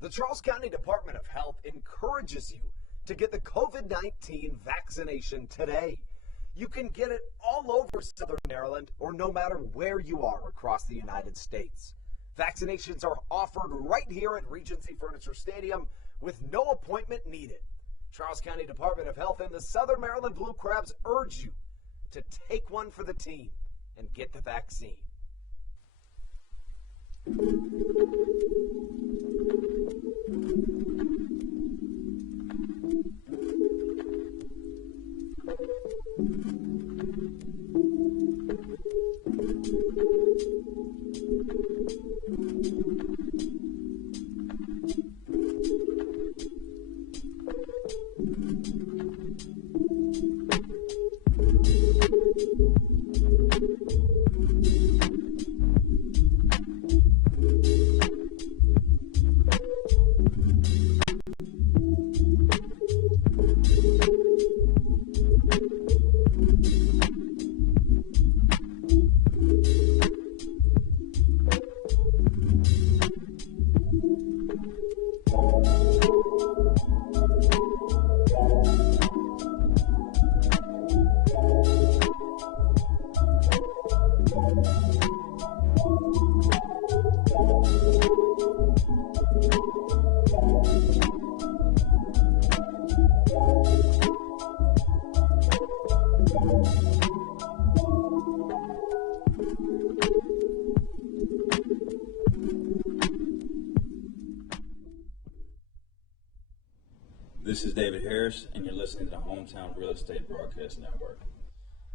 The Charles County Department of Health encourages you to get the COVID-19 vaccination today. You can get it all over Southern Maryland or no matter where you are across the United States. Vaccinations are offered right here at Regency Furniture Stadium with no appointment needed. Charles County Department of Health and the Southern Maryland Blue Crabs urge you to take one for the team and get the vaccine. This is David Harris, and you're listening to the Hometown Real Estate Broadcast Network.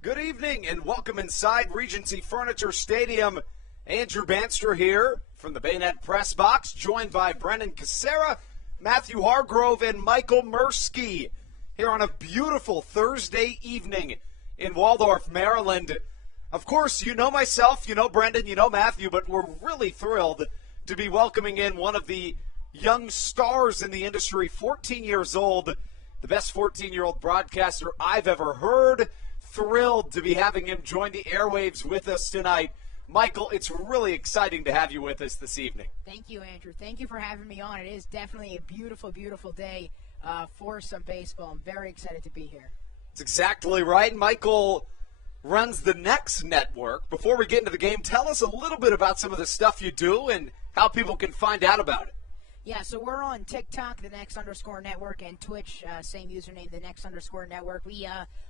Good evening and welcome inside Regency Furniture Stadium. Andrew Banster here from the Bayonet Press Box, joined by Brendan Casera, Matthew Hargrove, and Michael Mursky here on a beautiful Thursday evening in Waldorf, Maryland. Of course, you know myself, you know Brendan, you know Matthew, but we're really thrilled to be welcoming in one of the young stars in the industry, 14 years old, the best 14-year-old broadcaster I've ever heard. Thrilled to be having him join the airwaves with us tonight. Michael, it's really exciting to have you with us this evening. Thank you, Andrew. Thank you for having me on. It is definitely a beautiful, beautiful day for some baseball. I'm very excited to be here. That's exactly right. Michael runs the Next Network. Before we get into the game, tell us a little bit about some of the stuff you do and how people can find out about it. Yeah, so we're on TikTok, the Next_Network, and Twitch, same username, the Next_Network. We,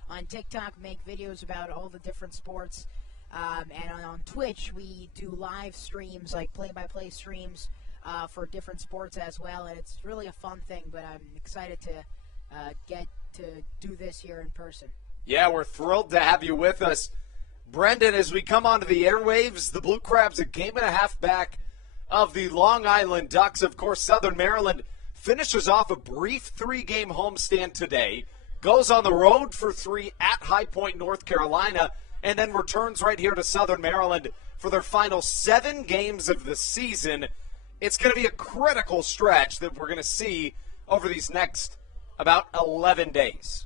on TikTok, make videos about all the different sports. And on Twitch, we do live streams, like play-by-play streams for different sports as well. And it's really a fun thing, but I'm excited to get to do this here in person. Yeah, we're thrilled to have you with us. Brendan, as we come onto the airwaves, the Blue Crabs a game and a half back of the Long Island Ducks. Of course, Southern Maryland finishes off a brief 3-game homestand today, goes on the road for 3 at High Point, North Carolina, and then returns right here to Southern Maryland for their final 7 games of the season. It's going to be a critical stretch that we're going to see over these next about 11 days.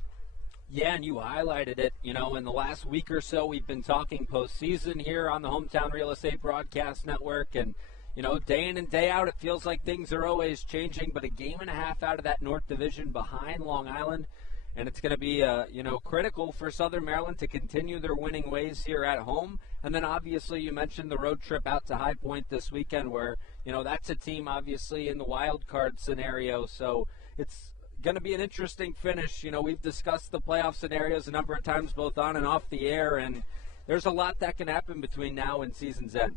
Yeah, and you highlighted it. You know, in the last week or so, we've been talking postseason here on the Hometown Real Estate Broadcast Network, and you know, day in and day out, it feels like things are always changing, but a game and a half out of that North Division behind Long Island, and it's going to be, critical for Southern Maryland to continue their winning ways here at home. And then, obviously, you mentioned the road trip out to High Point this weekend where, you know, that's a team, obviously, in the wild card scenario. So it's going to be an interesting finish. You know, we've discussed the playoff scenarios a number of times, both on and off the air, and there's a lot that can happen between now and season's end.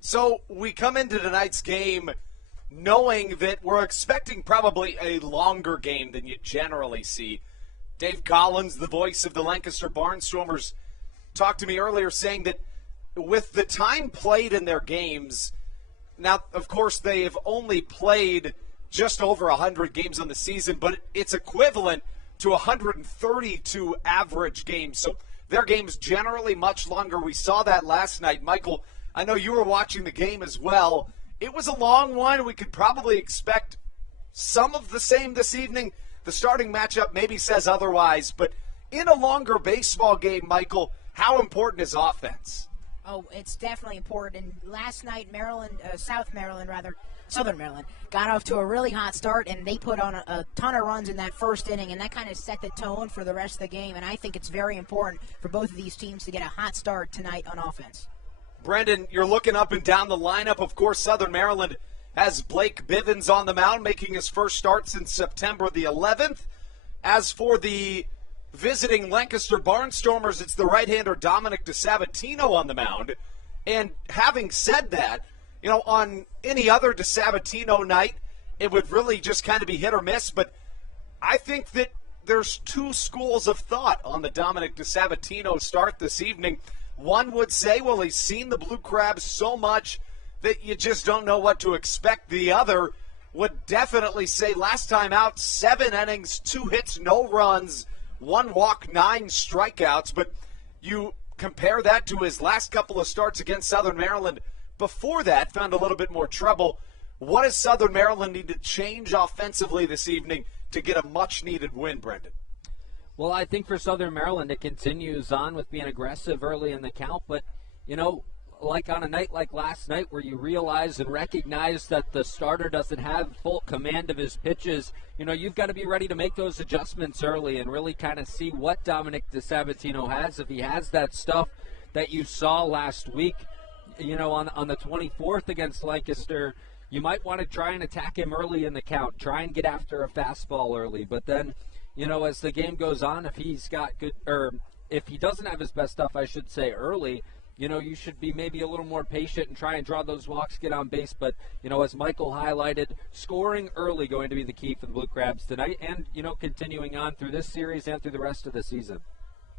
So we come into tonight's game knowing that we're expecting probably a longer game than you generally see. Dave Collins, the voice of the Lancaster Barnstormers, talked to me earlier saying that with the time played in their games, now, of course, they have only played just over 100 games on the season, but it's equivalent to 132 average games. So their game's generally much longer. We saw that last night. Michael, I know you were watching the game as well. It was a long one. We could probably expect some of the same this evening. The starting matchup maybe says otherwise, but in a longer baseball game, Michael, how important is offense? Oh, it's definitely important. And last night, Southern Maryland, got off to a really hot start, and they put on a ton of runs in that first inning, and that kind of set the tone for the rest of the game. And I think it's very important for both of these teams to get a hot start tonight on offense. Brendan, you're looking up and down the lineup. Of course, Southern Maryland has Blake Bivens on the mound, making his first start since September the 11th. As for the visiting Lancaster Barnstormers, it's the right-hander Dominic DeSabatino on the mound. And having said that, on any other DeSabatino night, it would really just kind of be hit or miss. But I think that there's two schools of thought on the Dominic DeSabatino start this evening. One would say, well, he's seen the Blue Crabs so much that you just don't know what to expect. The other would definitely say last time out, 7 innings, 2 hits, no runs, 1 walk, 9 strikeouts. But you compare that to his last couple of starts against Southern Maryland. Before that, found a little bit more trouble. What does Southern Maryland need to change offensively this evening to get a much-needed win, Brendan? Well, I think for Southern Maryland, it continues on with being aggressive early in the count. But, like on a night like last night where you realize and recognize that the starter doesn't have full command of his pitches, you've got to be ready to make those adjustments early and really kind of see what Dominic DeSabatino has. If he has that stuff that you saw last week, on the 24th against Lancaster, you might want to try and attack him early in the count, try and get after a fastball early. But then, as the game goes on, if he's got good, or if he doesn't have his best stuff, I should say, early, you should be maybe a little more patient and try and draw those walks, get on base. But, as Michael highlighted, scoring early going to be the key for the Blue Crabs tonight and, continuing on through this series and through the rest of the season.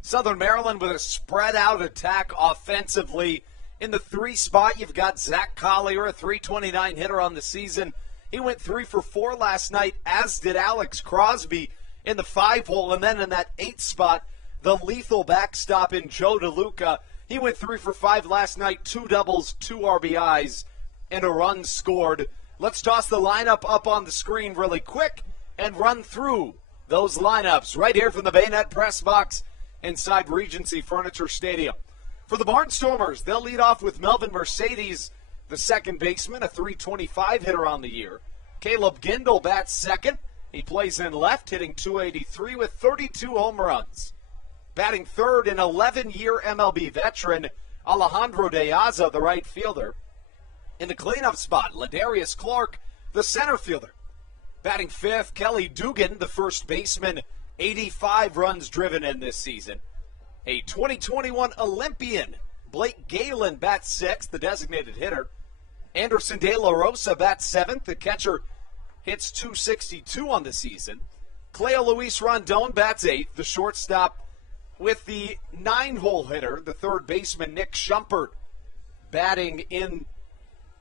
Southern Maryland with a spread-out attack offensively. In the 3 spot, you've got Zach Collier, a .329 hitter on the season. He went 3 for 4 last night, as did Alex Crosby in the 5 hole. And then in that 8 spot, the lethal backstop in Joe DeLuca. He went 3 for 5 last night, 2 doubles, 2 RBIs, and a run scored. Let's toss the lineup up on the screen really quick and run through those lineups right here from the Bayonet Press Box inside Regency Furniture Stadium. For the Barnstormers, they'll lead off with Melvin Mercedes, the second baseman, a .325 hitter on the year. Caleb Gindel bats second. He plays in left, hitting .283 with 32 home runs. Batting third, an 11-year MLB veteran, Alejandro De Aza, the right fielder. In the cleanup spot, Ladarius Clark, the center fielder. Batting fifth, Kelly Dugan, the first baseman, 85 runs driven in this season. A 2021 Olympian, Blake Galen, bats sixth, the designated hitter. Anderson De La Rosa bats seventh. The catcher hits .262 on the season. Cleo Luis Rondon bats eighth. The shortstop with the 9-hole hitter, the third baseman, Nick Schumpert, batting in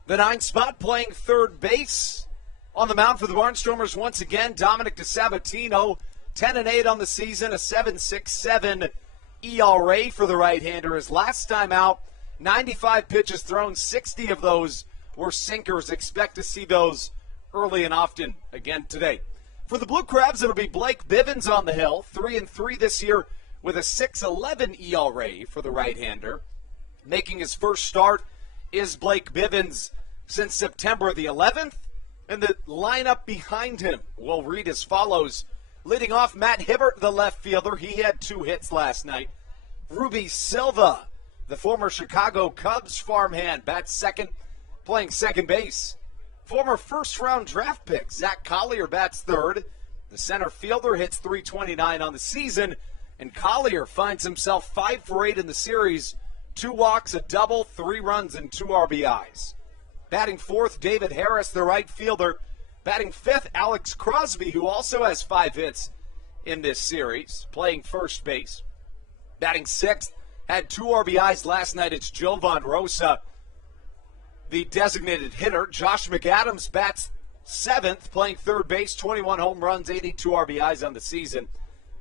the 9th spot, playing third base. On the mound for the Barnstormers once again, Dominic DeSabatino, 10-8 on the season, a 7.67 ERA for the right-hander. His last time out, 95 pitches thrown, 60 of those were sinkers. Expect to see those early and often again today. For the Blue Crabs, it'll be Blake Bivens on the hill, 3-3 this year with a 6.11 ERA for the right-hander. Making his first start is Blake Bivens since September the 11th. And the lineup behind him will read as follows. Leading off, Matt Hibbert, the left fielder. He had 2 hits last night. Ruby Silva, the former Chicago Cubs farmhand, bats second, playing second base. Former first-round draft pick, Zach Collier, bats third. The center fielder hits .329 on the season, and Collier finds himself 5 for 8 in the series. 2 walks, a double, 3 runs, and 2 RBIs. Batting fourth, David Harris, the right fielder. Batting fifth, Alex Crosby, who also has 5 hits in this series, playing first base. Batting sixth, had 2 RBIs last night. It's Jovan Rosa, the designated hitter. Josh McAdams bats seventh, playing third base, 21 home runs, 82 RBIs on the season.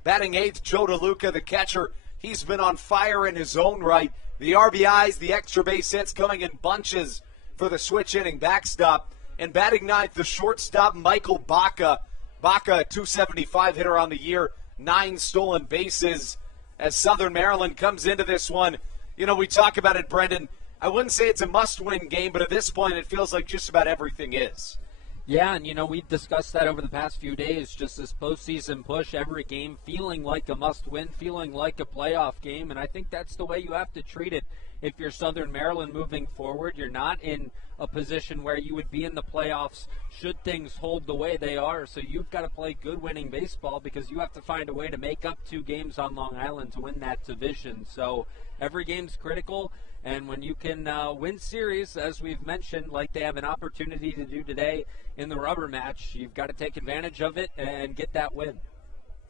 Batting eighth, Joe DeLuca, the catcher. He's been on fire in his own right. The RBIs, the extra base hits coming in bunches for the switch inning backstop. And batting ninth, the shortstop, Michael Baca. Baca, a .275 hitter on the year, 9 stolen bases. As Southern Maryland comes into this one We talk about it, Brendan. I wouldn't say it's a must-win game, but at this point it feels like just about everything is. Yeah, and we've discussed that over the past few days, just this postseason push, every game feeling like a must-win, feeling like a playoff game, and I think that's the way you have to treat it. If you're Southern Maryland moving forward, you're not in a position where you would be in the playoffs should things hold the way they are, so you've got to play good winning baseball because you have to find a way to make up 2 games on Long Island to win that division. So every game's critical. And when you can win series, as we've mentioned, like they have an opportunity to do today in the rubber match, you've got to take advantage of it and get that win.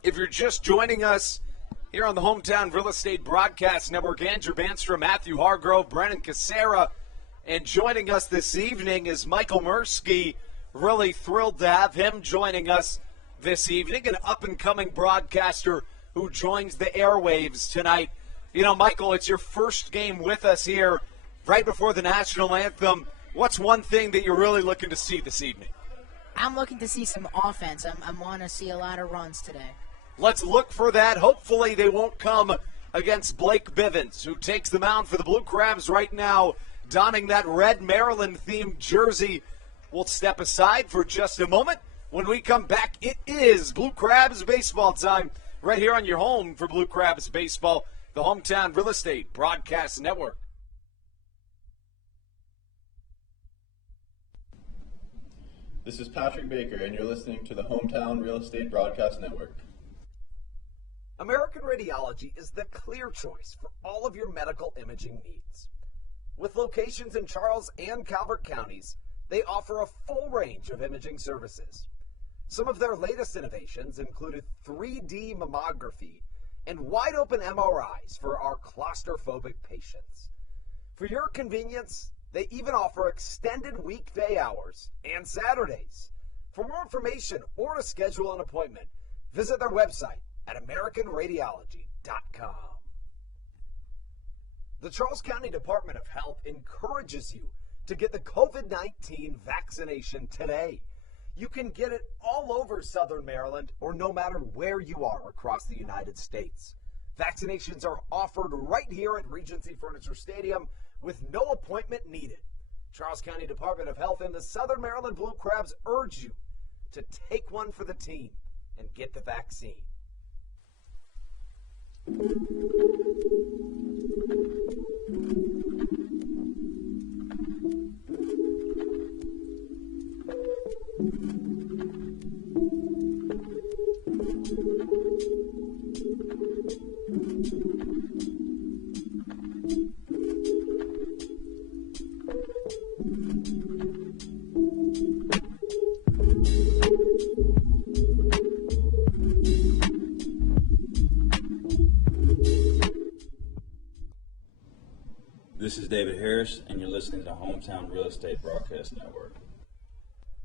If you're just joining us here on the Hometown Real Estate Broadcast Network, Andrew Banstra, Matthew Hargrove, Brennan Casera, and joining us this evening is Michael Mursky. Really thrilled to have him joining us this evening, an up-and-coming broadcaster who joins the airwaves tonight. Michael, it's your first game with us here right before the national anthem. What's one thing that you're really looking to see this evening? I'm looking to see some offense. I want to see a lot of runs today. Let's look for that. Hopefully they won't come against Blake Bivens, who takes the mound for the Blue Crabs right now, donning that red Maryland-themed jersey. We'll step aside for just a moment. When we come back, it is Blue Crabs baseball time right here on your home for Blue Crabs baseball, the Hometown Real Estate Broadcast Network. This is Patrick Baker, and you're listening to the Hometown Real Estate Broadcast Network. American Radiology is the clear choice for all of your medical imaging needs. With locations in Charles and Calvert counties, they offer a full range of imaging services. Some of their latest innovations included 3D mammography and wide-open MRIs for our claustrophobic patients. For your convenience, they even offer extended weekday hours and Saturdays. For more information or to schedule an appointment, visit their website at AmericanRadiology.com. The Charles County Department of Health encourages you to get the COVID-19 vaccination today. You can get it all over Southern Maryland or no matter where you are across the United States. Vaccinations are offered right here at Regency Furniture Stadium with no appointment needed. Charles County Department of Health and the Southern Maryland Blue Crabs urge you to take one for the team and get the vaccine. This is David Harris, and you're listening to the Hometown Real Estate Broadcast Network.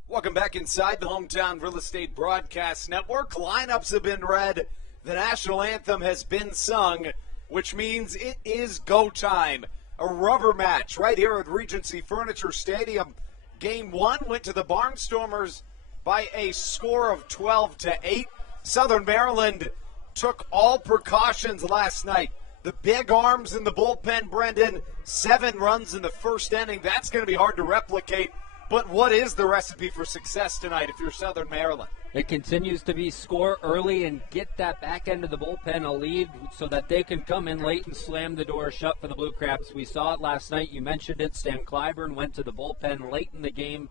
Welcome back inside the Hometown Real Estate Broadcast Network. Lineups have been read. The national anthem has been sung, which means it is go time. A rubber match right here at Regency Furniture Stadium. Game 1 went to the Barnstormers by a score of 12-8. Southern Maryland took all precautions last night. The big arms in the bullpen, Brendan, 7 runs in the first inning. That's going to be hard to replicate. But what is the recipe for success tonight if you're Southern Maryland? It continues to be score early and get that back end of the bullpen a lead so that they can come in late and slam the door shut for the Blue Crabs. We saw it last night. You mentioned it. Stan Clyburn went to the bullpen late in the game.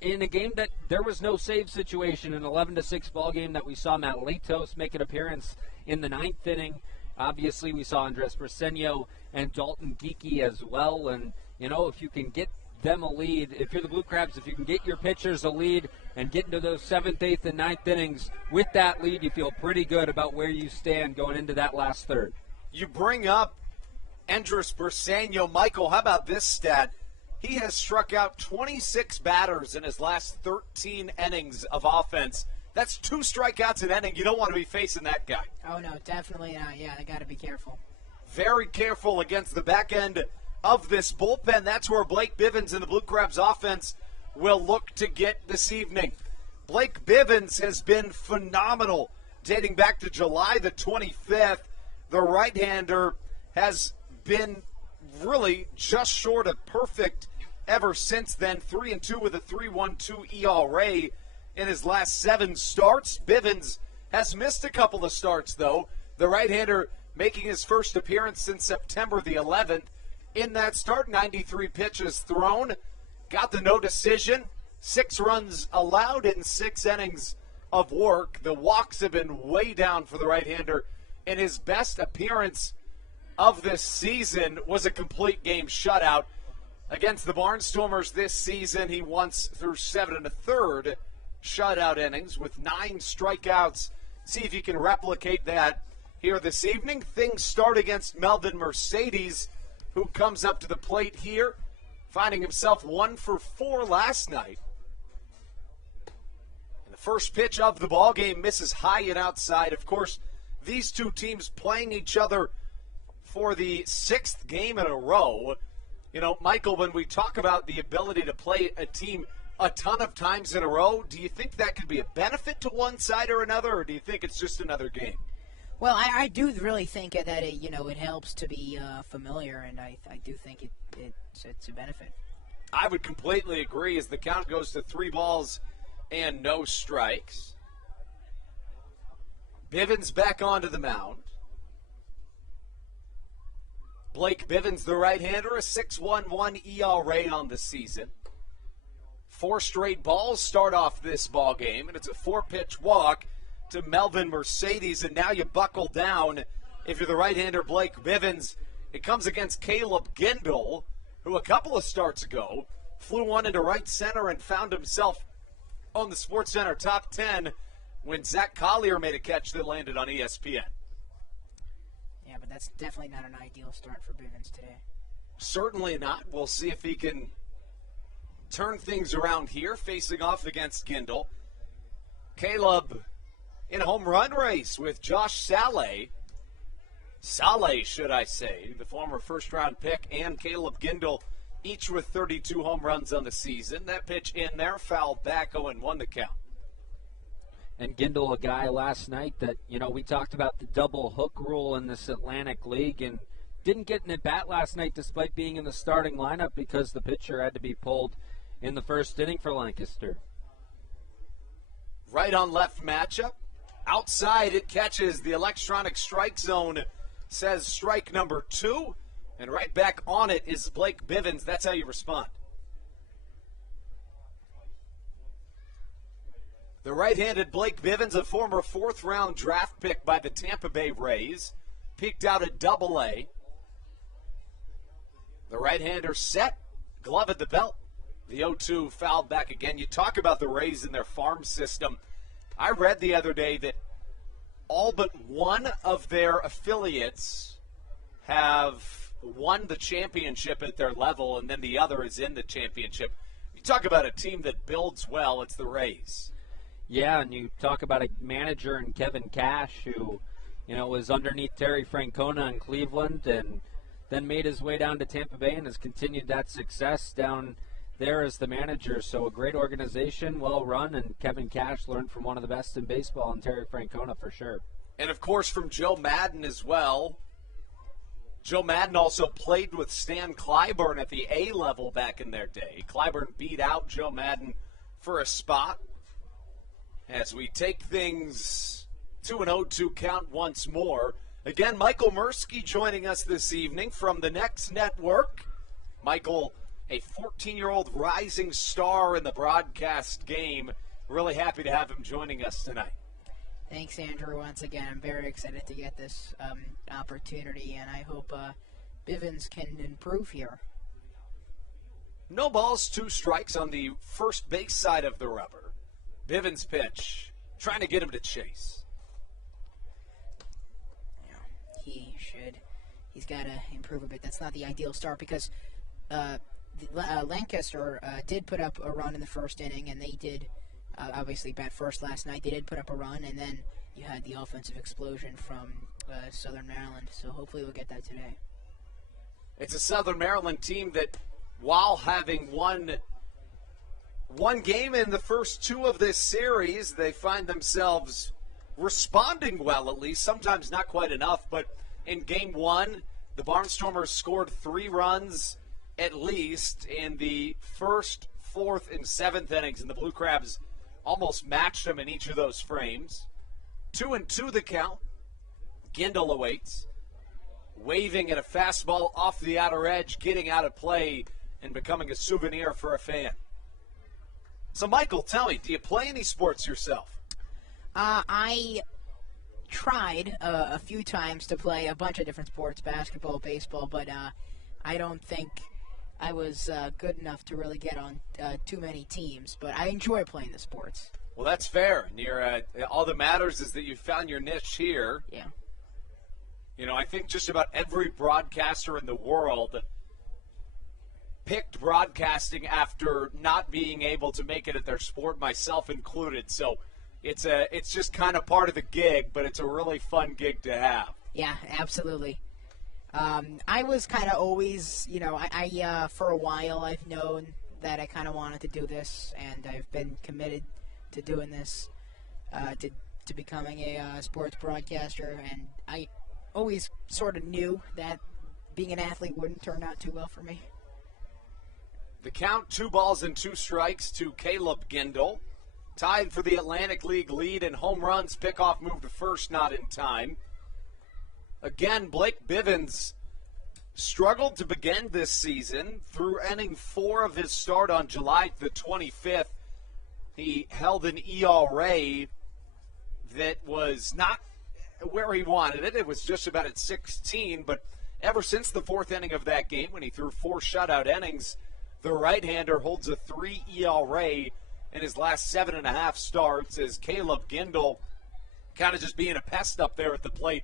In a game that there was no save situation, an 11-6 ball game that we saw Matt Latos make an appearance in the 9th inning. Obviously, we saw Andres Briseño and Dalton Geeky as well. And, if you can get them a lead, if you're the Blue Crabs, if you can get your pitchers a lead and get into those 7th, 8th, and 9th innings with that lead, you feel pretty good about where you stand going into that last third. You bring up Andres Briseño. Michael, how about this stat? He has struck out 26 batters in his last 13 innings of offense. That's 2 strikeouts an inning. You don't want to be facing that guy. Oh, no, definitely not. Yeah, they got to be careful. Very careful against the back end of this bullpen. That's where Blake Bivens and the Blue Crabs offense will look to get this evening. Blake Bivens has been phenomenal dating back to July the 25th. The right-hander has been really just short of perfect ever since then. 3-2 with a 3.12 ERA in his last 7 starts. Bivens has missed a couple of starts, though. The right-hander making his first appearance since September the 11th. In that start, 93 pitches thrown. Got the no decision. 6 runs allowed in 6 innings of work. The walks have been way down for the right-hander. And his best appearance of this season was a complete game shutout. Against the Barnstormers this season, he once threw 7 1/3 shutout innings with 9 strikeouts. See if you can replicate that here this evening. Things start against Melvin Mercedes, who comes up to the plate here, finding himself 1 for 4 last night. And the first pitch of the ball game misses high and outside. Of course, these two teams playing each other for the 6th game in a row. You know, Michael, when we talk about the ability to play a team a ton of times in a row, do you think that could be a benefit to one side or another, or do you think it's just another game? Well, I do really think that it helps to be familiar, and I do think it's a benefit. I would completely agree as the count goes to 3 balls and no strikes. Bivens back onto the mound. Blake Bivens, the right-hander, a 6.11 ERA on the season. 4 straight balls start off this ball game, and it's a 4-pitch walk to Melvin Mercedes, and now you buckle down if you're the right-hander Blake Bivens. It comes against Caleb Gindel, who a couple of starts ago flew one into right center and found himself on the SportsCenter top 10 when Zach Collier made a catch that landed on ESPN. Yeah, but that's definitely not an ideal start for Bivens today. Certainly not. We'll see if he can turn things around here, facing off against Gindel. Caleb in a home run race with Josh Saleh, should I say, the former first-round pick, and Caleb Gindel, each with 32 home runs on the season. That pitch in there, fouled back, 0-1 the count. And Gindel, a guy last night that, we talked about the double hook rule in this Atlantic League, and didn't get an at-bat last night despite being in the starting lineup because the pitcher had to be pulled in the first inning for Lancaster. Right on left matchup. Outside, it catches the electronic strike zone, says strike number 2. And right back on it is Blake Bivens. That's how you respond. The right-handed Blake Bivens, a former 4th-round draft pick by the Tampa Bay Rays, peaked out at Double-A. The right-hander set, glove at the belt. The 0-2 fouled back again. You talk about the Rays and their farm system. I read the other day that all but one of their affiliates have won the championship at their level, and then the other is in the championship. You talk about a team that builds well, it's the Rays. Yeah, and you talk about a manager in Kevin Cash who, was underneath Terry Francona in Cleveland and then made his way down to Tampa Bay and has continued that success down there as the manager. So a great organization, well run, and Kevin Cash learned from one of the best in baseball in Terry Francona for sure. And of course from Joe Madden as well. Joe Madden also played with Stan Clyburn at the A level back in their day. Clyburn beat out Joe Madden for a spot. As we take things to an 0-2 count once more. Again, Michael Mursky joining us this evening from the Next Network. Michael, a 14-year-old rising star in the broadcast game. Really happy to have him joining us tonight. Thanks, Andrew, once again. I'm very excited to get this opportunity, and I hope Bivens can improve here. No balls, 2 strikes on the first base side of the rubber. Bivens pitch, trying to get him to chase. He should. He's got to improve a bit. That's not the ideal start because Lancaster did put up a run in the first inning, and they did obviously bat first last night. They did put up a run, and then you had the offensive explosion from Southern Maryland. So hopefully we'll get that today. It's a Southern Maryland team that, while having won one game in the first 2 of this series, they find themselves responding well, at least. Sometimes not quite enough, but in game 1, the Barnstormers scored 3 runs at least in the first, 4th, and 7th innings, and the Blue Crabs almost matched them in each of those frames. 2-2 the count. Gindel awaits, waving at a fastball off the outer edge, getting out of play and becoming a souvenir for a fan. So, Michael, tell me, do you play any sports yourself? I tried a few times to play a bunch of different sports, basketball, baseball, but I don't think I was good enough to really get on too many teams. But I enjoy playing the sports. Well, that's fair. And all that matters is that you found your niche here. Yeah. You know, I think just about every broadcaster in the world picked broadcasting after not being able to make it at their sport, myself included. So it's just kind of part of the gig, but it's a really fun gig to have. Yeah, absolutely. I was kind of always, I for a while I've known that I kind of wanted to do this, and I've been committed to doing this, to becoming a sports broadcaster, and I always sort of knew that being an athlete wouldn't turn out too well for me. The count, 2-2 to Caleb Gindel. Tied for the Atlantic League lead in home runs. Pickoff move to first, not in time. Again, Blake Bivens struggled to begin this season. Through inning 4 of his start on July the 25th, he held an ERA that was not where he wanted it. It was just about at 16, but ever since the 4th inning of that game, when he threw 4 shutout innings, the right-hander holds a 3 ERA in his last 7.5 starts, as Caleb Gindel kind of just being a pest up there at the plate,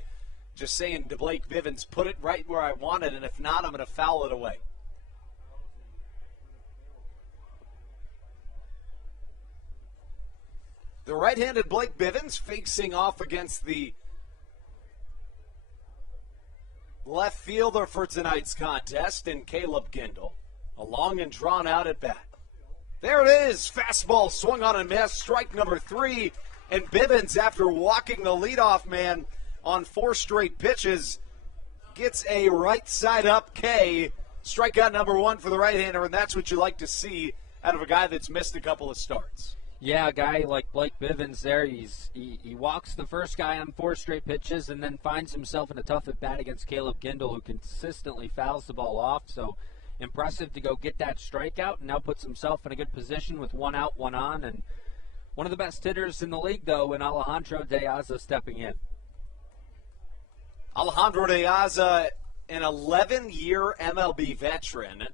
just saying to Blake Bivens, put it right where I want it, and if not, I'm going to foul it away. The right-handed Blake Bivens facing off against the left fielder for tonight's contest in Caleb Gindel. A long and drawn-out at bat. There it is. Fastball swung on and missed. Strike number 3. And Bivens, after walking the leadoff man on 4 straight pitches, gets a right side up K. Strikeout number 1 for the right-hander, and that's what you like to see out of a guy that's missed a couple of starts. Yeah, a guy like Blake Bivens there, he walks the first guy on 4 straight pitches and then finds himself in a tough at-bat against Caleb Gindel, who consistently fouls the ball off. So impressive to go get that strikeout, and now puts himself in a good position with 1 out, 1 on. And one of the best hitters in the league, though, in Alejandro De Aza stepping in. Alejandro De Aza, an 11-year MLB veteran,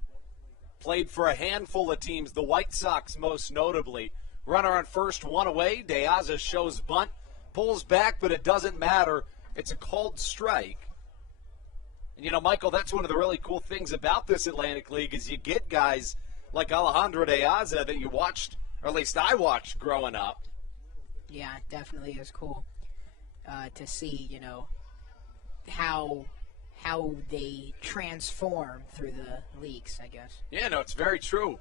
played for a handful of teams, the White Sox most notably. Runner on first, 1 away. De Aza shows bunt, pulls back, but it doesn't matter. It's a called strike. And, you know, Michael, that's one of the really cool things about this Atlantic League is you get guys like Alejandro De Aza that you watched, or at least I watched growing up. Yeah, it definitely is cool to see, you know, how they transform through the leagues, I guess. Yeah, no, it's very true.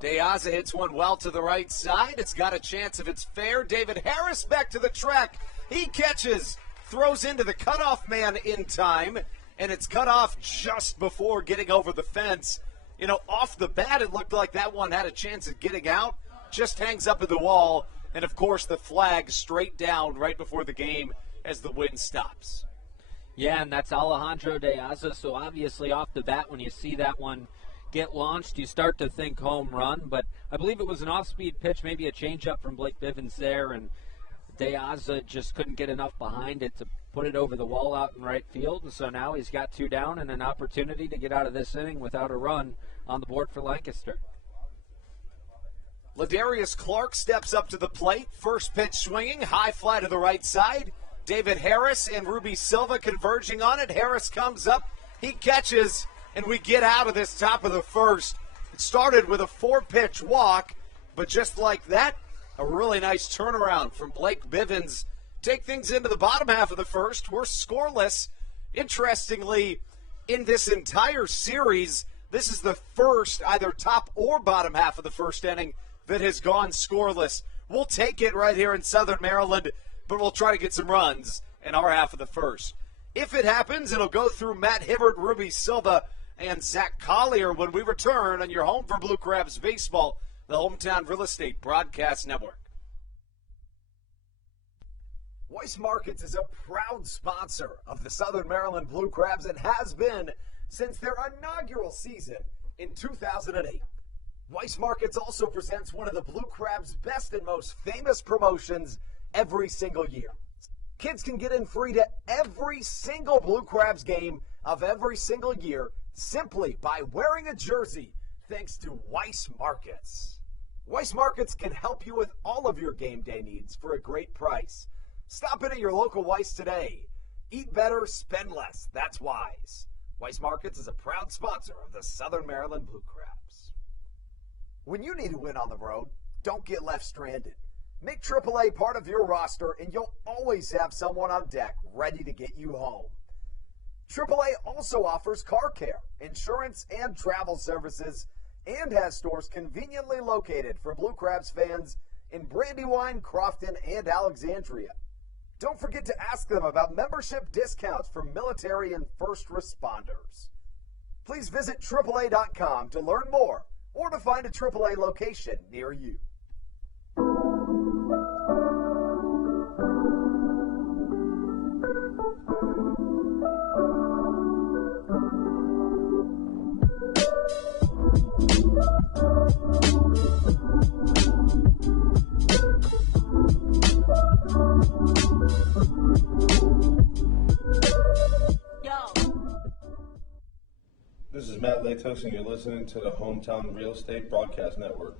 De Aza hits one well to the right side. It's got a chance if it's fair. David Harris back to the track. He catches, throws into the cutoff man in time, and it's cut off just before getting over the fence. You know, off the bat, it looked like that one had a chance of getting out. Just hangs up at the wall, and of course the flag straight down right before the game as the wind stops. Yeah, and that's Alejandro De Aza, so obviously off the bat when you see that one get launched, you start to think home run, but I believe it was an off-speed pitch, maybe a changeup from Blake Bivens there, and De Aza just couldn't get enough behind it to put it over the wall out in right field, and so now he's got 2 down and an opportunity to get out of this inning without a run on the board for Lancaster. Ladarius Clark steps up to the plate. First pitch swinging, high fly to the right side. David Harris and Ruby Silva converging on it. Harris comes up, he catches, and we get out of this top of the first. It started with a 4-pitch walk, but just like that, a really nice turnaround from Blake Bivens. Take things into the bottom half of the first. We're scoreless. Interestingly, in this entire series, this is the first either top or bottom half of the first inning that has gone scoreless. We'll take it right here in Southern Maryland, but we'll try to get some runs in our half of the first. If it happens, it'll go through Matt Hibbert, Ruby Silva, and Zach Collier when we return on your home for Blue Crabs Baseball, the Hometown Real Estate Broadcast Network. Weiss Markets is a proud sponsor of the Southern Maryland Blue Crabs and has been since their inaugural season in 2008. Weiss Markets also presents one of the Blue Crabs' best and most famous promotions every single year. Kids can get in free to every single Blue Crabs game of every single year simply by wearing a jersey thanks to Weiss Markets. Weiss Markets can help you with all of your game day needs for a great price. Stop in at your local Weiss today. Eat better, spend less. That's wise. Weiss Markets is a proud sponsor of the Southern Maryland Blue Crabs. When you need a win on the road, don't get left stranded. Make AAA part of your roster and you'll always have someone on deck ready to get you home. AAA also offers car care, insurance, and travel services and has stores conveniently located for Blue Crabs fans in Brandywine, Crofton, and Alexandria. Don't forget to ask them about membership discounts for military and first responders. Please visit AAA.com to learn more or to find a AAA location near you. This is Matt Latos, and you're listening to the Hometown Real Estate Broadcast Network.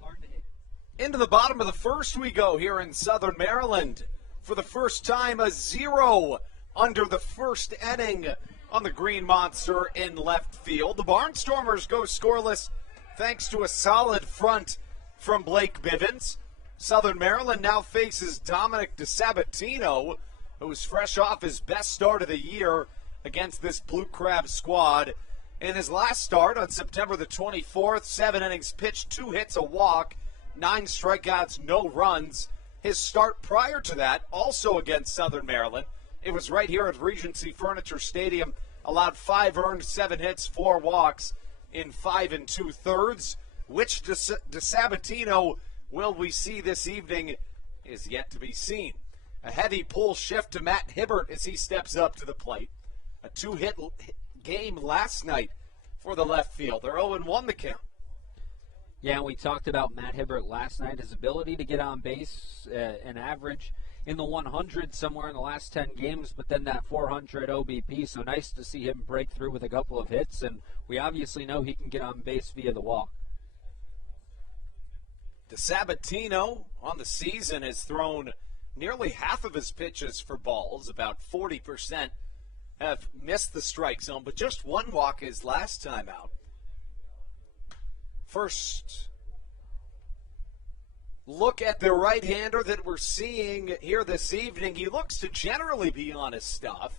Into the bottom of the first we go here in Southern Maryland. For the first time, a 0 under the first inning on the Green Monster in left field. The Barnstormers go scoreless thanks to a solid front from Blake Bivens. Southern Maryland now faces Dominic DeSabatino, who's fresh off his best start of the year against this Blue Crab squad. In his last start on September the 24th, 7 innings pitched, 2 hits, a walk, 9 strikeouts, no runs. His start prior to that, also against Southern Maryland, it was right here at Regency Furniture Stadium, allowed 5 earned, 7 hits, 4 walks in 5 2/3. Which DeSabatino will we see this evening is yet to be seen. A heavy pull shift to Matt Hibbert as he steps up to the plate. A 2-hit game last night for the left fielder. 0-1 the count. Yeah, we talked about Matt Hibbert last night, his ability to get on base, an average in the 100 somewhere in the last 10 games, but then that 400 OBP, so nice to see him break through with a couple of hits, and we obviously know he can get on base via the walk. DeSabatino on the season has thrown nearly half of his pitches for balls, about 40%. Have missed the strike zone, but just 1 walk his last time out. First look at the right-hander that we're seeing here this evening. He looks to generally be on his stuff.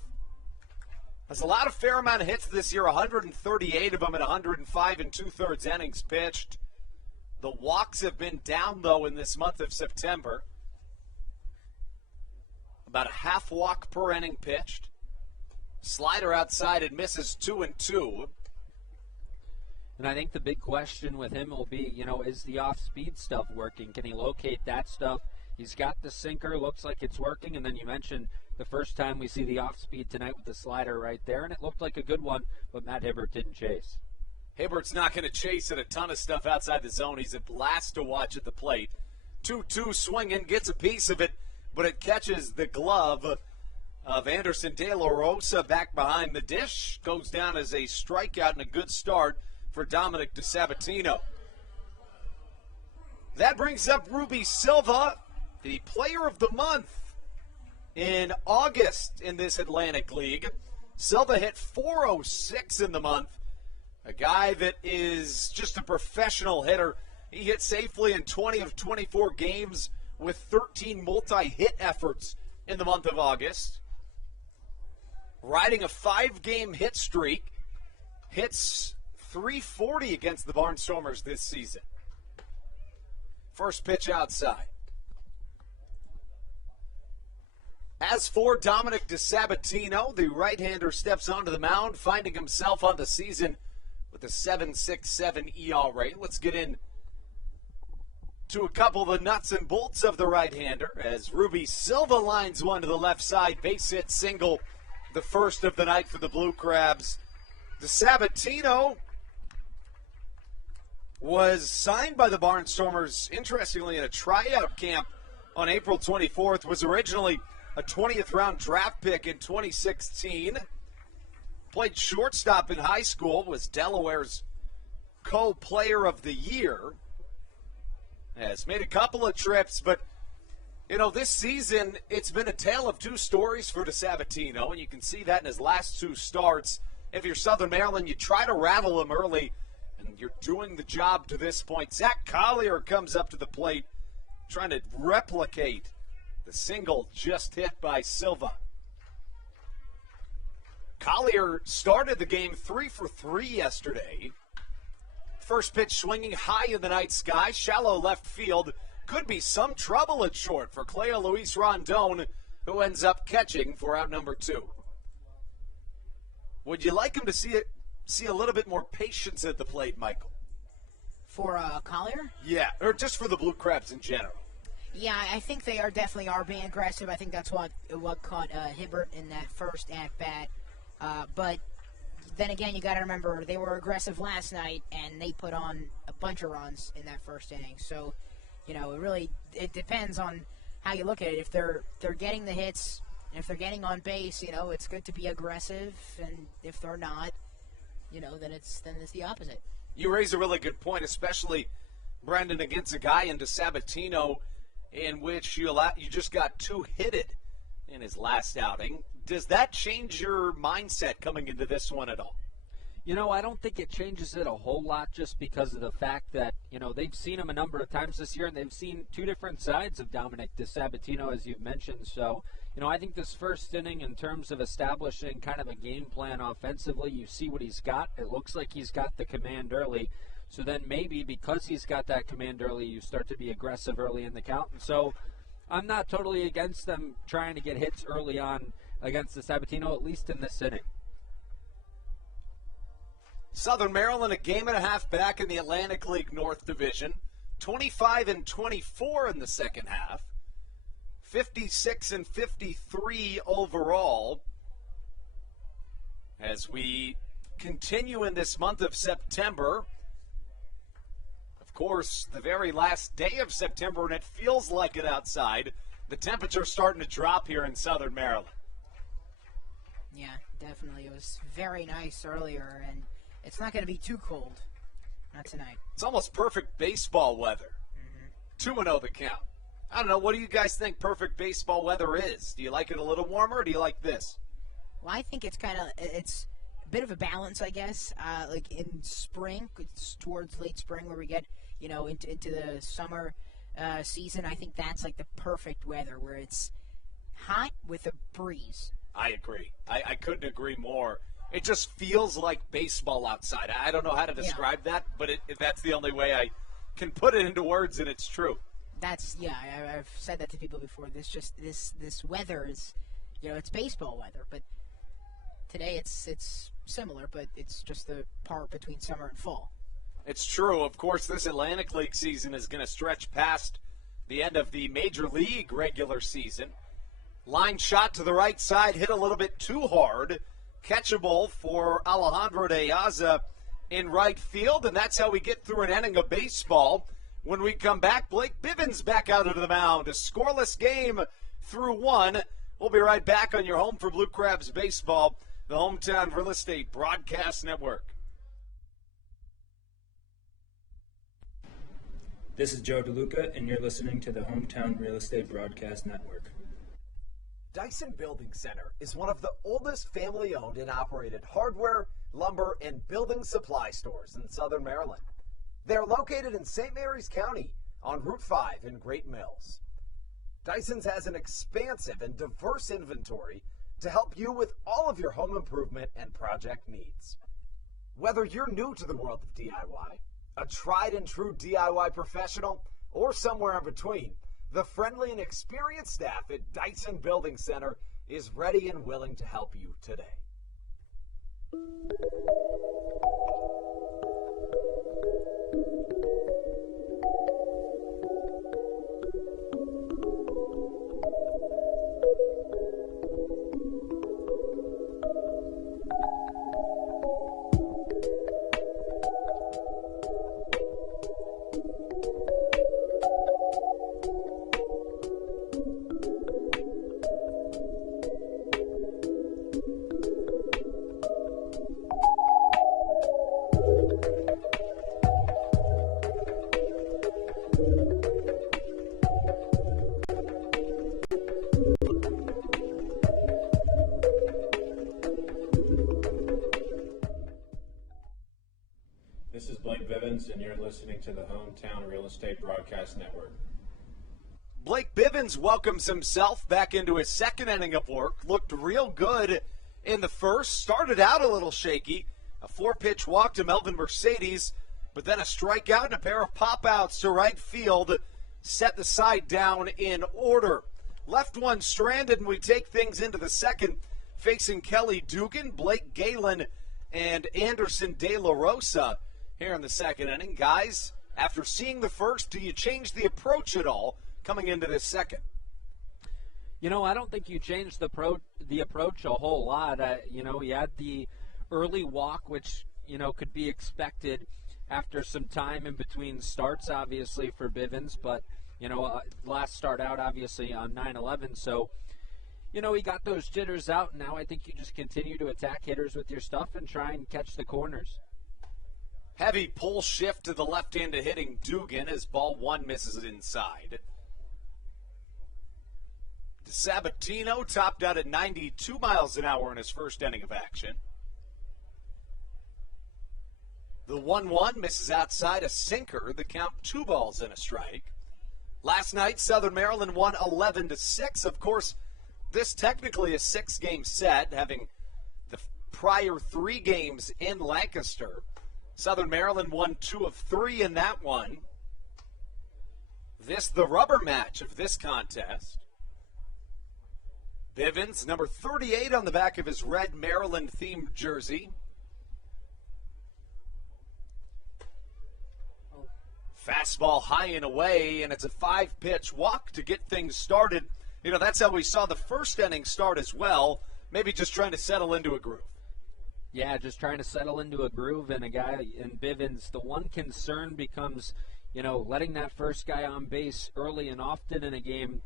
Has a lot of fair amount of hits this year, 138 of them at 105 2/3 innings pitched. The walks have been down, though, in this month of September. About a half walk per inning pitched. Slider outside and misses 2-2. And I think the big question with him will be, is the off-speed stuff working? Can he locate that stuff? He's got the sinker, looks like it's working. And then you mentioned the first time we see the off-speed tonight with the slider right there, and it looked like a good one, but Matt Hibbert didn't chase. Hibbert's not going to chase at a ton of stuff outside the zone. He's a blast to watch at the plate. 2-2 swinging, gets a piece of it, but it catches the glove of Anderson De La Rosa back behind the dish. Goes down as a strikeout and a good start for Dominic DeSabatino. That brings up Ruby Silva, the player of the month in August in this Atlantic League. Silva hit .406 in the month. A guy that is just a professional hitter. He hit safely in 20 of 24 games with 13 multi-hit efforts in the month of August. Riding a 5-game hit streak. Hits .340 against the Barnstormers this season. First pitch outside. As for Dominic DeSabatino, the right-hander steps onto the mound, finding himself on the season with a 7.67 ERA. Let's get in to a couple of the nuts and bolts of the right-hander as Ruby Silva lines one to the left side, base hit single, the first of the night for the Blue Crabs. DeSabatino was signed by the Barnstormers, interestingly, in a tryout camp on April 24th, was originally a 20th round draft pick in 2016. Played shortstop in high school, was Delaware's co-player of the year. Has made a couple of trips, but, this season it's been a tale of two stories for DeSabatino, and you can see that in his last two starts. If you're Southern Maryland, you try to rattle him early, and you're doing the job to this point. Zach Collier comes up to the plate, trying to replicate the single just hit by Silva. Collier started the game 3 for 3 yesterday. First pitch swinging high in the night sky, shallow left field. Could be some trouble at short for Cleo Luis Rondon, who ends up catching for out number 2. Would you like him to see a little bit more patience at the plate, Michael? For Collier? Yeah, or just for the Blue Crabs in general. Yeah, I think they definitely are being aggressive. I think that's what caught Hibbert in that first at-bat. But then again, you got to remember, they were aggressive last night, and they put on a bunch of runs in that first inning. So, it depends on how you look at it. If they're getting the hits, and if they're getting on base, it's good to be aggressive. And if they're not, then it's the opposite. You raise a really good point, especially, Brendan, against a guy in DeSabatino in which you just got 2 hitted in his last outing. Does that change your mindset coming into this one at all? I don't think it changes it a whole lot just because of the fact that, they've seen him a number of times this year and they've seen 2 different sides of Dominic DeSabatino, as you've mentioned. So, I think this first inning, in terms of establishing kind of a game plan offensively, you see what he's got. It looks like he's got the command early. So then maybe because he's got that command early, you start to be aggressive early in the count. And so I'm not totally against them trying to get hits early on against DeSabatino, at least in this inning. Southern Maryland, a game and a half back in the Atlantic League North Division. 25-24 in the second half. 56-53 overall. As we continue in this month of September. Of course, the very last day of September, and it feels like it outside. The temperature's starting to drop here in Southern Maryland. Yeah, definitely. It was very nice earlier, and it's not going to be too cold. Not tonight. It's almost perfect baseball weather. 2-0 the count. I don't know, what do you guys think perfect baseball weather is? Do you like it a little warmer, or do you like this? Well, I think it's a bit of a balance, I guess. Like in spring, it's towards late spring where we get, into the summer season. I think that's like the perfect weather where it's hot with a breeze. I agree. I couldn't agree more. It just feels like baseball outside. I don't know how to describe that, but that's the only way I can put it into words, and it's true. I've said that to people before. This weather is, it's baseball weather, but today it's similar, but it's just the part between summer and fall. It's true. Of course, this Atlantic League season is going to stretch past the end of the Major League regular season. Line shot to the right side, hit a little bit too hard. Catchable for Alejandro de Aza in right field, and that's how we get through an inning of baseball. When we come back, Blake Bivens back out onto the mound. A scoreless game through 1. We'll be right back on your home for Blue Crabs baseball, the Hometown Real Estate Broadcast Network. This is Joe DeLuca, and you're listening to the Hometown Real Estate Broadcast Network. Dyson Building Center is one of the oldest family-owned and operated hardware, lumber, and building supply stores in Southern Maryland. They are located in St. Mary's County on Route 5 in Great Mills. Dyson's has an expansive and diverse inventory to help you with all of your home improvement and project needs. Whether you're new to the world of DIY, a tried and true DIY professional, or somewhere in between, The friendly and experienced staff at Dyson Building Center is ready and willing to help you today. This is Blake Bivens, and you're listening to the Hometown Real Estate Broadcast Network. Blake Bivens welcomes himself back into his second inning of work. Looked real good in the first. Started out a little shaky. A 4-pitch walk to Melvin Mercedes, but then a strikeout and a pair of pop-outs to right field set the side down in order. Left one stranded, and we take things into the second, facing Kelly Dugan, Blake Galen, and Anderson De La Rosa here in the second inning. Guys, after seeing the first, do you change the approach at all coming into this second? You know, I don't think you changed the approach a whole lot. You had the early walk, which, could be expected after some time in between starts, obviously, for Bivens. But, last start out, obviously, on 9-11. So, he got those jitters out. And now I think you just continue to attack hitters with your stuff and try and catch the corners. Heavy pull shift to the left-handed hitting Dugan as ball one misses inside. Sabatino topped out at 92 miles an hour in his first inning of action. The 1-1 misses outside, a sinker. The count 2 balls and a strike. Last night, Southern Maryland won 11-6. Of course, this technically a 6-game set, having the prior 3 games in Lancaster. Southern Maryland won 2 of 3 in that one. This the rubber match of this contest. Bivens, number 38 on the back of his red Maryland-themed jersey. Fastball high and away, and it's a 5-pitch walk to get things started. That's how we saw the first inning start as well. Maybe just trying to settle into a groove. Yeah, just trying to settle into a groove, and a guy in Bivens, the one concern becomes, letting that first guy on base early and often in a game.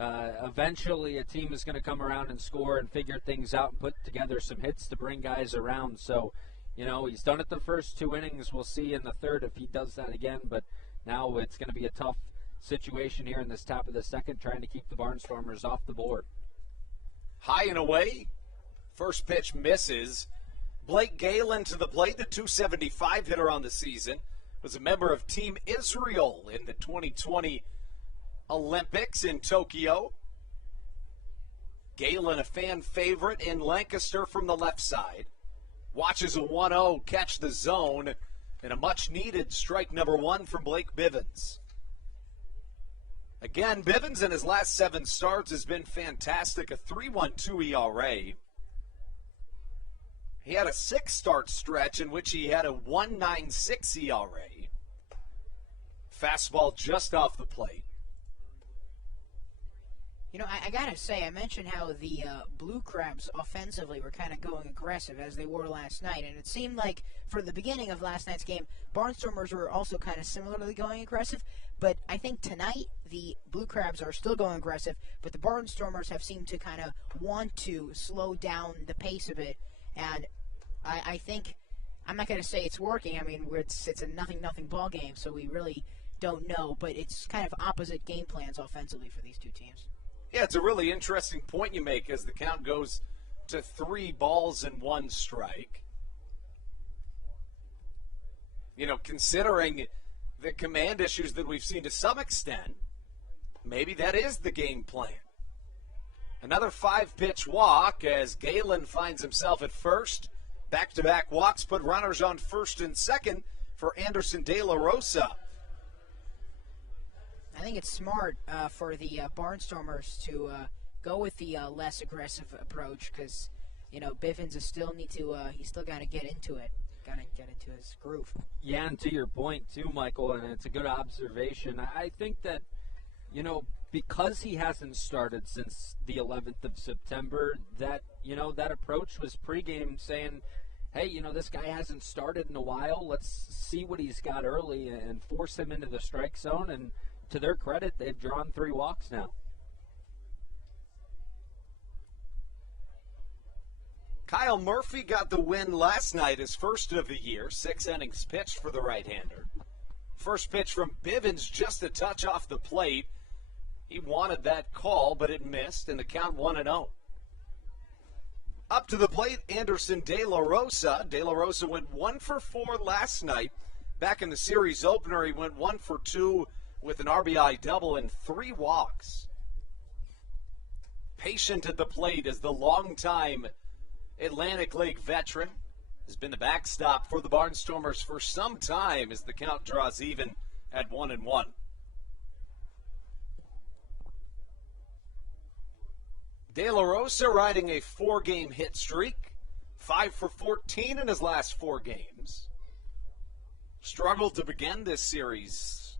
Eventually a team is going to come around and score and figure things out and put together some hits to bring guys around. So, he's done it the first 2 innings. We'll see in the third if he does that again, but now it's going to be a tough situation here in this top of the second, trying to keep the Barnstormers off the board. High and away. First pitch misses. Blake Galen to the plate, the .275 hitter on the season, was a member of Team Israel in the 2020 Olympics in Tokyo. Galen, a fan favorite in Lancaster from the left side. Watches a 1-0 catch the zone, and a much-needed strike number 1 from Blake Bivens. Again, Bivens in his last 7 starts has been fantastic, a 3.12 ERA. He had a 6-start stretch in which he had a 1.96 ERA. Fastball just off the plate. I got to say, I mentioned how the Blue Crabs offensively were kind of going aggressive as they were last night. And it seemed like for the beginning of last night's game, Barnstormers were also kind of similarly going aggressive. But I think tonight the Blue Crabs are still going aggressive, but the Barnstormers have seemed to kind of want to slow down the pace of it. And I think, I'm not going to say it's working. I mean, it's a 0-0 ball game, so we really don't know. But it's kind of opposite game plans offensively for these two teams. Yeah, it's a really interesting point you make as the count goes to 3 balls and 1 strike. Considering the command issues that we've seen to some extent, maybe that is the game plan. Another 5-pitch walk as Galen finds himself at first. Back-to-back walks put runners on first and second for Anderson De La Rosa. I think it's smart for the Barnstormers to go with the less aggressive approach because, Bivens is still he's still got to get into it. Got to get into his groove. Yeah, and to your point too, Michael, and it's a good observation. I think that, because he hasn't started since the 11th of September, that, that approach was pregame saying, hey, this guy hasn't started in a while. Let's see what he's got early and force him into the strike zone. And to their credit, they've drawn 3 walks now. Kyle Murphy got the win last night, his first of the year. 6 innings pitched for the right-hander. First pitch from Bivens, just a touch off the plate. He wanted that call, but it missed, and the count 1-0. Up to the plate, Anderson De La Rosa. De La Rosa went 1 for 4 last night. Back in the series opener, he went 1 for 2 with an RBI double and 3 walks. Patient at the plate as the longtime Atlantic League veteran has been the backstop for the Barnstormers for some time as the count draws even at 1-1. De La Rosa riding a 4-game hit streak, 5 for 14 in his last 4 games. Struggled to begin this series.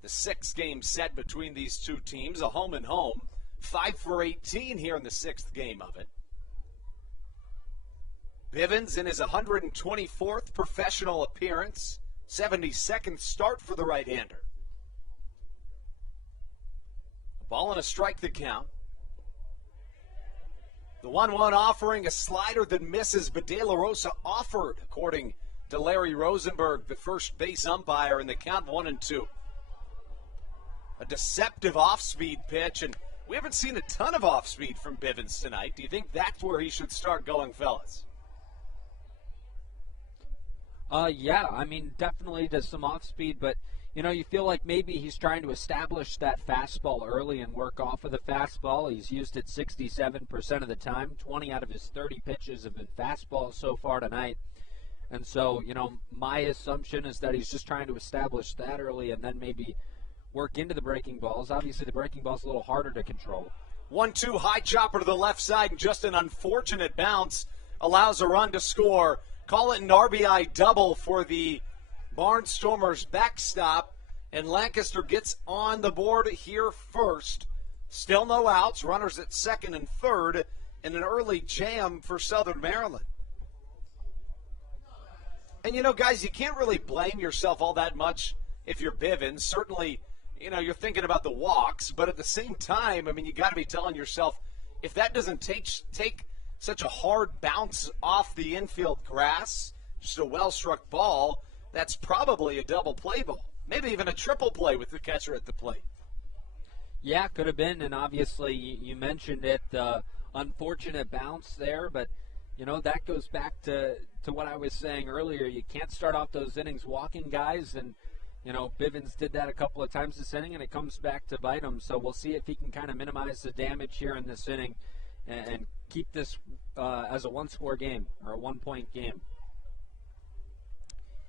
The 6-game set between these two teams, a home and home. 5 for 18 here in the 6th game of it. Bivens in his 124th professional appearance, 72nd start for the right-hander. A ball and a strike the count. The 1-1 offering a slider that misses, but De La Rosa offered, according to Larry Rosenberg, the first base umpire, in the count 1-2. A deceptive off-speed pitch, and we haven't seen a ton of off-speed from Bivens tonight. Do you think that's where he should start going, fellas? Yeah, definitely does some off-speed, but, you feel like maybe he's trying to establish that fastball early and work off of the fastball. He's used it 67% of the time. 20 out of his 30 pitches have been fastballs so far tonight. And so, my assumption is that he's just trying to establish that early and then maybe work into the breaking balls. Obviously, the breaking ball's a little harder to control. 1-2 high chopper to the left side, and just an unfortunate bounce allows a run to score. Call it an RBI double for the Barnstormers backstop, and Lancaster gets on the board here first. Still no outs, runners at second and third, and an early jam for Southern Maryland. And, guys, you can't really blame yourself all that much if you're Bivens. Certainly, you're thinking about the walks, but at the same time, you got to be telling yourself, if that doesn't take such a hard bounce off the infield grass, just a well-struck ball, that's probably a double play ball. Maybe even a triple play with the catcher at the plate. Yeah, could have been, and obviously you mentioned it, unfortunate bounce there, but, that goes back to what I was saying earlier. You can't start off those innings walking guys, and, Bivens did that a couple of times this inning, and it comes back to bite him. So we'll see if he can kind of minimize the damage here in this inning and keep this as a one-score game or a one-point game.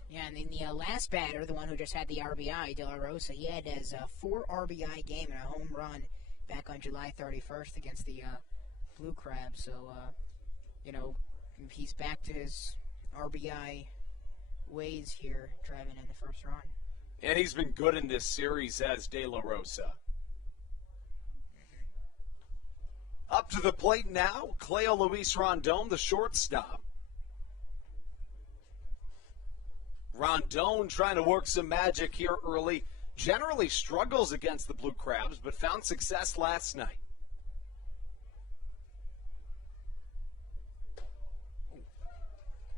Yeah, and then the last batter, the one who just had the RBI, De La Rosa, he had his 4 RBI game and a home run back on July 31st against the Blue Crabs. So, he's back to his RBI ways here, driving in the first run. And he's been good in this series as De La Rosa. Up to the plate now, Cleo Luis Rondon, the shortstop. Rondon trying to work some magic here early. Generally struggles against the Blue Crabs, but found success last night.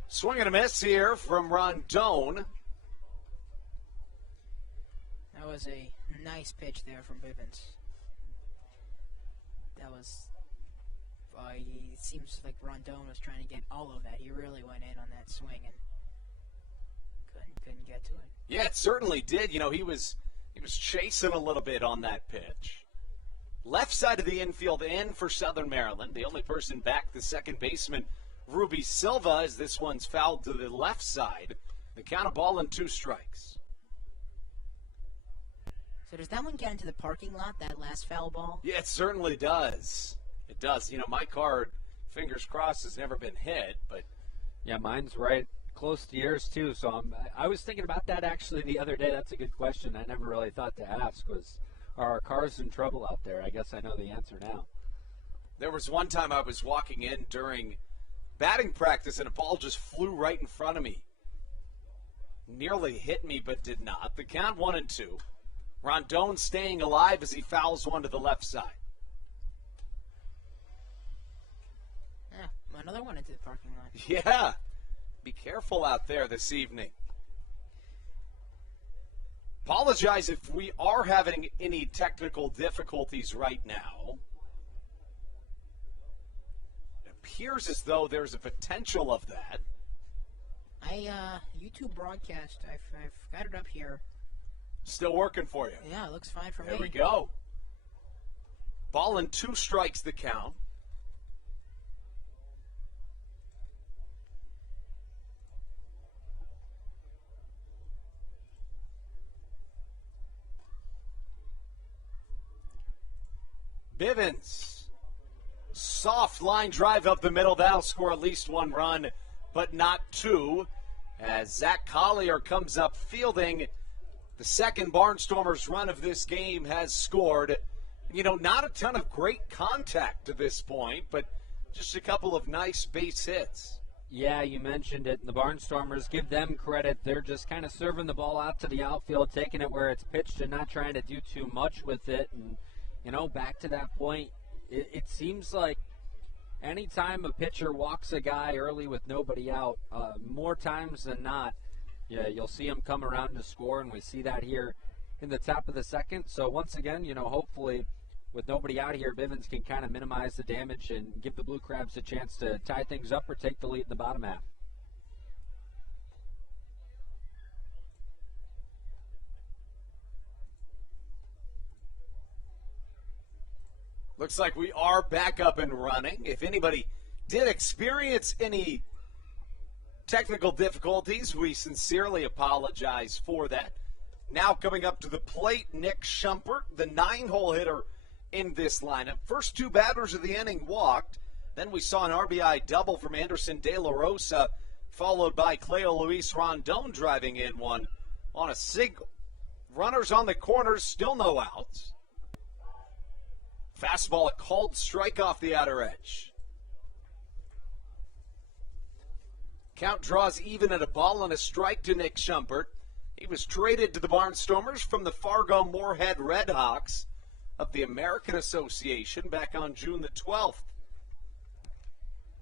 Swing and a miss here from Rondon. That was a nice pitch there from Bivens. That was... it seems like Rondon was trying to get all of that. He really went in on that swing and couldn't get to it. Yeah, it certainly did. He was chasing a little bit on that pitch. Left side of the infield in for Southern Maryland. The only person back, the second baseman, Ruby Silva, as this one's fouled to the left side. The count of ball and 2 strikes. So does that one get into the parking lot, that last foul ball? Yeah, it certainly does. It does. You know, my car, fingers crossed, has never been hit, but Yeah, mine's right close to yours, too. So I was thinking about that, actually, the other day. That's a good question. I never really thought to ask are our cars in trouble out there? I guess I know the answer now. there was one time I was walking in during batting practice and a ball just flew right in front of me. Nearly hit me, but did not. The count 1-2. Rondon staying alive as he fouls one to the left side. Yeah, another one into the parking lot. Yeah. Be careful out there this evening. Apologize if we are having any technical difficulties right now. It appears as though there's a potential of that. YouTube broadcast, I've got it up here. Still working for you. Yeah, it looks fine for me. There we go. Ball and 2 strikes the count. Bivens. Soft line drive up the middle. That'll score at least 1 run, but not 2. As Zach Collier comes up fielding, the second Barnstormers run of this game has scored. You know, not a ton of great contact to this point, but just a couple of nice base hits. Yeah, you mentioned it. The Barnstormers, give them credit. They're just kind of serving the ball out to the outfield, taking it where it's pitched and not trying to do too much with it. And, you know, back to that point, it seems like anytime a pitcher walks a guy early with nobody out, more times than not, yeah, you'll see him come around to score, and we see that here in the top of the second. So once again, you know, hopefully with nobody out here, Bivens can kind of minimize the damage and give the Blue Crabs a chance to tie things up or take the lead in the bottom half. Looks like we are back up and running. If anybody did experience any technical difficulties, we sincerely apologize for that. Now coming up to the plate, Nick Schumpert, the 9-hole hitter in this lineup. First 2 batters of the inning walked. Then we saw an RBI double from Anderson De La Rosa, followed by Cleo Luis Rondon driving in one on a single. Runners on the corners, still no outs. Fastball, a called strike off the outer edge. Count draws even at a ball and a strike to Nick Schumpert. He was traded to the Barnstormers from the Fargo Moorhead Redhawks of the American Association back on June the 12th.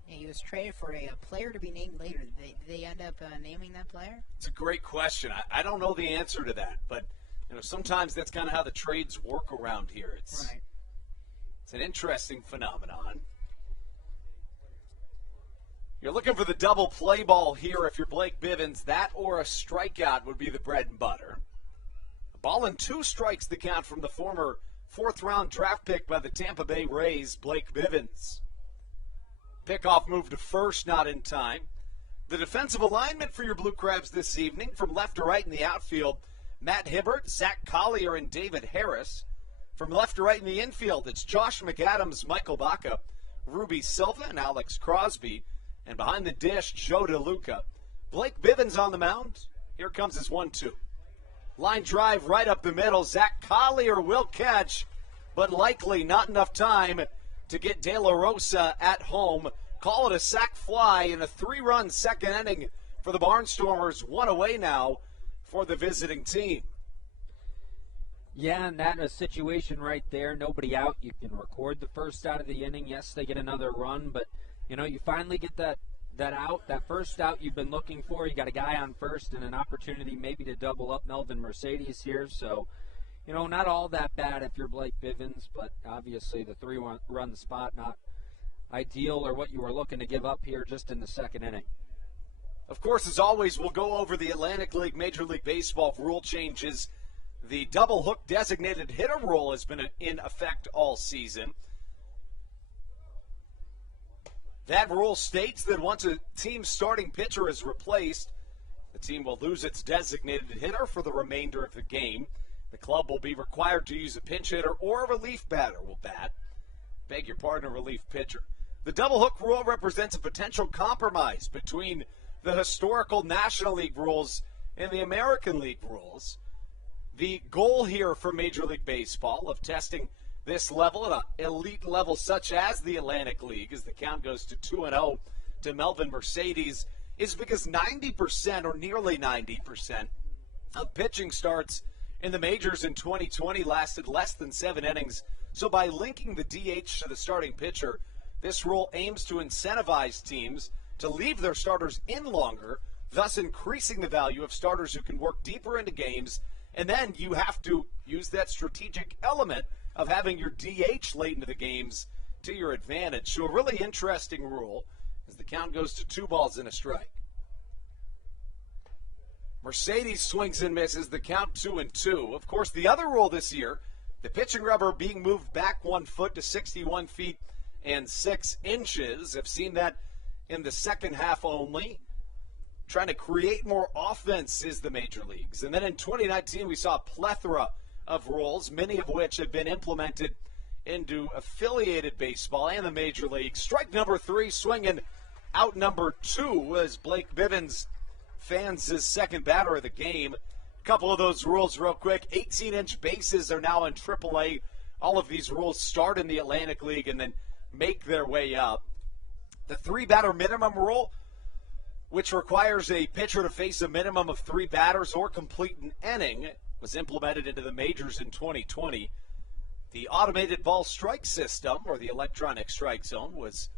Yeah, he was traded for a player to be named later. Did they end up naming that player? It's a great question. I don't know the answer to that, but you know, sometimes that's kind of how the trades work around here. It's an interesting phenomenon. You're looking for the double play ball here if you're Blake Bivens. That or a strikeout would be the bread and butter. A ball and 2 strikes the count from the former 4th-round draft pick by the Tampa Bay Rays, Blake Bivens. Pickoff move to first, not in time. The defensive alignment for your Blue Crabs this evening, from left to right in the outfield, Matt Hibbert, Zach Collier, and David Harris. From left to right in the infield, it's Josh McAdams, Michael Baca, Ruby Silva, and Alex Crosby. And behind the dish, Joe DeLuca. Blake Bivens on the mound. Here comes his 1-2. Line drive right up the middle. Zach Collier will catch, but likely not enough time to get De La Rosa at home. Call it a sac fly in a 3-run second inning for the Barnstormers. 1 away now for the visiting team. Yeah, and that a situation right there, nobody out. You can record the first out of the inning. Yes, they get another run, but, you know, you finally get that out, that first out you've been looking for. You got a guy on first and an opportunity maybe to double up Melvin Mercedes here. So, you know, not all that bad if you're Blake Bivens, but obviously the 3-run spot not ideal or what you were looking to give up here just in the second inning. Of course, as always, we'll go over the Atlantic League Major League Baseball rule changes. The double hook designated hitter rule has been in effect all season. That rule states that once a team's starting pitcher is replaced, the team will lose its designated hitter for the remainder of the game. The club will be required to use a pinch hitter or a relief batter will bat. Beg your pardon, a relief pitcher. The double hook rule represents a potential compromise between the historical National League rules and the American League rules. The goal here for Major League Baseball of testing this level at an elite level such as the Atlantic League, as the count goes to 2-0 to Melvin Mercedes, is because 90% or nearly 90% of pitching starts in the majors in 2020 lasted less than 7 innings. So by linking the DH to the starting pitcher, this rule aims to incentivize teams to leave their starters in longer, thus increasing the value of starters who can work deeper into games. And then you have to use that strategic element of having your DH late into the games to your advantage. So a really interesting rule as the count goes to 2 balls and a strike. Mercedes swings and misses, the count 2-2. Of course, the other rule this year, the pitching rubber being moved back 1 foot to 61 feet and 6 inches. I've seen that in the second half only. Trying to create more offense is the major leagues. And then in 2019, we saw a plethora of rules, many of which have been implemented into affiliated baseball and the major league. Strike number 3, swinging out number 2 as Blake Bivens fans his second batter of the game. A couple of those rules real quick. 18-inch bases are now in AAA. All of these rules start in the Atlantic League and then make their way up. The 3-batter minimum rule, which requires a pitcher to face a minimum of 3 batters or complete an inning, was implemented into the majors in 2020. The automated ball strike system, or the electronic strike zone, was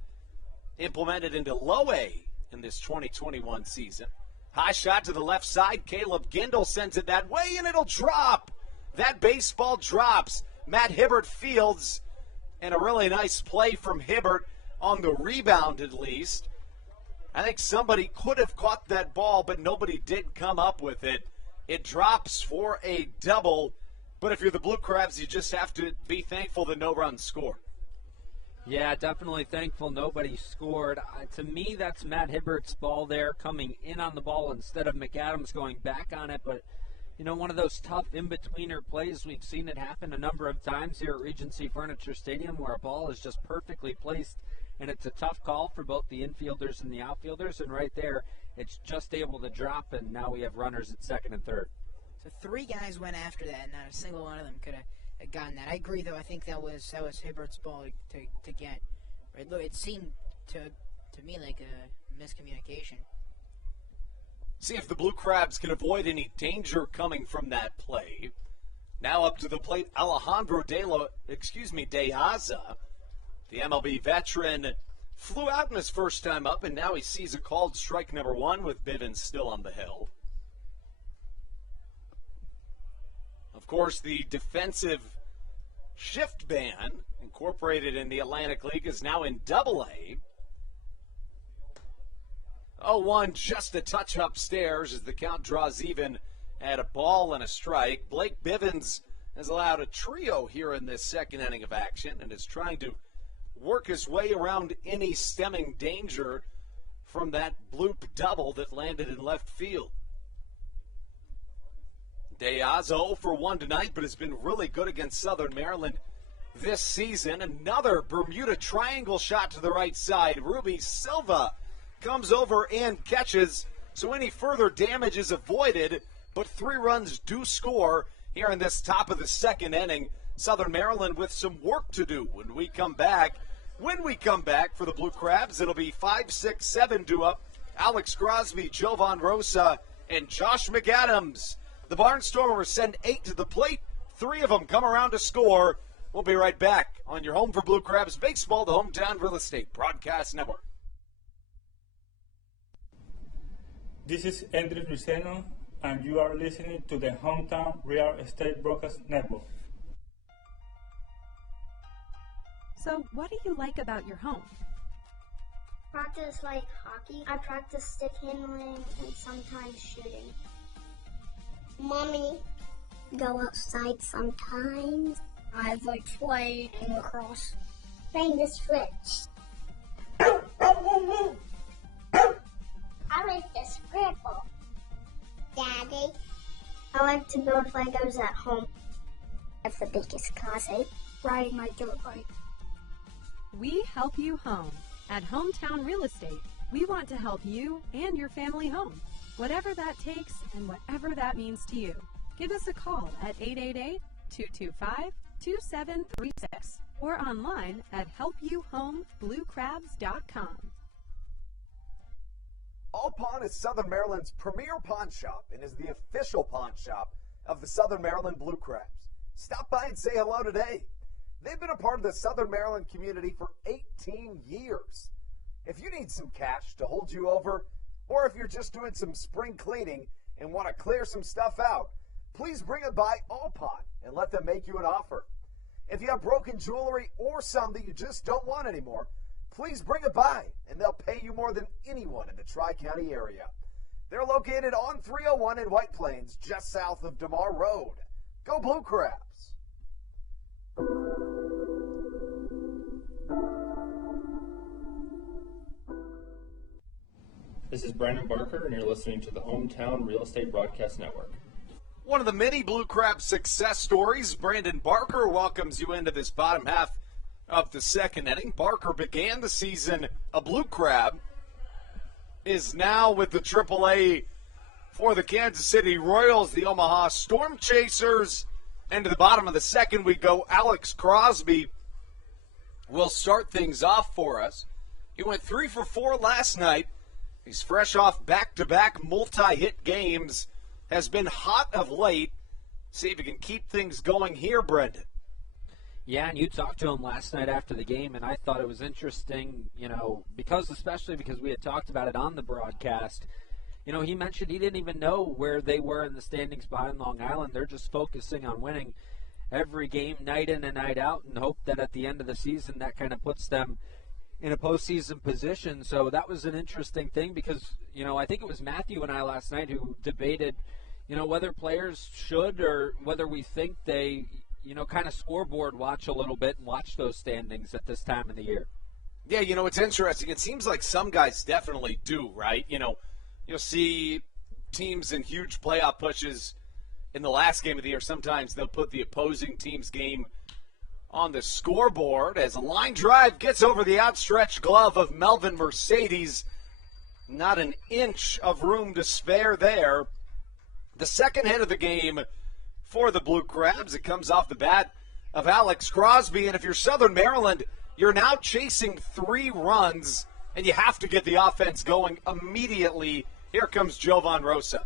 implemented into low A in this 2021 season. High shot to the left side. Caleb Gindel sends it that way, and it'll drop. That baseball drops. Matt Hibbert fields, and a really nice play from Hibbert on the rebound at least. I think somebody could have caught that ball, but nobody did come up with it. It drops for a double, but if you're the Blue Crabs, you just have to be thankful that no runs scored. Yeah, definitely thankful nobody scored. To me, that's Matt Hibbert's ball there, coming in on the ball instead of McAdams going back on it. But, you know, one of those tough in-betweener plays, we've seen it happen a number of times here at Regency Furniture Stadium where a ball is just perfectly placed, and it's a tough call for both the infielders and the outfielders. And right there, it's just able to drop, and now we have runners at second and third. So 3 guys went after that, and not a single one of them could have gotten that. I agree, though. I think that was Hibbert's ball to get. Right? Look, it seemed to me like a miscommunication. See if the Blue Crabs can avoid any danger coming from that play. Now up to the plate, Alejandro De Aza, the MLB veteran, flew out in his first time up, and now he sees a called strike number 1 with Bivens still on the hill. Of course, the defensive shift ban incorporated in the Atlantic League is now in Double-A. 0-1, just a touch upstairs as the count draws even at a ball and a strike. Blake Bivens has allowed a trio here in this second inning of action and is trying to work his way around any stemming danger from that bloop double that landed in left field. De Aza 0 for 1 tonight, but has been really good against Southern Maryland this season. Another Bermuda Triangle shot to the right side. Ruby Silva comes over and catches, so any further damage is avoided, but 3 runs do score here in this top of the second inning. Southern Maryland with some work to do when we come back. When we come back for the Blue Crabs, it'll be 5, 6, 7 due up. Alex Crosby, Jovan Rosa, and Josh McAdams. The Barnstormers send 8 to the plate. 3 of them come around to score. We'll be right back on your home for Blue Crabs Baseball, the Hometown Real Estate Broadcast Network. This is Andres Luceno, and you are listening to the Hometown Real Estate Broadcast Network. So, what do you like about your home? Practice like hockey. I practice stick handling and sometimes shooting. Mommy. Go outside sometimes. I like playing lacrosse. Playing the switch. I like the scribble. Daddy, I like to build Legos at home. I have the biggest closet. Riding my dirt bike. We help you home. At Hometown Real Estate, we want to help you and your family home. Whatever that takes and whatever that means to you. Give us a call at 888-225-2736 or online at helpyouhomebluecrabs.com. All Pawn is Southern Maryland's premier pawn shop and is the official pawn shop of the Southern Maryland Blue Crabs. Stop by and say hello today. They've been a part of the Southern Maryland community for 18 years. If you need some cash to hold you over, or if you're just doing some spring cleaning and want to clear some stuff out, please bring it by All Pawn and let them make you an offer. If you have broken jewelry or some that you just don't want anymore, please bring it by and they'll pay you more than anyone in the Tri-County area. They're located on 301 in White Plains, just south of DeMar Road. Go Blue Crabs! This is Brandon Barker, and you're listening to the Hometown Real Estate Broadcast Network. One of the many Blue Crab success stories, Brandon Barker welcomes you into this bottom half of the second inning. Barker began the season a Blue Crab, is now with the AAA for the Kansas City Royals, the Omaha Storm Chasers. And to the bottom of the second we go. Alex Crosby will start things off for us. He went 3 for 4 last night. He's fresh off back-to-back multi-hit games. Has been hot of late. See if he can keep things going here, Brendan. Yeah, and you talked to him last night after the game, and I thought it was interesting, especially because we had talked about it on the broadcast. He mentioned he didn't even know where they were in the standings behind Long Island. They're just focusing on winning every game night in and night out and hope that at the end of the season that kind of puts them in a postseason position. So that was an interesting thing because, I think it was Matthew and I last night who debated, whether players should or whether we think they, kind of scoreboard watch a little bit and watch those standings at this time of the year. Yeah, it's interesting. It seems like some guys definitely do, right? You'll see teams in huge playoff pushes in the last game of the year. Sometimes they'll put the opposing team's game on the scoreboard as a line drive gets over the outstretched glove of Melvin Mercedes. Not an inch of room to spare there. The second hit of the game for the Blue Crabs. It comes off the bat of Alex Crosby. And if you're Southern Maryland, you're now chasing 3 runs, and you have to get the offense going immediately. Here comes Jovan Rosa.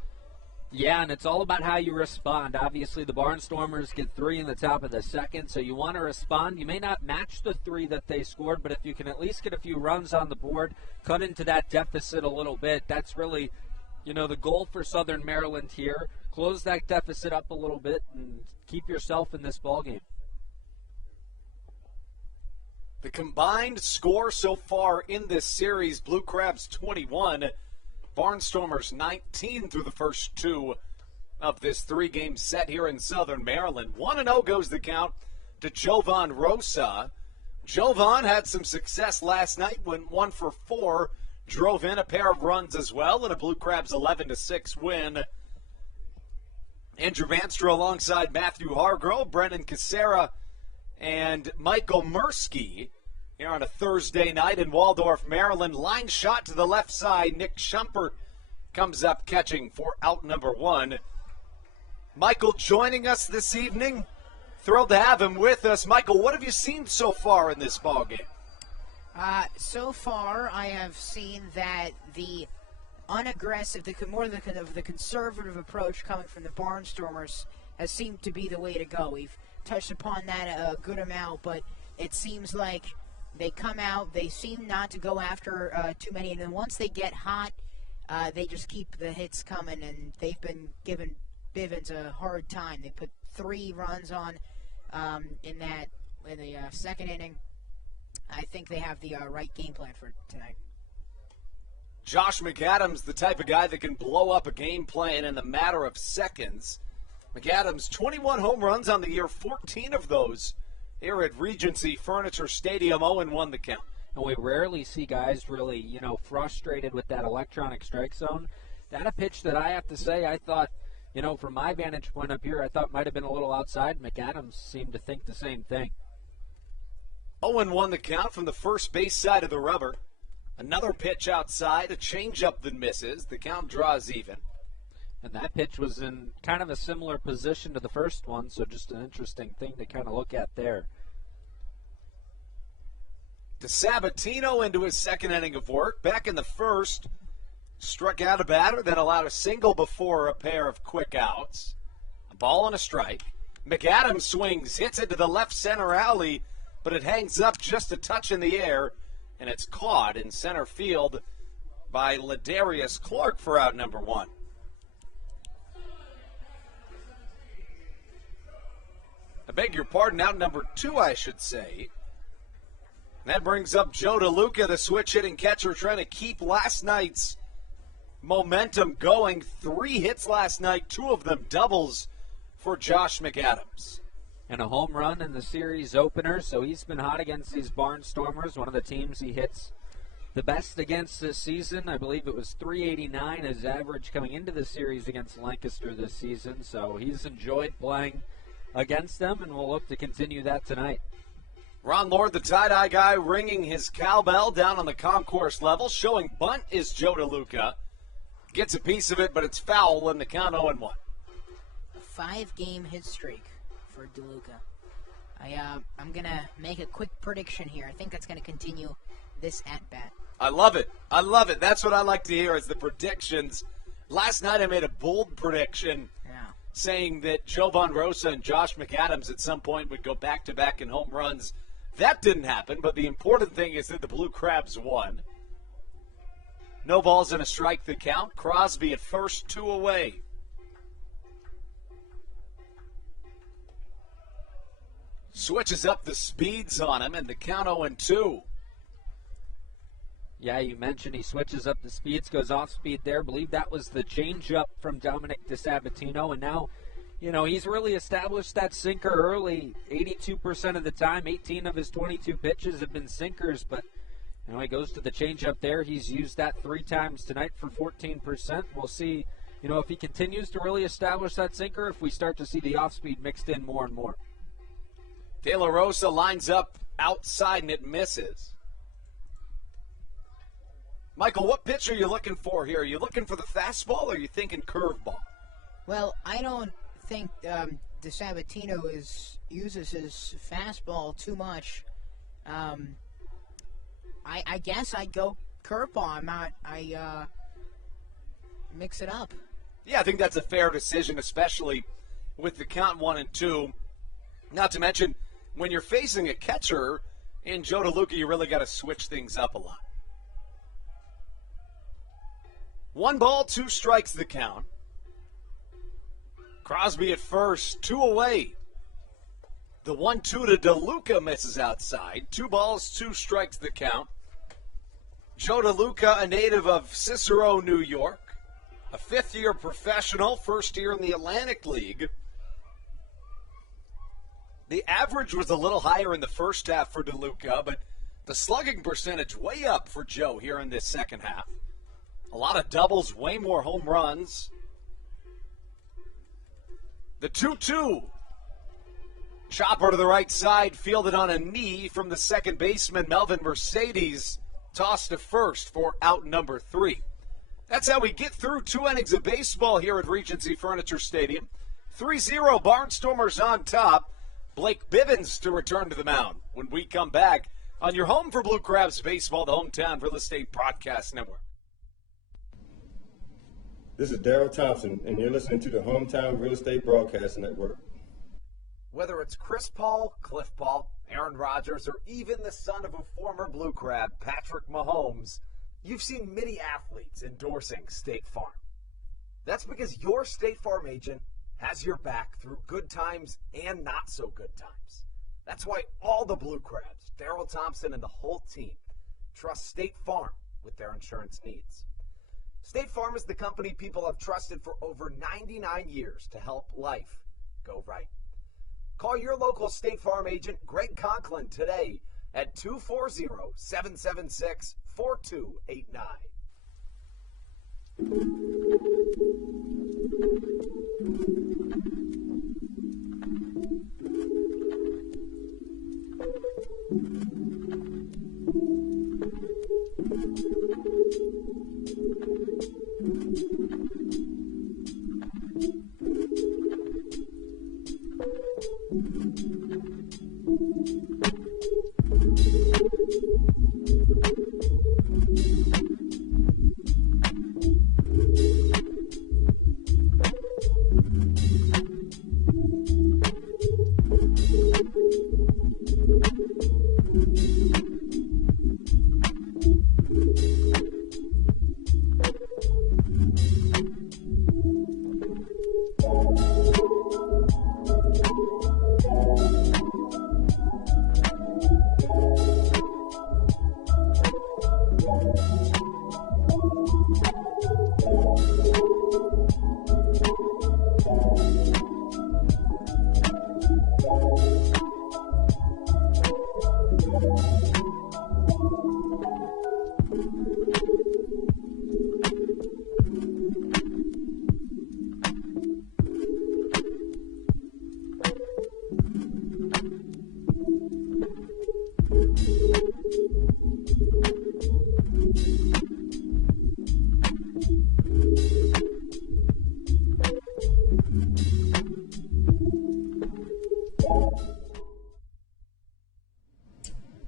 Yeah, and it's all about how you respond. Obviously, the Barnstormers get 3 in the top of the second, so you want to respond. You may not match the 3 that they scored, but if you can at least get a few runs on the board, cut into that deficit a little bit, that's really, the goal for Southern Maryland here. Close that deficit up a little bit and keep yourself in this ballgame. The combined score so far in this series, Blue Crabs 21, Barnstormers 19 through the first 2 of this 3-game set here in Southern Maryland. 1-0 goes the count to Jovan Rosa. Jovan had some success last night, went 1 for 4, drove in a pair of runs as well in a Blue Crabs 11-6 win. Andrew Vanstra alongside Matthew Hargrove, Brendan Casera, and Michael Mursky here on a Thursday night in Waldorf, Maryland. Line shot to the left side. Nick Shumpert comes up catching for out number 1. Michael joining us this evening. Thrilled to have him with us. Michael, what have you seen so far in this ballgame? So far, I have seen that the unaggressive, the conservative approach coming from the Barnstormers has seemed to be the way to go. We've touched upon that a good amount, but it seems like they come out, they seem not to go after too many, and then once they get hot, they just keep the hits coming, and they've been giving Bivens a hard time. They put 3 runs on in the second inning. I think they have the right game plan for tonight. Josh McAdams, the type of guy that can blow up a game plan in a matter of seconds. McAdams, 21 home runs on the year, 14 of those here at Regency Furniture Stadium, 0-1 the count. And we rarely see guys really, frustrated with that electronic strike zone. That a pitch that I have to say I thought, from my vantage point up here, I thought might have been a little outside. McAdams seemed to think the same thing. 0-1 the count from the first base side of the rubber. Another pitch outside, a changeup that misses. The count draws even. And that pitch was in kind of a similar position to the first one, so just an interesting thing to kind of look at there. DeSabatino into his second inning of work. Back in the first, struck out a batter, then allowed a single before a pair of quick outs. A ball and a strike. McAdams swings, hits it to the left center alley, but it hangs up just a touch in the air, and it's caught in center field by Ladarius Clark for out number 1. I beg your pardon, out number 2, I should say. That brings up Joe DeLuca, the switch-hitting catcher, trying to keep last night's momentum going. 3 hits last night, 2 of them doubles for Josh McAdams. And a home run in the series opener, so he's been hot against these Barnstormers, one of the teams he hits the best against this season. I believe it was .389 his average coming into the series against Lancaster this season, so he's enjoyed playing against them, and we'll look to continue that tonight. Ron Lord, the tie-dye guy, ringing his cowbell down on the concourse level, showing bunt is Joe DeLuca. Gets a piece of it, but it's foul in the count 0-1. A 5-game hit streak for DeLuca. I'm going to make a quick prediction here. I think that's going to continue this at-bat. I love it. I love it. That's what I like to hear is the predictions. Last night I made a bold prediction saying that Joe Von Rosa and Josh McAdams at some point would go back-to-back in home runs. That didn't happen, but the important thing is that the Blue Crabs won. No balls and a strike the count. Crosby at first, 2 away. Switches up the speeds on him, and the count 0-2. Yeah, you mentioned he switches up the speeds, goes off speed there. Believe that was the changeup from Dominic DeSabatino, and now, he's really established that sinker early. 82% of the time, 18 of his 22 pitches have been sinkers, but he goes to the changeup there. He's used that 3 times tonight for 14%. We'll see, if he continues to really establish that sinker, if we start to see the off-speed mixed in more and more. De La Rosa lines up outside, and it misses. Michael, what pitch are you looking for here? Are you looking for the fastball, or are you thinking curveball? Well, I don't think DeSabatino uses his fastball too much. I guess I'd go curveball. I mix it up. Yeah, I think that's a fair decision, especially with the count 1-2. Not to mention, when you're facing a catcher in Joe DeLuca, you really got to switch things up a lot. 1 ball, 2 strikes the count. Crosby at first, 2 away. The 1-2 to DeLuca misses outside. 2 balls, 2 strikes the count. Joe DeLuca, a native of Cicero, New York. A 5th-year professional, first year in the Atlantic League. The average was a little higher in the first half for DeLuca, but the slugging percentage way up for Joe here in this second half. A lot of doubles, way more home runs. The 2-2. Chopper to the right side, fielded on a knee from the second baseman, Melvin Mercedes, tossed to first for out number 3. That's how we get through 2 innings of baseball here at Regency Furniture Stadium. 3-0 Barnstormers on top. Blake Bivens to return to the mound when we come back on your home for Blue Crabs Baseball, the Hometown Real Estate Broadcast Network. This is Daryl Thompson, and you're listening to the Hometown Real Estate Broadcast Network. Whether it's Chris Paul, Cliff Paul, Aaron Rodgers, or even the son of a former Blue Crab, Patrick Mahomes, you've seen many athletes endorsing State Farm. That's because your State Farm agent has your back through good times and not so good times. That's why all the Blue Crabs, Daryl Thompson and the whole team, trust State Farm with their insurance needs. State Farm is the company people have trusted for over 99 years to help life go right. Call your local State Farm agent, Greg Conklin, today at 240-776-4289.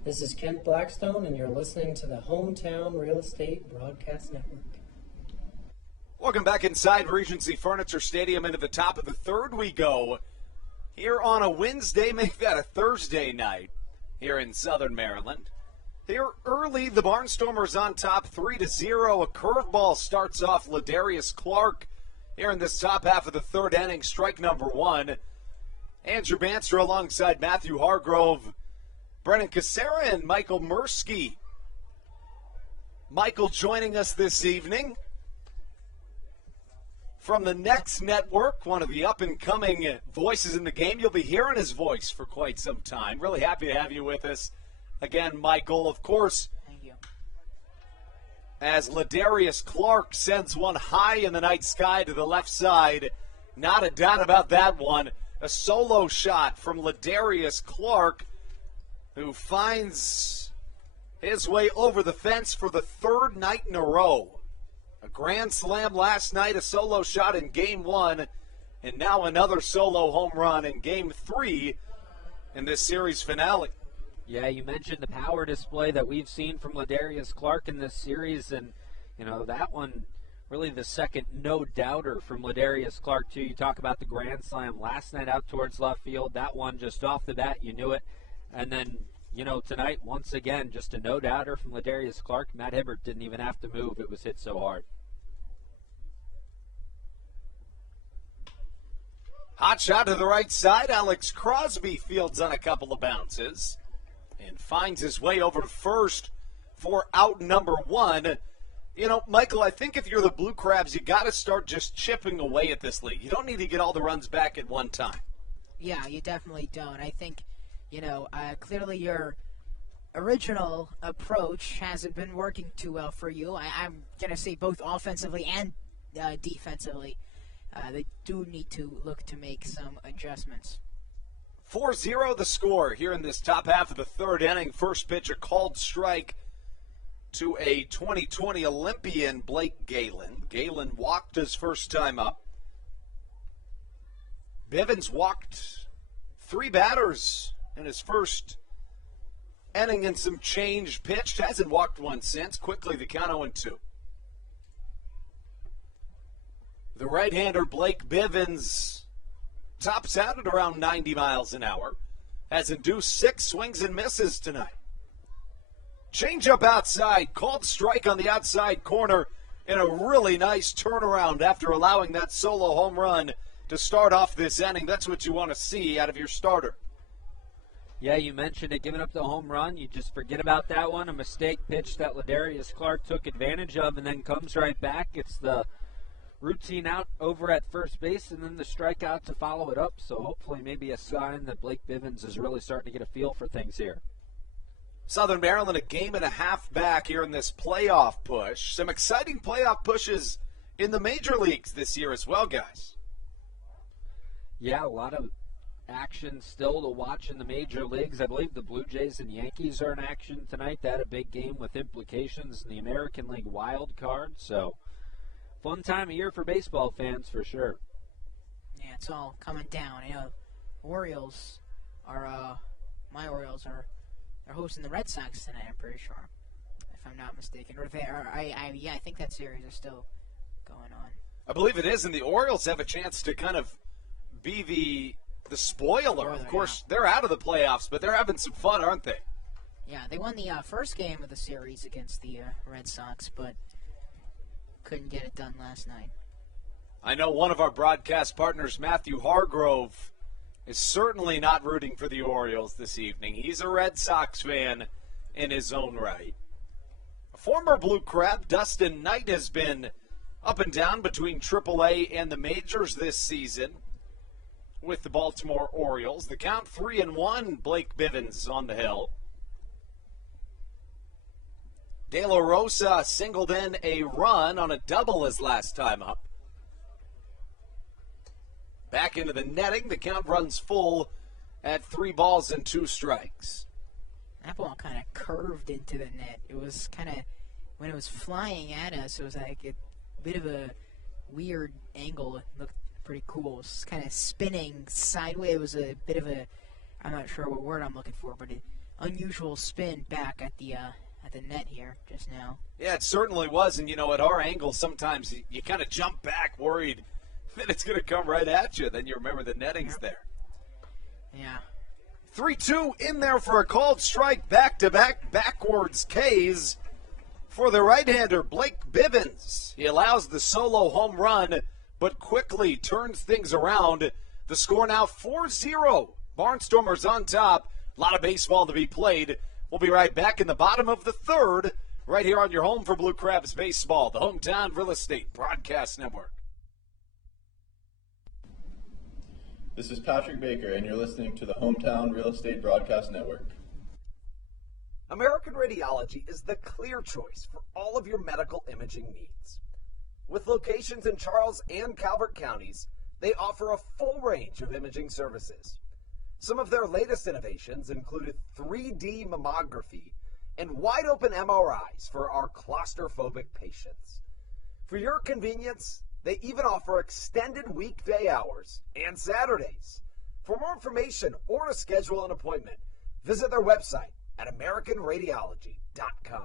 This is Kent Blackstone, and you're listening to the Hometown Real Estate Broadcast Network. Welcome back inside Regency Furniture Stadium. Into the top of the third we go here on a Wednesday, maybe that a Thursday night here in Southern Maryland. Here early, the Barnstormers on top 3-0. A curveball starts off Ladarius Clark here in this top half of the third inning, strike number one. Andrew Banster alongside Matthew Hargrove, Brennan Casera, and Michael Mursky. Michael joining us this evening from the Next Network, one of the up-and-coming voices in the game. You'll be hearing his voice for quite some time. Really happy to have you with us again, Michael. Of course, thank you. As Ladarius Clark sends one high in the night sky to the left side, not a doubt about that one. A solo shot from Ladarius Clark, who finds his way over the fence for the third night in a row. A grand slam last night, a solo shot in Game 1, and now another solo home run in Game 3 in this series finale. Yeah, you mentioned the power display that we've seen from Ladarius Clark in this series, and, you know, that one, really the second no-doubter from Ladarius Clark, too. You talk about the grand slam last night out towards left field. That one, just off the bat, you knew it. And then, you know, tonight, once again, just a no-doubter from Ladarius Clark. Matt Hibbert didn't even have to move. It was hit so hard. Hot shot to the right side. Alex Crosby fields on a couple of bounces and finds his way over to first for out number one. You know, Michael, I think if you're the Blue Crabs, you got to start just chipping away at this lead. You don't need to get all the runs back at one time. Yeah, you definitely don't. I think, you know, clearly your original approach hasn't been working too well for you. I'm going to say both offensively and defensively. They do need to look to make some adjustments. 4-0 the score here in this top half of the third inning. First pitch, a called strike to a 2020 Olympian, Blake Galen. Galen walked his first time up. Bivens walked three batters in his first inning and some change pitched. Hasn't walked one since. Quickly the count 0-2. The right-hander Blake Bivens tops out at around 90 miles an hour. Has induced 6 swings and misses tonight. Change-up outside, called strike on the outside corner, and a really nice turnaround after allowing that solo home run to start off this inning. That's what you want to see out of your starter. Yeah, you mentioned it, giving up the home run. You just forget about that one. A mistake pitch that Ladarius Clark took advantage of and then comes right back. It's the routine out over at first base and then the strikeout to follow it up. So hopefully maybe a sign that Blake Bivens is really starting to get a feel for things here. Southern Maryland a game and a half back here in this playoff push. Some exciting playoff pushes in the major leagues this year as well, guys. Yeah, a lot of action still to watch in the major leagues. I believe the Blue Jays and Yankees are in action tonight. They had a big game with implications in the American League wild card. So, fun time of year for baseball fans for sure. Yeah, it's all coming down. Orioles are, my Orioles are hosting the Red Sox tonight, I'm pretty sure, if I'm not mistaken. Or they are, I think that series is still going on. I believe it is, and the Orioles have a chance to kind of be the spoiler. Of course, they're out of the playoffs, but they're having some fun, aren't they? Yeah, they won the first game of the series against the Red Sox, but couldn't get it done last night. I know one of our broadcast partners, Matthew Hargrove, is certainly not rooting for the Orioles this evening. He's a Red Sox fan in his own right. Former Blue Crab Dustin Knight has been up and down between AAA and the majors this season with the Baltimore Orioles. The count 3-1, Blake Bivens on the hill. De La Rosa singled in a run on a double his last time up. Back into the netting, the count runs full at 3 balls and 2 strikes. That ball kind of curved into the net. It was kind of, when it was flying at us, it was like a bit of a weird angle. It looked pretty cool. It was kind of spinning sideways. It was a bit of a, I'm not sure what word I'm looking for, but an unusual spin back at the net here just now. Yeah, it certainly was. And, at our angle, sometimes you kind of jump back worried that it's going to come right at you. Then you remember the netting's there. Yeah. 3-2 in there for a called strike, back-to-back backwards Ks for the right-hander, Blake Bivens. He allows the solo home run, but quickly turns things around. The score now 4-0. Barnstormers on top. A lot of baseball to be played. We'll be right back in the bottom of the third, right here on your home for Blue Crabs Baseball, the Hometown Real Estate Broadcast Network. This is Patrick Baker, and you're listening to the Hometown Real Estate Broadcast Network. American Radiology is the clear choice for all of your medical imaging needs. With locations in Charles and Calvert counties, they offer a full range of imaging services. Some of their latest innovations included 3D mammography and wide-open MRIs for our claustrophobic patients. For your convenience, they even offer extended weekday hours and Saturdays. For more information or to schedule an appointment, visit their website at AmericanRadiology.com.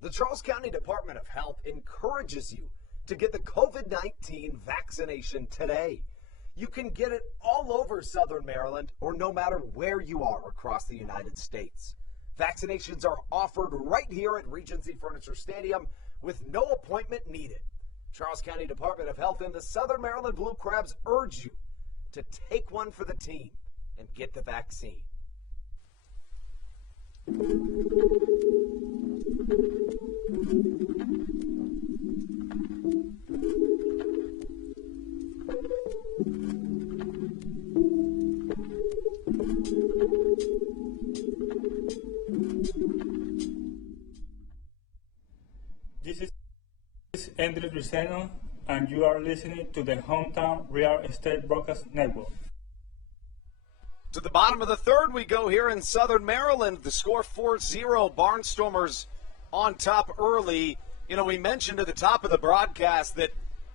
The Charles County Department of Health encourages you to get the COVID-19 vaccination today. You can get it all over Southern Maryland or no matter where you are across the United States. Vaccinations are offered right here at Regency Furniture Stadium with no appointment needed. Charles County Department of Health and the Southern Maryland Blue Crabs urge you to take one for the team and get the vaccine. This is Andres Riceno, and you are listening to the Hometown Real Estate Broadcast Network. To the bottom of the third we go here in Southern Maryland. The score 4-0. Barnstormers on top early. We mentioned at the top of the broadcast that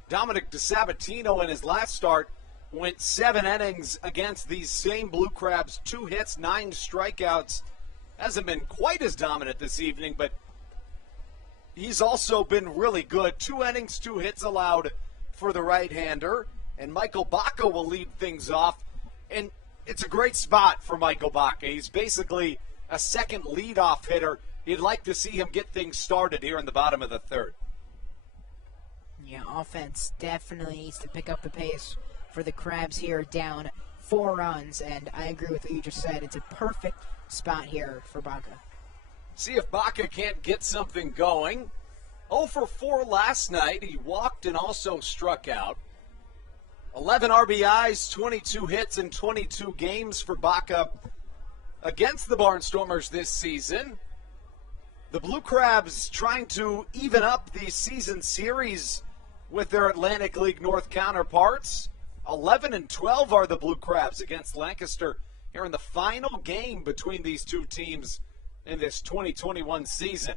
Dominic DeSabatino in his last start went 7 innings against these same Blue Crabs. 2 hits, 9 strikeouts. Hasn't been quite as dominant this evening, but he's also been really good. 2 innings, 2 hits allowed for the right-hander. And Michael Baca will lead things off. And it's a great spot for Michael Baca. He's basically a second leadoff hitter. You'd like to see him get things started here in the bottom of the third. Yeah, offense definitely needs to pick up the pace for the Crabs here, down 4 runs. And I agree with what you just said. It's a perfect spot here for Baca. See if Baca can't get something going. 0 for 4 last night. He walked and also struck out. 11 RBIs, 22 hits in 22 games for Baca against the Barnstormers this season. The Blue Crabs trying to even up the season series with their Atlantic League North counterparts. 11-12 are the Blue Crabs against Lancaster here in the final game between these two teams in this 2021 season.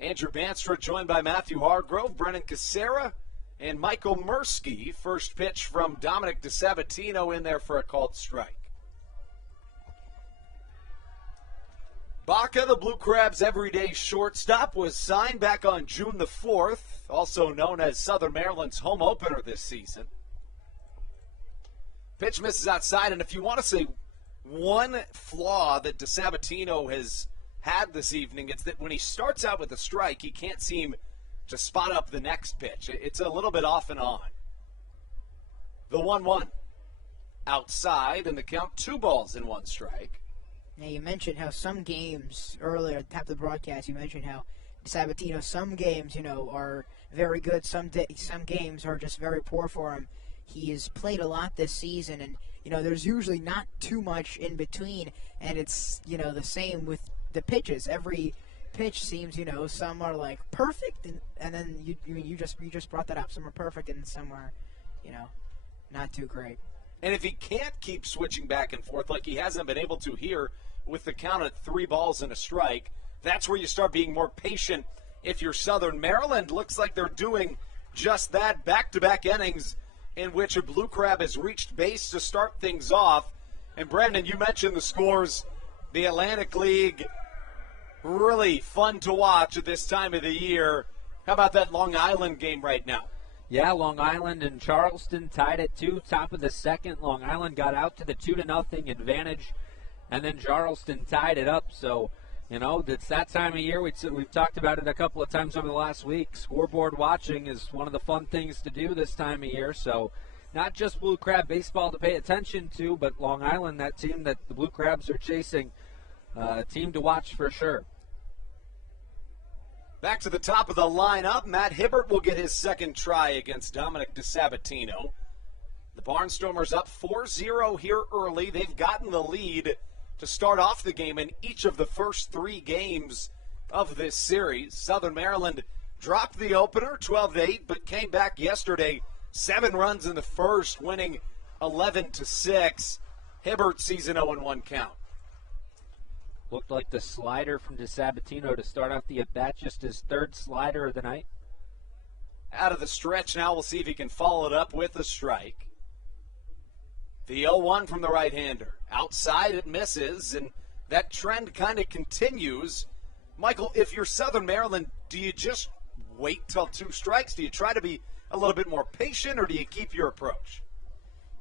Andrew Banstra joined by Matthew Hargrove, Brennan Casera, and Michael Mursky. First pitch from Dominic DeSabatino in there for a called strike. Baca, the Blue Crabs' everyday shortstop, was signed back on June the 4th, also known as Southern Maryland's home opener this season. Pitch misses outside, and if you want to say one flaw that DeSabatino has had this evening, it's that when he starts out with a strike, he can't seem to spot up the next pitch. It's a little bit off and on. The 1-1 outside, and the count 2-1 strike. Now, you mentioned how some games earlier at the top of the broadcast, you mentioned how Sabatino, some games, are very good. Some games are just very poor for him. He has played a lot this season, and, there's usually not too much in between. And it's, the same with the pitches. Every pitch seems, some are like perfect, and then you just brought that up. Some are perfect, and some are, not too great. And if he can't keep switching back and forth like he hasn't been able to here with the count at 3-1, that's where you start being more patient. If you're Southern Maryland, looks like they're doing just that. Back-to-back innings in which a Blue Crab has reached base to start things off. And Brandon, you mentioned the scores. The Atlantic League, really fun to watch at this time of the year. How about that Long Island game right now? Yeah, Long Island and Charleston tied at 2, top of the second. Long Island got out to the 2-0 advantage, and then Charleston tied it up. So, it's that time of year. We've talked about it a couple of times over the last week. Scoreboard watching is one of the fun things to do this time of year. So, not just Blue Crab baseball to pay attention to, but Long Island, that team that the Blue Crabs are chasing, a team to watch for sure. Back to the top of the lineup, Matt Hibbert will get his second try against Dominic DeSabatino. The Barnstormers up 4-0 here early. They've gotten the lead to start off the game in each of the first 3 games of this series. Southern Maryland dropped the opener 12-8, but came back yesterday 7 runs in the first, winning 11-6. Hibbert sees an 0-1 count. Looked like the slider from DeSabatino to start off the at-bat, just his 3rd slider of the night. Out of the stretch now, we'll see if he can follow it up with a strike. The 0-1 from the right-hander. Outside it misses, and that trend kind of continues. Michael, if you're Southern Maryland, do you just wait till 2 strikes? Do you try to be a little bit more patient, or do you keep your approach?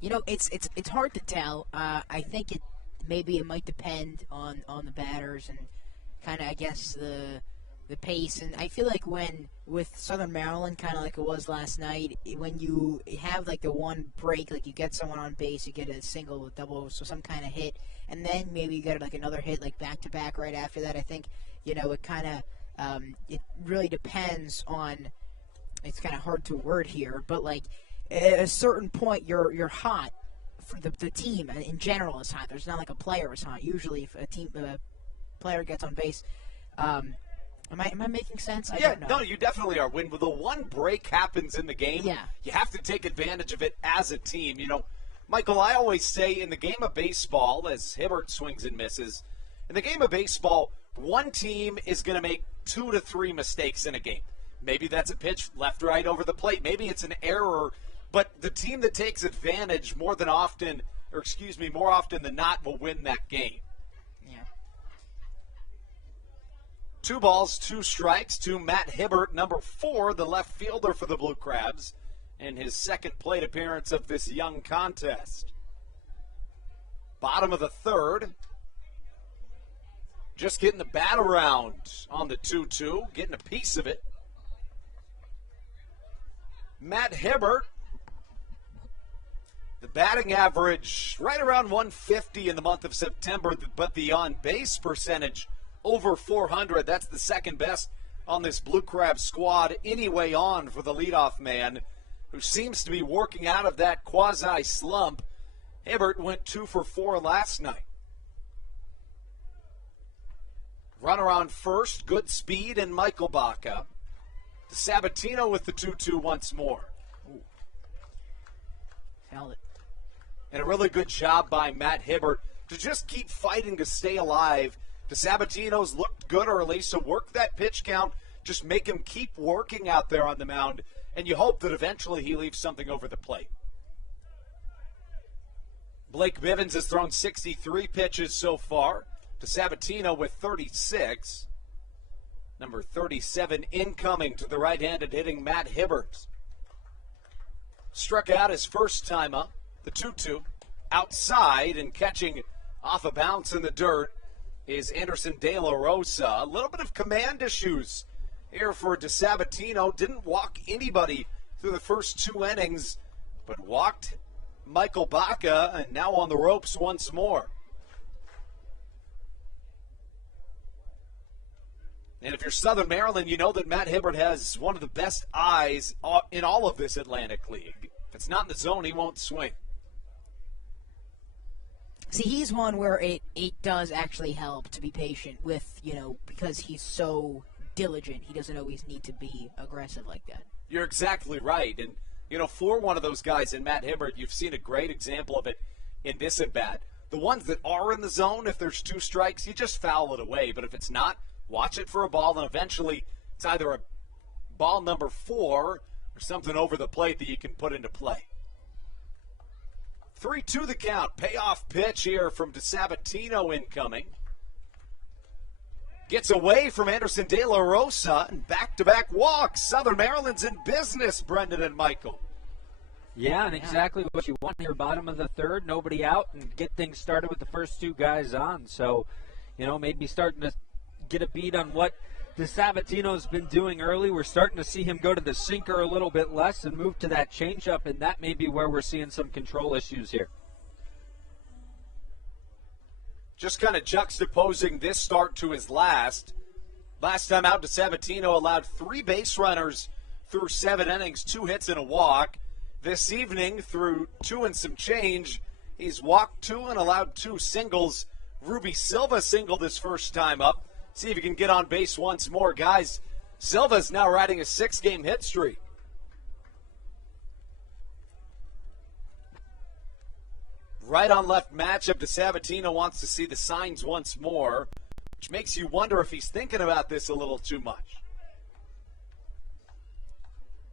It's hard to tell. I think maybe it might depend on the batters and kind of, I guess, the pace. And I feel like with Southern Maryland, kind of like it was last night, when you have like the one break, like you get someone on base, you get a single, a double, so some kind of hit, and then maybe you get like another hit like back-to-back right after that. I think, it kind of, it really depends on, it's kind of hard to word here, but like at a certain point you're hot. For the team in general is hot. There's not like a player is hot. Usually, if a player gets on base, am I making sense? I don't know. No, you definitely are. When the one break happens in the game, yeah, you have to take advantage of it as a team. Michael, I always say in the game of baseball, as Hibbert swings and misses, in the game of baseball, one team is going to make 2 to 3 mistakes in a game. Maybe that's a pitch left, right over the plate. Maybe it's an error. But the team that takes advantage more often than not will win that game. Yeah. 2-2 to Matt Hibbert, number 4, the left fielder for the Blue Crabs, and his second plate appearance of this young contest. Bottom of the 3rd. Just getting the bat around on the 2-2, getting a piece of it. Matt Hibbert. The batting average right around 150 in the month of September, but the on-base percentage over 400. That's the second best on this Blue Crab squad anyway on for the leadoff man, who seems to be working out of that quasi-slump. Hibbert went 2 for 4 last night. Runner on first, good speed, and Michael Baca. DeSabatino with the 2-2 once more. Held it. And a really good job by Matt Hibbert to just keep fighting to stay alive. DeSabatino's looked good early, so work that pitch count. Just make him keep working out there on the mound, and you hope that eventually he leaves something over the plate. Blake Bivens has thrown 63 pitches so far. DeSabatino with 36. Number 37 incoming to the right-handed hitting Matt Hibbert. Struck out his first time up, the 2-2. Outside and catching off a bounce in the dirt is Anderson De La Rosa. A little bit of command issues here for DeSabatino. Didn't walk anybody through the first 2 innings, but walked Michael Baca, and now on the ropes once more. And if you're Southern Maryland, you know that Matt Hibbert has one of the best eyes in all of this Atlantic League. If it's not in the zone, he won't swing. See, he's one where it does actually help to be patient with, because he's so diligent. He doesn't always need to be aggressive like that. You're exactly right. And, for one of those guys in Matt Hibbert, you've seen a great example of it in this at-bat. The ones that are in the zone, if there's 2 strikes, you just foul it away. But if it's not, watch it for a ball, and eventually it's either a ball number 4 or something over the plate that you can put into play. 3-2 the count. Payoff pitch here from DeSabatino incoming. Gets away from Anderson De La Rosa and back-to-back walks. Southern Maryland's in business, Brendan and Michael. Yeah, and exactly what you want here. Bottom of the third, nobody out, and get things started with the first 2 guys on. So, maybe starting to get a beat on what DeSabatino's been doing early. We're starting to see him go to the sinker a little bit less and move to that changeup, and that may be where we're seeing some control issues here. Just kind of juxtaposing this start to his last. Last time out, DeSabatino allowed 3 base runners through 7 innings, 2 hits and a walk. This evening, through 2 and some change, he's walked 2 and allowed 2 singles. Ruby Silva singled his first time up. See if he can get on base once more. Guys, Silva's now riding a 6-game hit streak. Right on left matchup, DeSabatino wants to see the signs once more, which makes you wonder if he's thinking about this a little too much.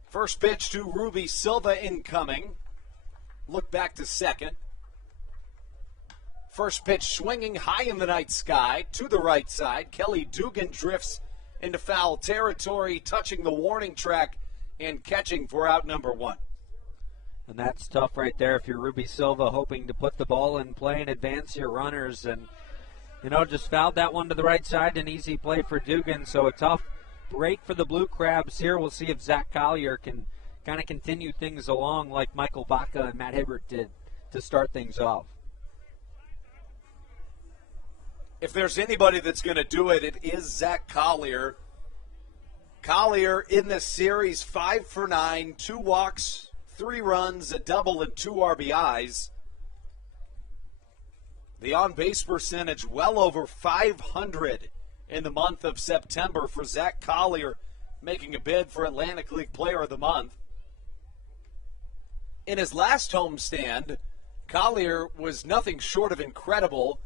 First pitch to Ruby Silva incoming. Look back to second. First pitch swinging high in the night sky to the right side. Kelly Dugan drifts into foul territory, touching the warning track and catching for out number 1. And that's tough right there if you're Ruby Silva, hoping to put the ball in play and advance your runners. And, just fouled that one to the right side. An easy play for Dugan. So a tough break for the Blue Crabs here. We'll see if Zach Collier can kind of continue things along like Michael Baca and Matt Hibbert did to start things off. If there's anybody that's going to do it, it is Zach Collier. Collier in this series, 5 for 9, 2 walks, 3 runs, a double, and 2 RBIs. The on-base percentage well over 500 in the month of September for Zach Collier, making a bid for Atlantic League Player of the Month. In his last homestand, Collier was nothing short of incredible.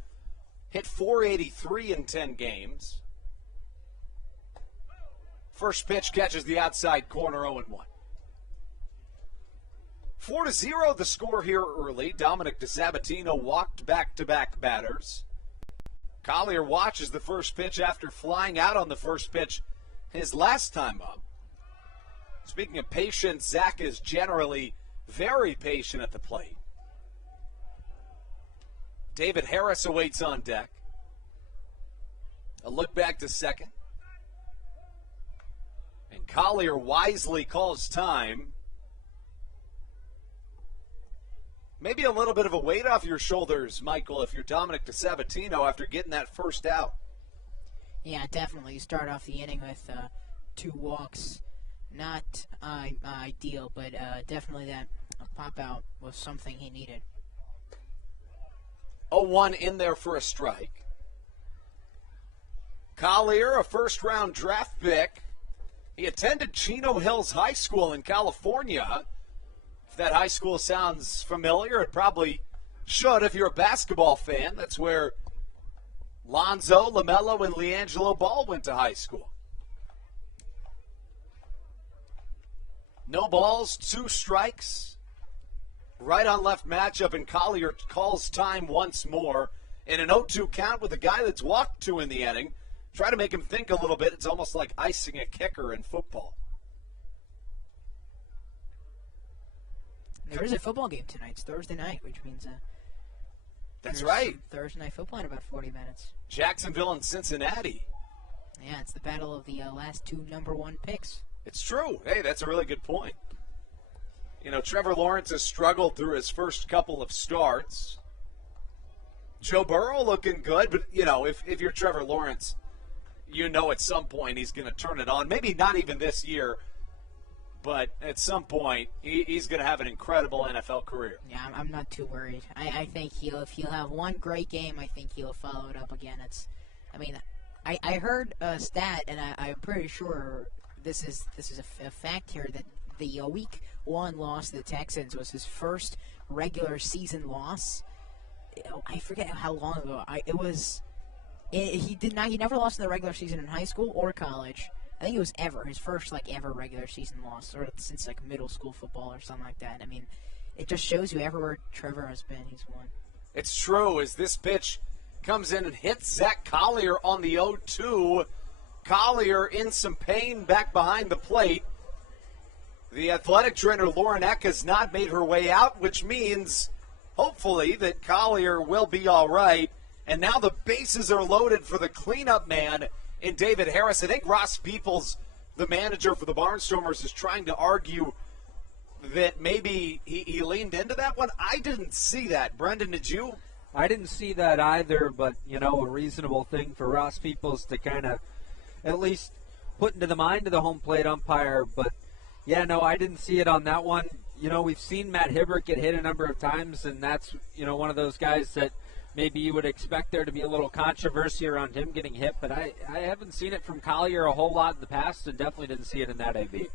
Hit .483 in 10 games. First pitch catches the outside corner, 0-1. 4-0 the score here early. Dominic DeSabatino walked back-to-back batters. Collier watches the first pitch after flying out on the first pitch his last time up. Speaking of patience, Zach is generally very patient at the plate. David Harris awaits on deck. A look back to second. And Collier wisely calls time. Maybe a little bit of a weight off your shoulders, Michael, if you're Dominic DeSabatino after getting that first out. Yeah, definitely. You start off the inning with 2 walks. Not ideal, but definitely that pop out was something he needed. 0-1 in there for a strike. Collier, a first-round draft pick. He attended Chino Hills High School in California. If that high school sounds familiar, it probably should if you're a basketball fan. That's where Lonzo, LaMelo, and LiAngelo Ball went to high school. No balls, 2 strikes. Right on left matchup, and Collier calls time once more in an 0-2 count with a guy that's walked 2 in the inning. Try to make him think a little bit. It's almost like icing a kicker in football. There is a football game tonight. It's Thursday night, which means that's right. Thursday night football in about 40 minutes. Jacksonville and Cincinnati. Yeah, it's the battle of the last 2 number 1 picks. It's true. Hey, that's a really good point. You know, Trevor Lawrence has struggled through his first couple of starts. Joe Burrow looking good, but, you know, if you're Trevor Lawrence, you know at some point he's going to turn it on. Maybe not even this year, but at some point he's going to have an incredible NFL career. Yeah, I'm not too worried. I think if he'll have one great game, I think he'll follow it up again. I heard a stat, and I'm pretty sure this is a fact here, that the Week 1 loss to the Texans was his first regular season loss. I forget how long ago. He never lost in the regular season in high school or college. I think it was his first ever regular season loss, or since middle school football or something like that. I mean, it just shows you everywhere Trevor has been, he's won. It's true. As this pitch comes in and hits Zach Collier on the 0-2. Collier in some pain back behind the plate. The athletic trainer Lauren Eck has not made her way out, which means hopefully that Collier will be all right. And now the bases are loaded for the cleanup man in David Harris. I think Ross Peoples, the manager for the Barnstormers, is trying to argue that maybe he leaned into that one. I didn't see that. Brendan, did you? I didn't see that either, but, a reasonable thing for Ross Peoples to kind of at least put into the mind of the home plate umpire. But, yeah, no, I didn't see it on that one. We've seen Matt Hibbert get hit a number of times, and that's, one of those guys that maybe you would expect there to be a little controversy around him getting hit, but I haven't seen it from Collier a whole lot in the past, and definitely didn't see it in that AB.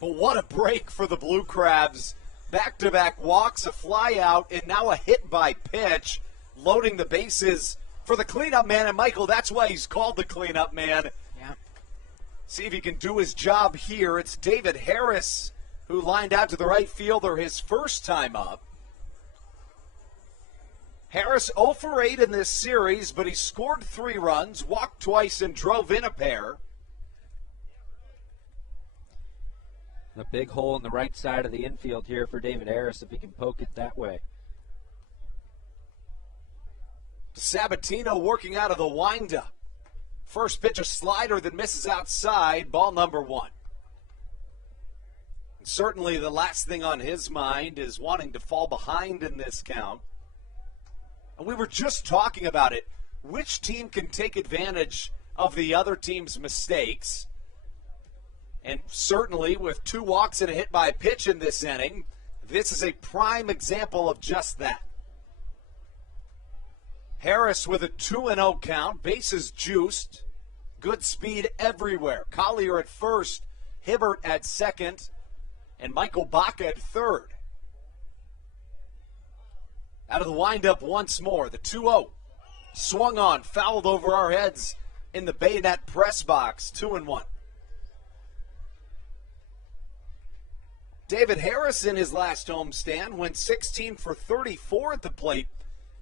But what a break for the Blue Crabs. Back-to-back walks, a fly out, and now a hit by pitch, loading the bases for the cleanup man. And, Michael, that's why he's called the cleanup man. Yeah. See if he can do his job here. It's David Harris, who lined out to the right fielder his first time up. Harris 0 for 8 in this series, but he scored 3 runs, walked twice, and drove in a pair. A big hole in the right side of the infield here for David Harris if he can poke it that way. Sabatino working out of the windup. First pitch, a slider that misses outside, ball number 1. And certainly the last thing on his mind is wanting to fall behind in this count. And we were just talking about it. Which team can take advantage of the other team's mistakes? And certainly with 2 walks and a hit by pitch in this inning, this is a prime example of just that. Harris with a 2-0 count, bases juiced, good speed everywhere. Collier at first, Hibbert at second, and Michael Baca at third. Out of the windup once more, the 2-0. Swung on, fouled over our heads in the bayonet press box, 2-1. David Harris in his last homestand went 16 for 34 at the plate.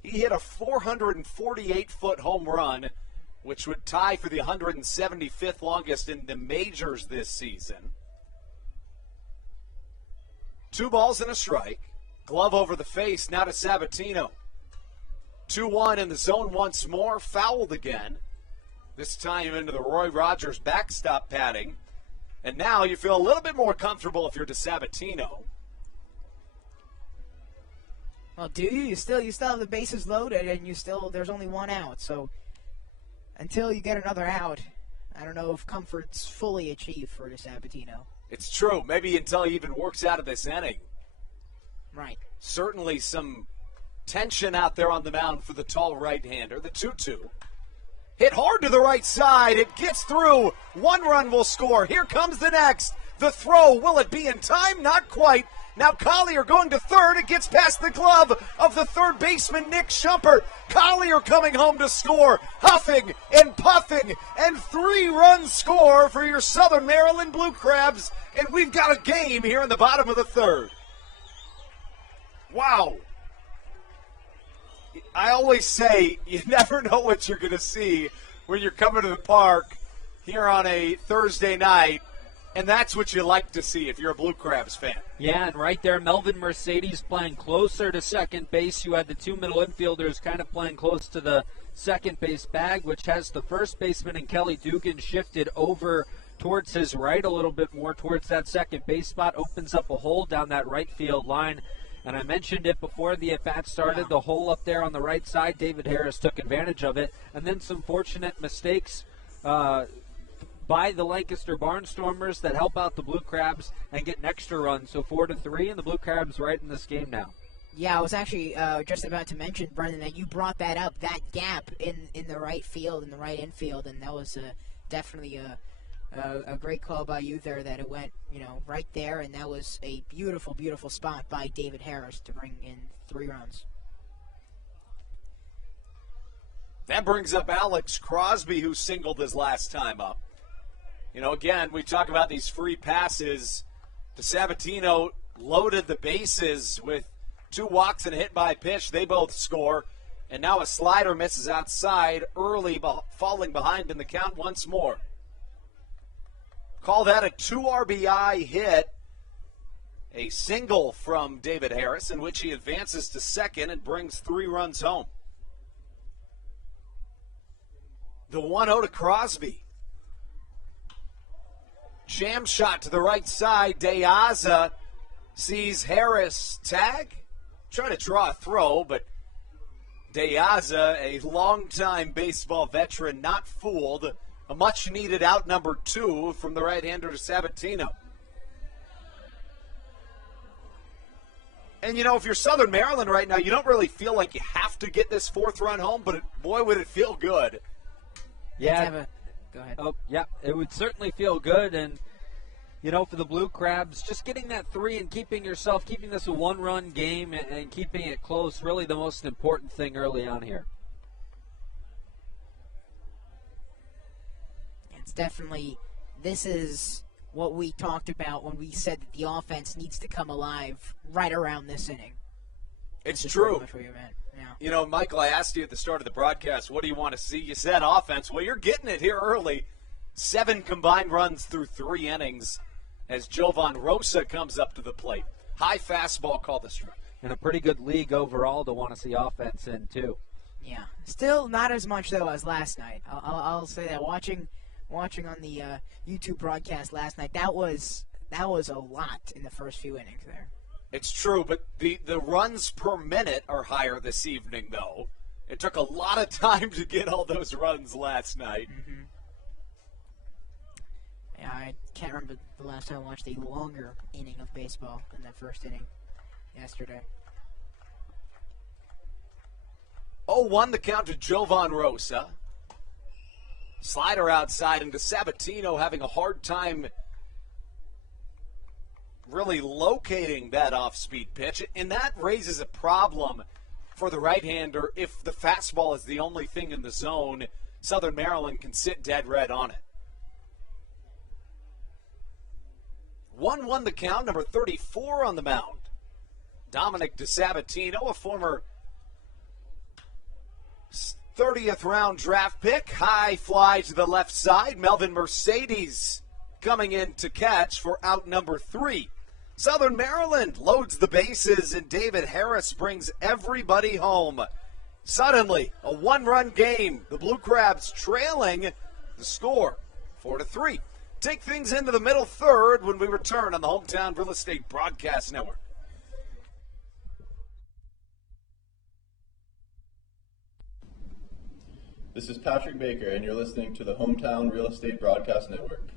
He hit a 448-foot home run, which would tie for the 175th longest in the majors this season. 2 balls and a strike. Glove over the face, now to Sabatino. 2-1 in the zone once more, fouled again. This time into the Roy Rogers backstop padding. And now you feel a little bit more comfortable if you're to Sabatino. Well, do you? You still have the bases loaded, and there's only 1 out. So until you get another out, I don't know if comfort's fully achieved for the Sabatino. It's true. Maybe until he even works out of this inning. Right. Certainly some tension out there on the mound for the tall right-hander. The 2-2. Hit hard to the right side. It gets through. 1 run will score. Here comes the next. The throw. Will it be in time? Not quite. Now Collier going to third. It gets past the glove of the third baseman, Nick Shumpert. Collier coming home to score, huffing and puffing, and 3-run score for your Southern Maryland Blue Crabs. And we've got a game here in the bottom of the third. Wow. I always say you never know what you're going to see when you're coming to the park here on a Thursday night. And that's what you like to see if you're a Blue Crabs fan. Yeah, and right there, Melvin Mercedes playing closer to second base. You had the two middle infielders kind of playing close to the second base bag, which has the first baseman and Kelly Dugan shifted over towards his right a little bit more, towards that second base spot, opens up a hole down that right field line. And I mentioned it before the at-bat started, the hole up there on the right side. David Harris took advantage of it. And then some fortunate mistakes by the Lancaster Barnstormers that help out the Blue Crabs and get an extra run. So 4-3, and the Blue Crabs right in this game now. Yeah, I was actually just about to mention, Brendan, that you brought that up, that gap in the right field, in the right infield, and that was definitely a great call by you there, that it went, right there, and that was a beautiful, beautiful spot by David Harris to bring in 3 runs. That brings up Alex Crosby, who singled his last time up. Again, we talk about these free passes. DeSabatino loaded the bases with 2 walks and a hit by pitch. They both score. And now a slider misses outside early, falling behind in the count once more. Call that a 2 RBI hit. A single from David Harris, in which he advances to second and brings 3 runs home. The 1-0 to Crosby. Jam shot to the right side. Deaza sees Harris tag. Trying to draw a throw, but Deaza, a longtime baseball veteran, not fooled. A much-needed out number 2 from the right-hander to Sabatino. And, if you're Southern Maryland right now, you don't really feel like you have to get this 4th run home, but boy, would it feel good. Yeah. Go ahead. Oh, yeah, it would certainly feel good. And, for the Blue Crabs, just getting that 3 and keeping this a 1-run game and keeping it close, really the most important thing early on here. It's definitely, this is what we talked about when we said that the offense needs to come alive right around this inning. It's true. Much what you meant. Yeah. Michael, I asked you at the start of the broadcast, what do you want to see? You said offense. Well, you're getting it here early. 7 combined runs through 3 innings as Jovan Rosa comes up to the plate. High fastball called a strike. And a pretty good league overall to want to see offense in, too. Yeah. Still not as much, though, as last night. I'll say that. Watching on the YouTube broadcast last night, that was a lot in the first few innings there. It's true, but the runs per minute are higher this evening, though. It took a lot of time to get all those runs last night. Mm-hmm. Yeah, I can't remember the last time I watched a longer inning of baseball than that first inning yesterday. 0-1 the count to Jovan Rosa. Slider outside into Sabatino, having a hard time really locating that off-speed pitch. And that raises a problem for the right-hander. If the fastball is the only thing in the zone, Southern Maryland can sit dead red on it. 1-1 the count, number 34 on the mound. Dominic DeSabatino, a former 30th round draft pick. High fly to the left side. Melvin Mercedes coming in to catch for out number 3. Southern Maryland loads the bases, and David Harris brings everybody home. Suddenly, a 1-run game. The Blue Crabs trailing the score 4-3. Take things into the middle third when we return on the Hometown Real Estate Broadcast Network. This is Patrick Baker, and you're listening to the Hometown Real Estate Broadcast Network.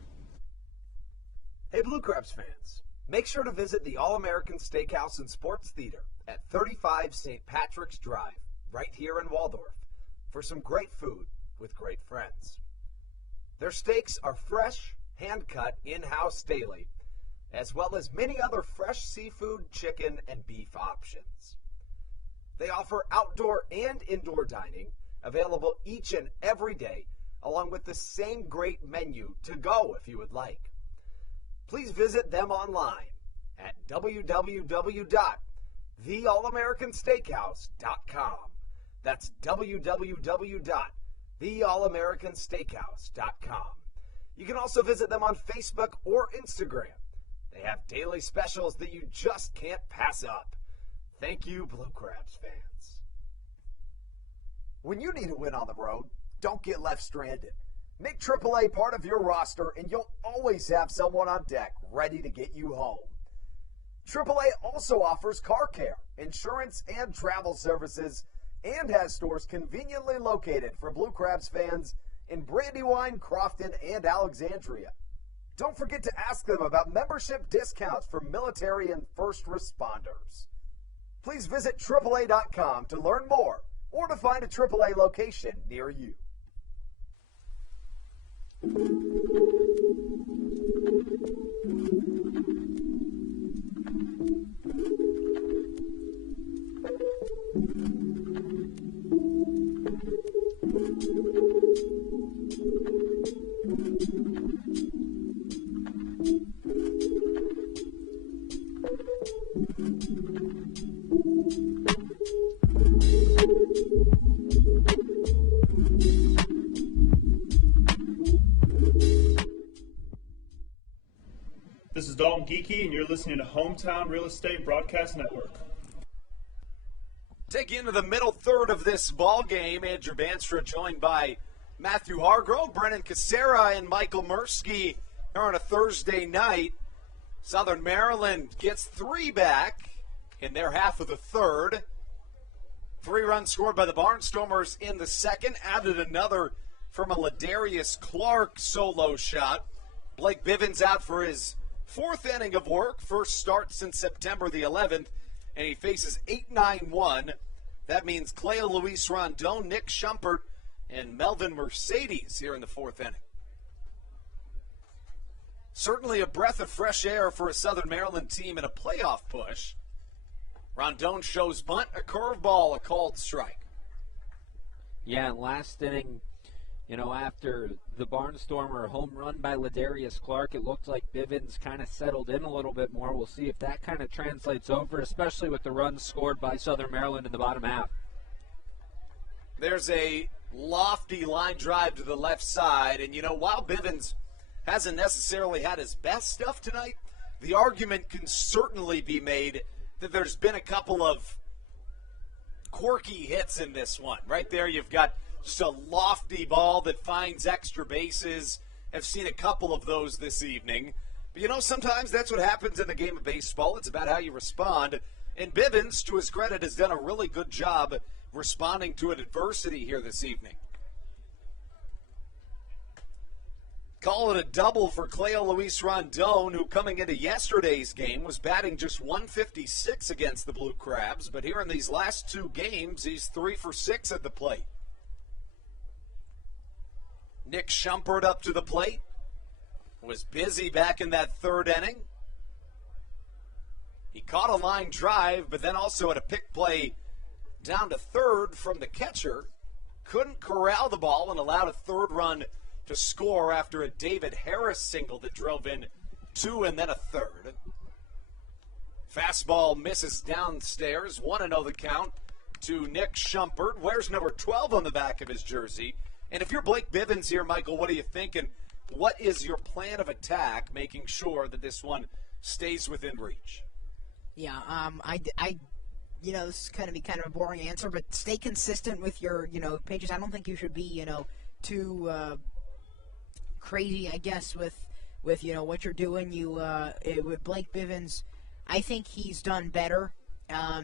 Hey, Blue Crabs fans, make sure to visit the All-American Steakhouse and Sports Theater at 35 St. Patrick's Drive, right here in Waldorf, for some great food with great friends. Their steaks are fresh, hand-cut, in-house daily, as well as many other fresh seafood, chicken, and beef options. They offer outdoor and indoor dining, available each and every day, along with the same great menu to go if you would like. Please visit them online at www.theallamericansteakhouse.com. That's www.theallamericansteakhouse.com. You can also visit them on Facebook or Instagram. They have daily specials that you just can't pass up. Thank you, Blue Crabs fans. When you need a win on the road, don't get left stranded. Make AAA part of your roster and you'll always have someone on deck ready to get you home. AAA also offers car care, insurance, and travel services, and has stores conveniently located for Blue Crabs fans in Brandywine, Crofton, and Alexandria. Don't forget to ask them about membership discounts for military and first responders. Please visit AAA.com to learn more or to find a AAA location near you. This is Dalton Geeky, and you're listening to Hometown Real Estate Broadcast Network. Take you into the middle third of this ball game. Andrew Banstra joined by Matthew Hargrove, Brennan Casera, and Michael Mursky here on a Thursday night. Southern Maryland gets 3 back in their half of the third. 3 runs scored by the Barnstormers in the second. Added another from a Ladarius Clark solo shot. Blake Bivens out for his 4th inning of work. First start since September the 11th. And he faces 8-9-1. That means Cleo Luis Rondon, Nick Schumpert, and Melvin Mercedes here in the 4th inning. Certainly a breath of fresh air for a Southern Maryland team in a playoff push. Rondon shows bunt, a curveball, a called strike. Yeah, and last inning, after the Barnstormer home run by Ladarius Clark, it looked like Bivens kind of settled in a little bit more. We'll see if that kind of translates over, especially with the runs scored by Southern Maryland in the bottom half. There's a lofty line drive to the left side, and while Bivens hasn't necessarily had his best stuff tonight, the argument can certainly be made that there's been a couple of quirky hits in this one. Right there, you've got just a lofty ball that finds extra bases. I've seen a couple of those this evening. But, sometimes that's what happens in the game of baseball. It's about how you respond. And Bivens, to his credit, has done a really good job responding to adversity here this evening. Call it a double for Cleo Luis Rondon, who coming into yesterday's game was batting just .156 against the Blue Crabs. But here in these last 2 games, he's 3 for 6 at the plate. Nick Schumpert up to the plate. Was busy back in that 3rd inning. He caught a line drive, but then also had a pick play down to 3rd from the catcher. Couldn't corral the ball and allowed a 3rd run to score after a David Harris single that drove in 2 and then a 3rd. Fastball misses downstairs. 1-0 the count to Nick Schumpert. Wears number 12 on the back of his jersey. And if you're Blake Bivens here, Michael, what are you thinking? What is your plan of attack, making sure that this one stays within reach? Yeah, this is going to be kind of a boring answer, but stay consistent with your, pages. I don't think you should be, too crazy, I guess, with what you're doing. With Blake Bivens, I think he's done better. I'll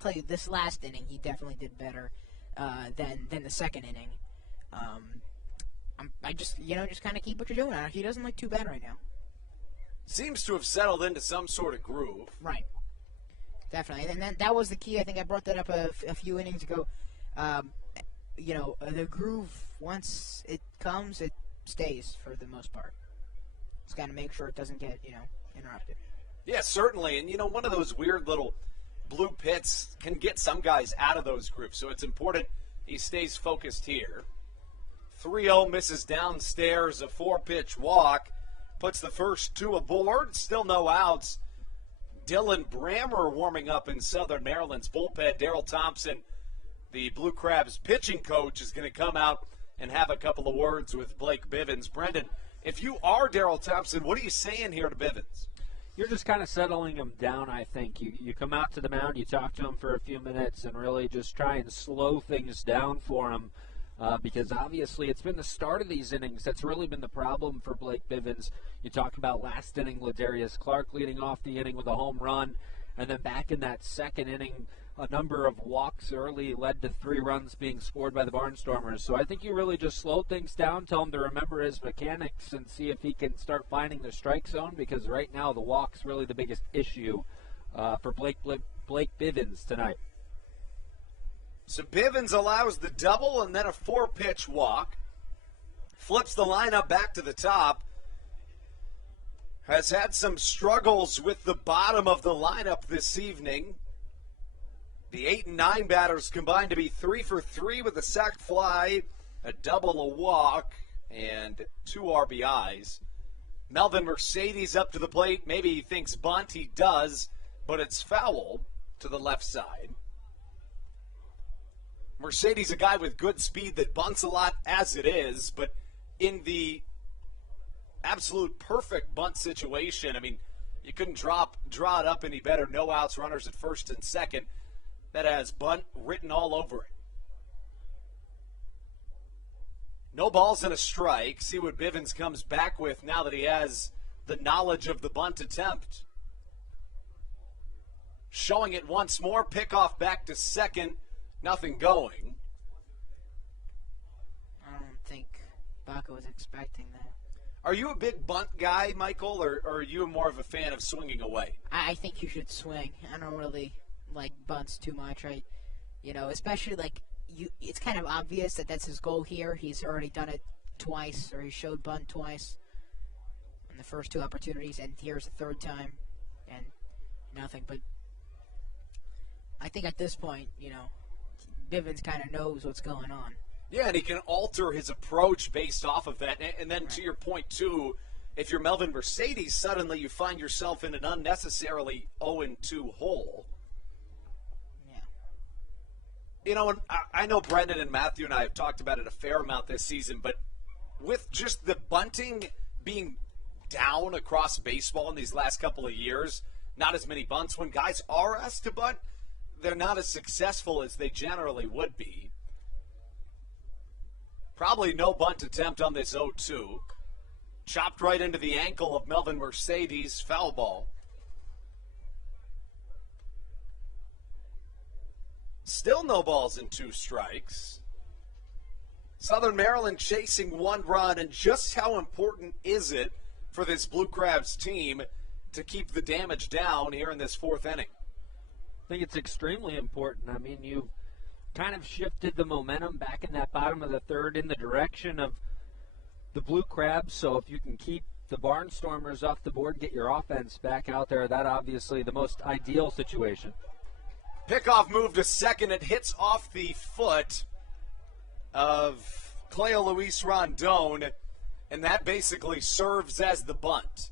tell you, this last inning, he definitely did better than the 2nd inning. I just kind of keep what you're doing. He doesn't look too bad right now. Seems to have settled into some sort of groove. Right. Definitely. And then that was the key. I think I brought that up a few innings ago. The groove, once it comes, it stays for the most part. Just got to make sure it doesn't get, interrupted. Yeah, certainly. And, one of those weird little blue pits can get some guys out of those groups. So it's important he stays focused here. 3-0 misses downstairs, a 4-pitch walk. Puts the first 2 aboard. Still no outs. Dylan Brammer warming up in Southern Maryland's bullpen. Daryl Thompson, the Blue Crabs pitching coach, is going to come out and have a couple of words with Blake Bivens. Brendan, if you are Daryl Thompson, what are you saying here to Bivens? You're just kind of settling him down, I think. You come out to the mound, you talk to him for a few minutes, and really just try and slow things down for him. Because obviously it's been the start of these innings that's really been the problem for Blake Bivens. You talk about last inning, Ladarius Clark leading off the inning with a home run, and then back in that second inning, a number of walks early led to 3 runs being scored by the Barnstormers. So I think you really just slow things down, tell him to remember his mechanics, and see if he can start finding the strike zone, because right now the walk's really the biggest issue for Blake Bivens tonight. So Bivens allows the double and then a 4-pitch walk. Flips the lineup back to the top. Has had some struggles with the bottom of the lineup this evening. The 8 and 9 batters combined to be 3 for 3 with a sac fly, a double, a walk, and 2 RBIs. Melvin Mercedes up to the plate. Maybe he thinks bunt. He does, but it's foul to the left side. Mercedes, a guy with good speed that bunts a lot as it is, but in the absolute perfect bunt situation, I mean, you couldn't draw it up any better. No outs, runners at first and second. That has bunt written all over it. No balls and a strike. See what Bivens comes back with now that he has the knowledge of the bunt attempt. Showing it once more. Pickoff back to second. Nothing going. I don't think Baca was expecting that. Are you a big bunt guy, Michael, or are you more of a fan of swinging away? I think you should swing. I don't really like bunts too much. Especially it's kind of obvious that that's his goal here. He's already done it twice, or he showed bunt twice in the first 2 opportunities, and here's the 3rd time, and nothing. But I think at this point, Bivens kind of knows what's going on. Yeah, and he can alter his approach based off of that. And then to your point, too, if you're Melvin Mercedes, suddenly you find yourself in an unnecessarily 0-2 hole. Yeah. And I know Brendan and Matthew and I have talked about it a fair amount this season, but with just the bunting being down across baseball in these last couple of years, not as many bunts, when guys are asked to bunt, they're not as successful as they generally would be. Probably no bunt attempt on this 0-2. Chopped right into the ankle of Melvin Mercedes. Foul ball. Still no balls and 2 strikes. Southern Maryland chasing 1 run, and just how important is it for this Blue Crabs team to keep the damage down here in this 4th inning? I think it's extremely important. I mean, you've kind of shifted the momentum back in that bottom of the 3rd in the direction of the Blue Crabs. So if you can keep the Barnstormers off the board, get your offense back out there, that obviously the most ideal situation. Pickoff move to second. It hits off the foot of Cleo Luis Rondon, and that basically serves as the bunt.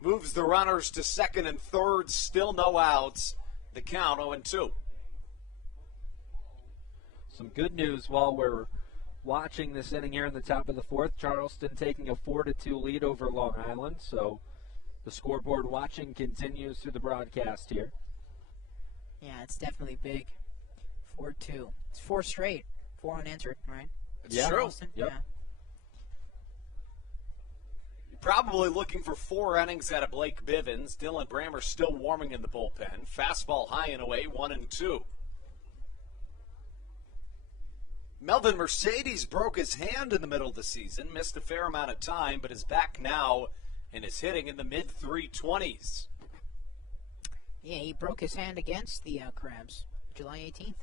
Moves the runners to second and third. Still no outs. The count 0-2. Some good news while we're watching this inning here in the top of the 4th. Charleston taking a 4-2 lead over Long Island. So the scoreboard watching continues through the broadcast here. Yeah, it's definitely big. 4-2. It's 4 straight. 4 unanswered, right? It's true. Yep. Yeah. Probably looking for 4 innings out of Blake Bivens. Dylan Brammer still warming in the bullpen. Fastball high and away, 1-2. Melvin Mercedes broke his hand in the middle of the season, missed a fair amount of time, but is back now and is hitting in the mid-320s. Yeah, he broke his hand against the Crabs, July 18th.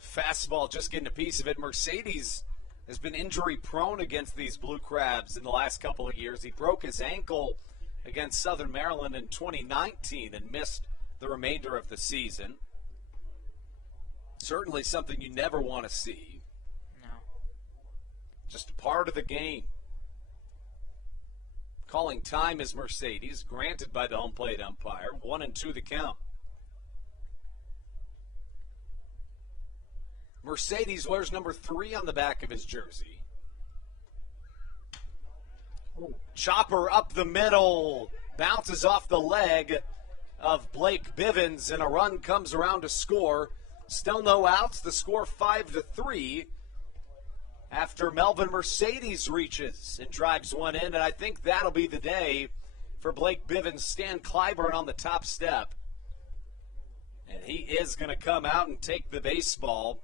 Fastball just getting a piece of it. Mercedes has been injury prone against these Blue Crabs in the last couple of years. He broke his ankle against Southern Maryland in 2019 and missed the remainder of the season. Certainly something you never want to see. No. Just a part of the game. Calling time is Mercedes, granted by the home plate umpire. 1-2 the count. Mercedes wears number 3 on the back of his jersey. Chopper up the middle, bounces off the leg of Blake Bivens, and a run comes around to score. Still no outs. The score 5-3 after Melvin Mercedes reaches and drives one in, and I think that'll be the day for Blake Bivens. Stan Clyburn on the top step, and he is going to come out and take the baseball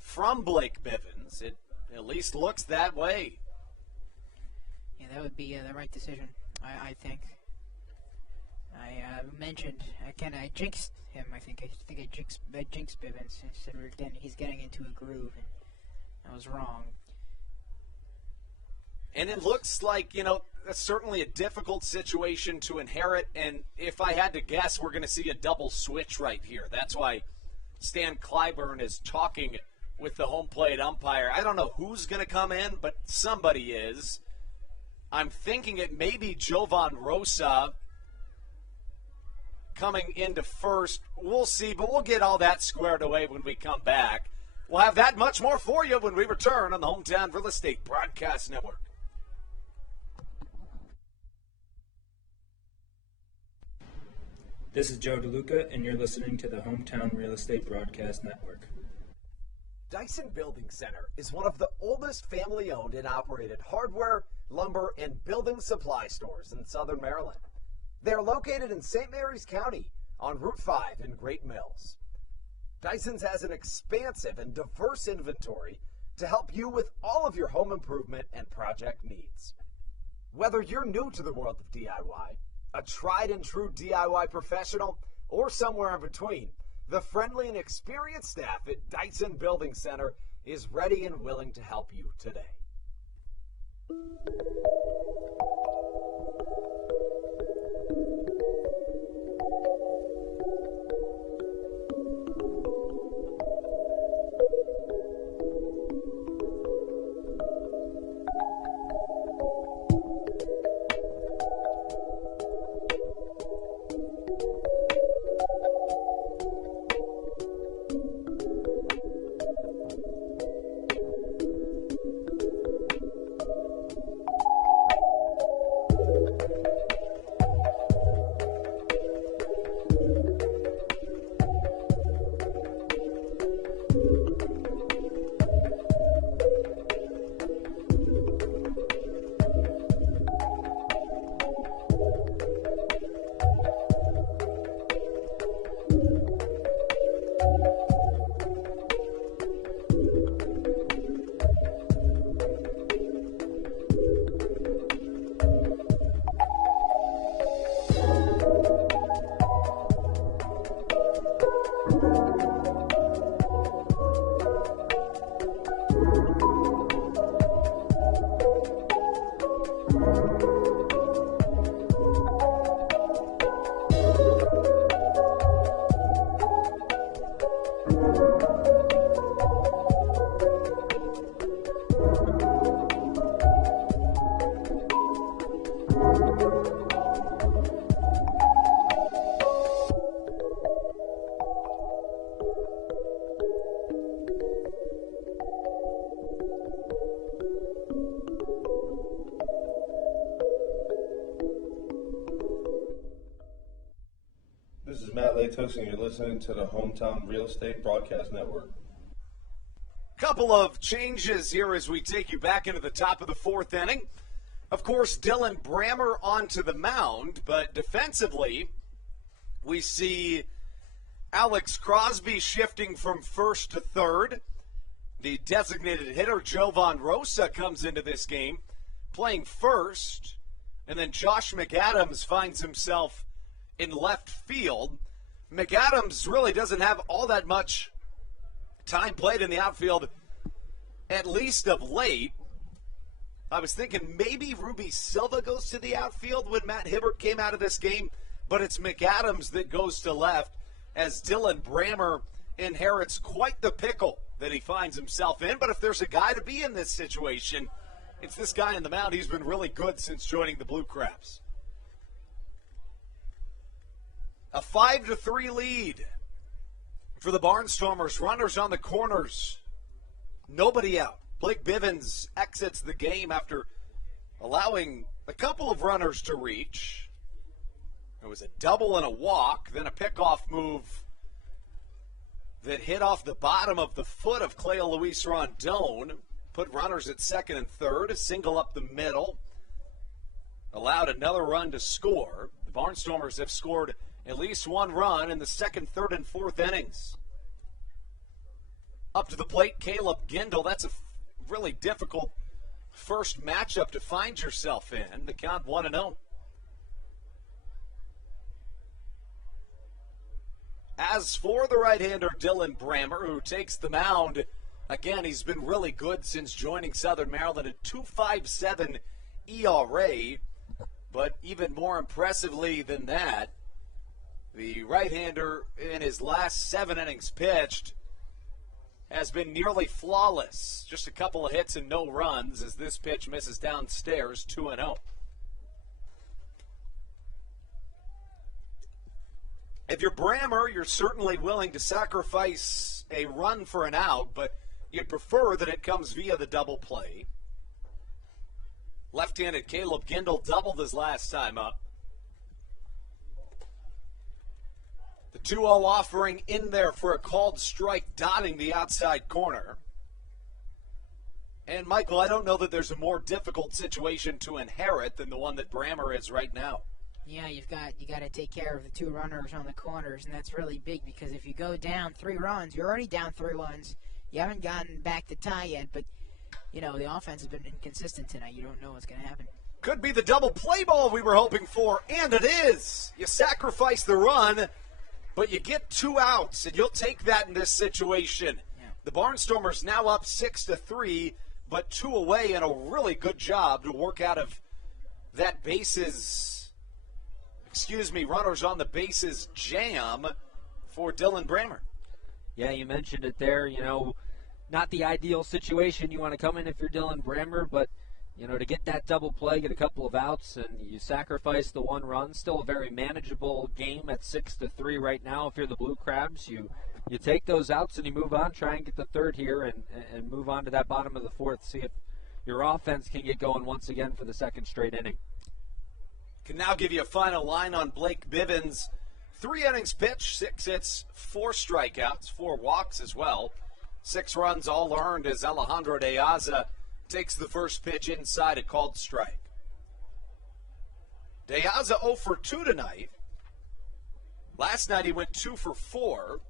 from Blake Bivens. It at least looks that way. Yeah, that would be the right decision, I think. I mentioned, I jinxed him. I think I jinxed Bivens. I said he's getting into a groove, and I was wrong. And it looks like, that's certainly a difficult situation to inherit. And if I had to guess, we're going to see a double switch right here. That's why Stan Clyburn is talking with the home plate umpire. I don't know who's going to come in, but somebody is. I'm thinking it may be Jovan Rosa coming into first. We'll see, but we'll get all that squared away when we come back. We'll have that much more for you when we return on the Hometown Real Estate Broadcast Network. This is Joe DeLuca, and you're listening to the Hometown Real Estate Broadcast Network. Dyson Building Center is one of the oldest family-owned and operated hardware, lumber, and building supply stores in Southern Maryland. They are located in St. Mary's County on Route 5 in Great Mills. Dyson's has an expansive and diverse inventory to help you with all of your home improvement and project needs. Whether you're new to the world of DIY, a tried and true DIY professional, or somewhere in between, the friendly and experienced staff at Dyson Building Center is ready and willing to help you today. This is Matt Latos, and you're listening to the Hometown Real Estate Broadcast Network. Couple of changes here as we take you back into the top of the fourth inning. Of course, Dylan Brammer onto the mound, but defensively, we see Alex Crosby shifting from first to third. The designated hitter, Jovan Rosa, comes into this game playing first, and then Josh McAdams finds himself in left field. McAdams really doesn't have all that much time played in the outfield at least of late. I was thinking maybe Ruby Silva goes to the outfield when Matt Hibbert came out of this game, but it's McAdams that goes to left as Dylan Brammer inherits quite the pickle that he finds himself in. But if there's a guy to be in this situation, it's this guy on the mound. He's been really good since joining the Blue Crabs. A 5-3 lead for the Barnstormers. Runners on the corners. Nobody out. Blake Bivens exits the game after allowing a couple of runners to reach. There was a double and a walk, then a pickoff move that hit off the bottom of the foot of Cleo Luis Rondon, put runners at second and third, a single up the middle, allowed another run to score. The Barnstormers have scored at least one run in the second, third, and fourth innings. Up to the plate, Caleb Gindel. That's a really difficult first matchup to find yourself in. The count 1-0. As for the right-hander Dylan Brammer, who takes the mound, again, he's been really good since joining Southern Maryland, a 2.57 ERA. But even more impressively than that, the right-hander in his last 7 innings pitched has been nearly flawless. Just a couple of hits and no runs as this pitch misses downstairs, 2-0. If you're Brammer, you're certainly willing to sacrifice a run for an out, but you'd prefer that it comes via the double play. Left-handed Caleb Gindel doubled his last time up. The 2-0 offering in there for a called strike dotting the outside corner. And, Michael, I don't know that there's a more difficult situation to inherit than the one that Brammer is right now. Yeah, you got to take care of the 2 runners on the corners, and that's really big because if you go down 3 runs, you're already down 3 runs. You haven't gotten back to tie yet, but, the offense has been inconsistent tonight. You don't know what's going to happen. Could be the double play ball we were hoping for, and it is. You sacrifice the run, but you get 2 outs, and you'll take that in this situation. Yeah. The Barnstormers now up 6-3, but 2 away, and a really good job to work out of that runners on the bases jam for Dylan Brammer. Yeah, you mentioned it there, not the ideal situation you want to come in if you're Dylan Brammer, but, to get that double play, get a couple of outs, and you sacrifice the 1 run. Still a very manageable game at 6-3 right now. If you're the Blue Crabs, you take those outs and you move on, try and get the 3rd here and move on to that bottom of the 4th, see if your offense can get going once again for the 2nd straight inning. Can now give you a final line on Blake Bivens. 3 innings pitched, 6 hits, 4 strikeouts, 4 walks as well. 6 runs all earned as Alejandro De Aza takes the first pitch inside a called strike. De Aza 0 for 2 tonight. Last night he went 2 for 4.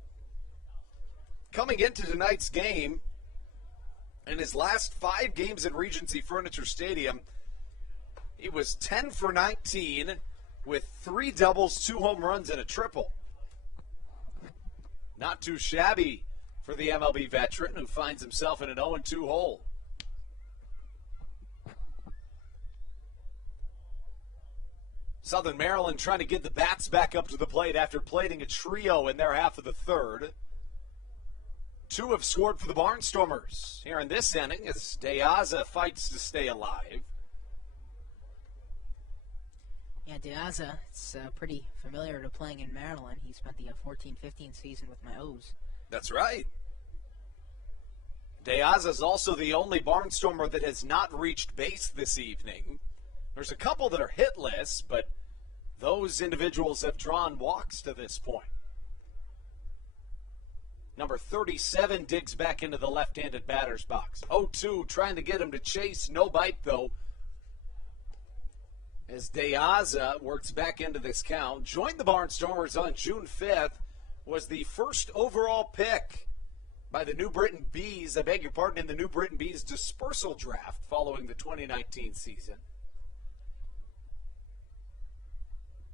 Coming into tonight's game, in his last 5 games at Regency Furniture Stadium, he was 10 for 19 with 3 doubles, 2 home runs, and a triple. Not too shabby for the MLB veteran who finds himself in an 0-2 hole. Southern Maryland trying to get the bats back up to the plate after plating a trio in their half of the 3rd. 2 have scored for the Barnstormers here in this inning as De Aza fights to stay alive. Yeah, De Aza, it's pretty familiar to playing in Maryland. He spent the 14-15 season with my O's. That's right. De Aza is also the only Barnstormer that has not reached base this evening. There's a couple that are hitless, but those individuals have drawn walks to this point. Number 37 digs back into the left-handed batter's box. 0-2, trying to get him to chase. No bite, though. As De Aza works back into this count. Joined the Barnstormers on June 5th. Was the first overall pick by the New Britain Bees, in the New Britain Bees dispersal draft following the 2019 season.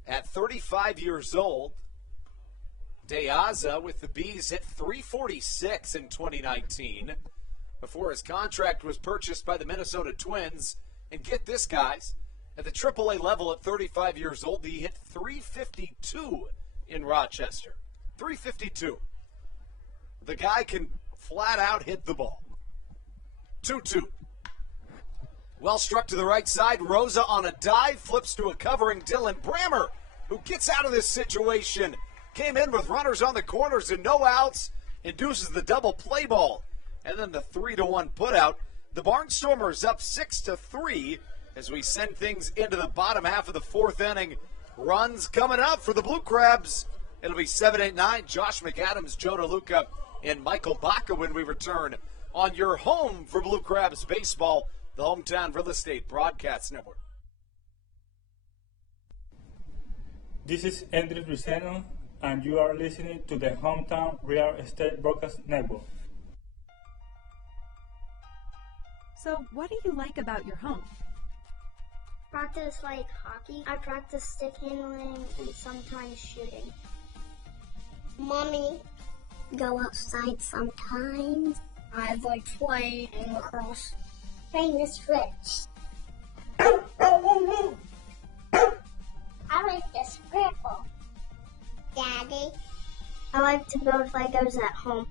At 35 years old, De Aza with the Bees hit .346 in 2019 before his contract was purchased by the Minnesota Twins. And get this, guys, at the AAA level at 35 years old, he hit .352 in Rochester. .352. The guy can flat out hit the ball. 2-2. Well struck to the right side. Rosa on a dive, flips to a covering Dylan Brammer, who gets out of this situation. Came in with runners on the corners and no outs. Induces the double play ball. And then the 3-1 putout. The Barnstormers up 6-3 as we send things into the bottom half of the fourth inning. Runs coming up for the Blue Crabs. It'll be 7-8-9. Josh McAdams, Joe DeLuca, and Michael Baca when we return on your home for Blue Crabs baseball, the Hometown Real Estate Broadcast Network. This is Andres Riceno, and you are listening to the Hometown Real Estate Broadcast Network. So, what do you like about your home? Practice like hockey. I practice stick handling and sometimes shooting. Mommy. Go outside sometimes. I like playing in lacrosse. Famous Rich. I like the scribble. Daddy. I like to build Legos at home.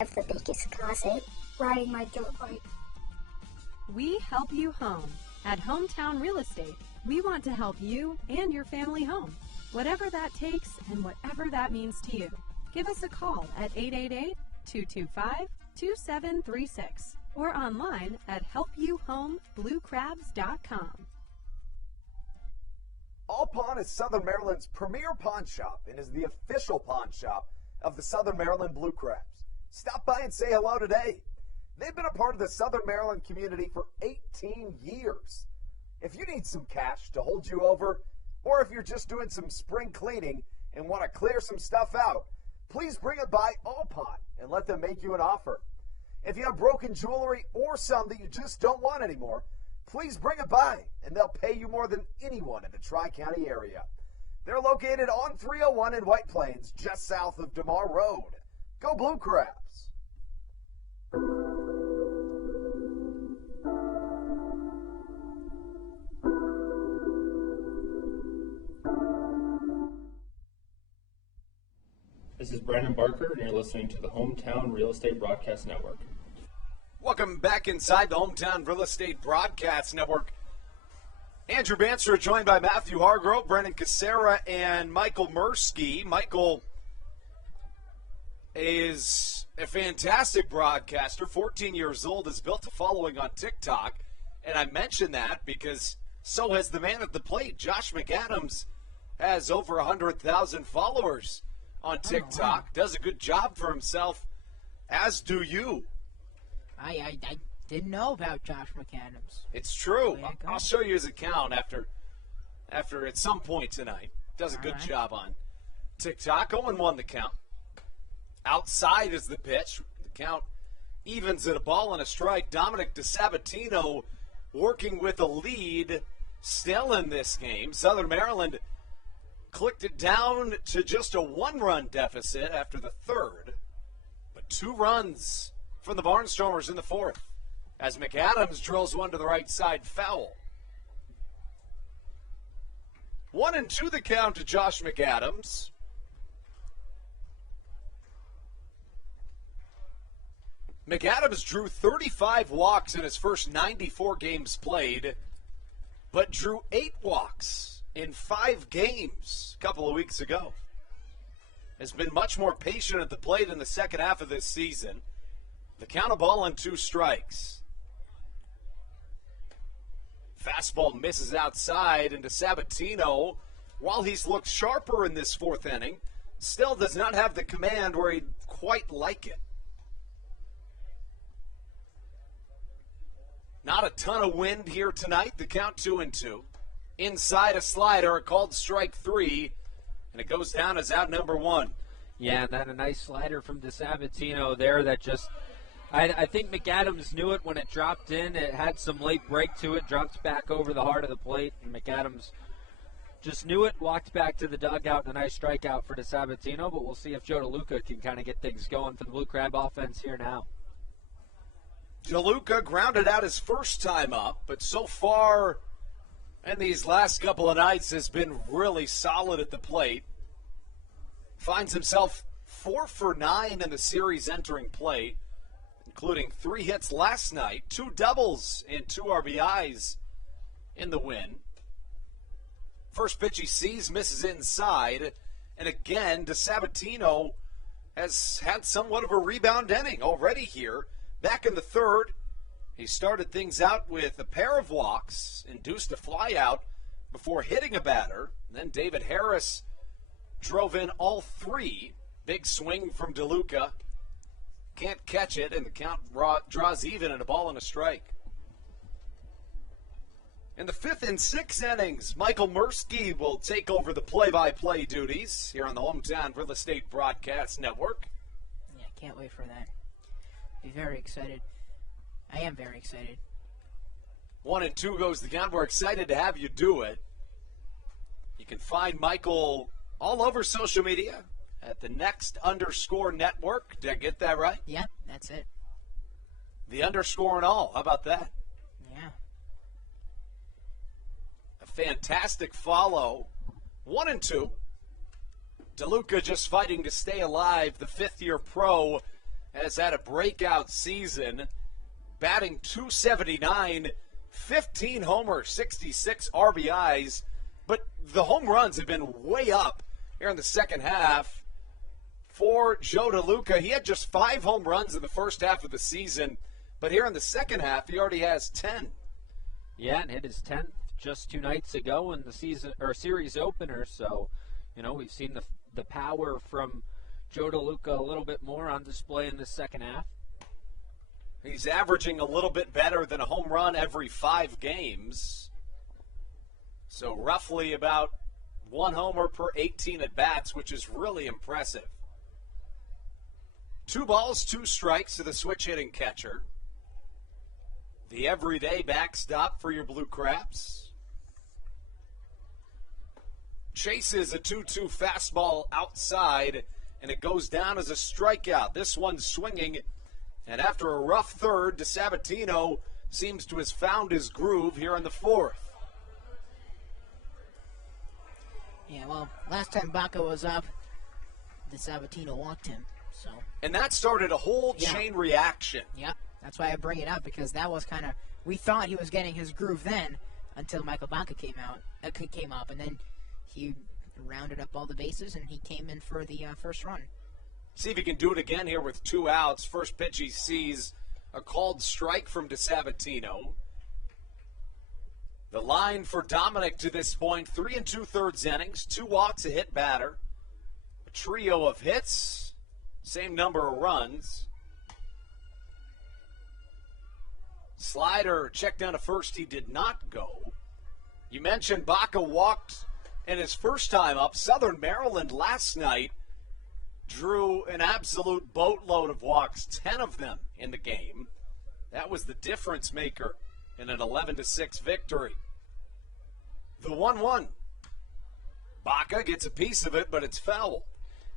I have the biggest closet. Riding my dirt bike. We help you home. At Hometown Real Estate, we want to help you and your family home. Whatever that takes and whatever that means to you. Give us a call at 888-225-2736 or online at helpyouhomebluecrabs.com. All Pawn is Southern Maryland's premier pawn shop and is the official pawn shop of the Southern Maryland Blue Crabs. Stop by and say hello today. They've been a part of the Southern Maryland community for 18 years. If you need some cash to hold you over, or if you're just doing some spring cleaning and want to clear some stuff out, please bring it by All Pawn and let them make you an offer. If you have broken jewelry or some that you just don't want anymore, please bring it by and they'll pay you more than anyone in the Tri-County area. They're located on 301 in White Plains, just south of DeMar Road. Go Blue Crabs! This is Brandon Barker, and you're listening to the Hometown Real Estate Broadcast Network. Welcome back inside the Hometown Real Estate Broadcast Network. Andrew Banster joined by Matthew Hargrove, Brendan Casera, and Michael Mursky. Michael is a fantastic broadcaster, 14 years old, has built a following on TikTok. And I mention that because so has the man at the plate. Josh McAdams has over 100,000 followers on TikTok. Oh, wow. Does a good job for himself, as do you. I didn't know about Josh McAdams. It's true. I'll show you his account after at some point tonight. Does a good job on TikTok. 0-1 the count. Outside is the pitch. The count evens at a ball and a strike. Dominic DeSabatino working with a lead still in this game. Southern Maryland clicked it down to just a one-run deficit after the third. But 2 runs from the Barnstormers in the fourth as McAdams drills one to the right side foul. 1-2 the count to Josh McAdams. McAdams drew 35 walks in his first 94 games played, but drew 8 walks in 5 games a couple of weeks ago. Has been much more patient at the plate in the second half of this season. The count of ball and 2 strikes. Fastball misses outside, and DeSabatino, while he's looked sharper in this fourth inning, still does not have the command where he'd quite like it. Not a ton of wind here tonight. The count 2-2. Inside a slider, called strike 3, and it goes down as out number 1. Yeah, and then a nice slider from DeSabatino there that just, I think McAdams knew it when it dropped in. It had some late break to it, dropped back over the heart of the plate, and McAdams just knew it, walked back to the dugout, and a nice strikeout for DeSabatino, but we'll see if Joe DeLuca can kind of get things going for the Blue Crab offense here now. DeLuca grounded out his first time up, but so far in these last couple of nights has been really solid at the plate. Finds himself 4 for 9 in the series entering play, including 3 hits last night, 2 doubles and 2 RBIs in the win. First pitch he sees misses inside, and again, DeSabatino has had somewhat of a rebound inning already here. Back in the third, he started things out with a pair of walks, induced a fly out before hitting a batter. Then David Harris drove in all 3. Big swing from DeLuca. Can't catch it, and the count draws even and a ball and a strike. In the 5th and 6th innings, Michael Mursky will take over the play-by-play duties here on the Hometown Real Estate Broadcast Network. Yeah, can't wait for that. Be very excited. I am very excited. 1 and 2 goes the count. We're excited to have you do it. You can find Michael all over social media at the Next_Network. Did I get that right? Yep, that's it. The underscore and all. How about that? Yeah. A fantastic follow. 1 and 2. DeLuca just fighting to stay alive. The 5th-year pro has had a breakout season, batting .279, 15 homers, 66 RBIs. But the home runs have been way up here in the second half. For Joe DeLuca, he had just 5 home runs in the first half of the season, but here in the second half, he already has 10. Yeah, and hit his 10th just 2 nights ago in the season or series opener. So, we've seen the power from Joe DeLuca a little bit more on display in the second half. He's averaging a little bit better than a home run every 5 games. So roughly about 1 homer per 18 at-bats, which is really impressive. 2 balls, 2 strikes to the switch-hitting catcher. The everyday backstop for your Blue Crabs. Chases a 2-2 fastball outside, and it goes down as a strikeout. This one swinging, and after a rough third, DeSabatino seems to have found his groove here in the 4th. Yeah, well, last time Baca was up, DeSabatino walked him. So. And that started a whole chain reaction. Yep, that's why I bring it up, because that was kind of, we thought he was getting his groove then until Michael Baca came up, and then he rounded up all the bases, and he came in for the first run. See if he can do it again here with 2 outs. First pitch he sees a called strike from DeSabatino. The line for Dominic to this point, 3 2/3 innings, 2 walks, a hit batter, a trio of hits, same number of runs. Slider checked down to first, he did not go. You mentioned Baca walked in his first time up. Southern Maryland last night drew an absolute boatload of walks, 10 of them in the game. That was the difference maker in an 11-6 victory. The 1-1. Baca gets a piece of it, but it's foul.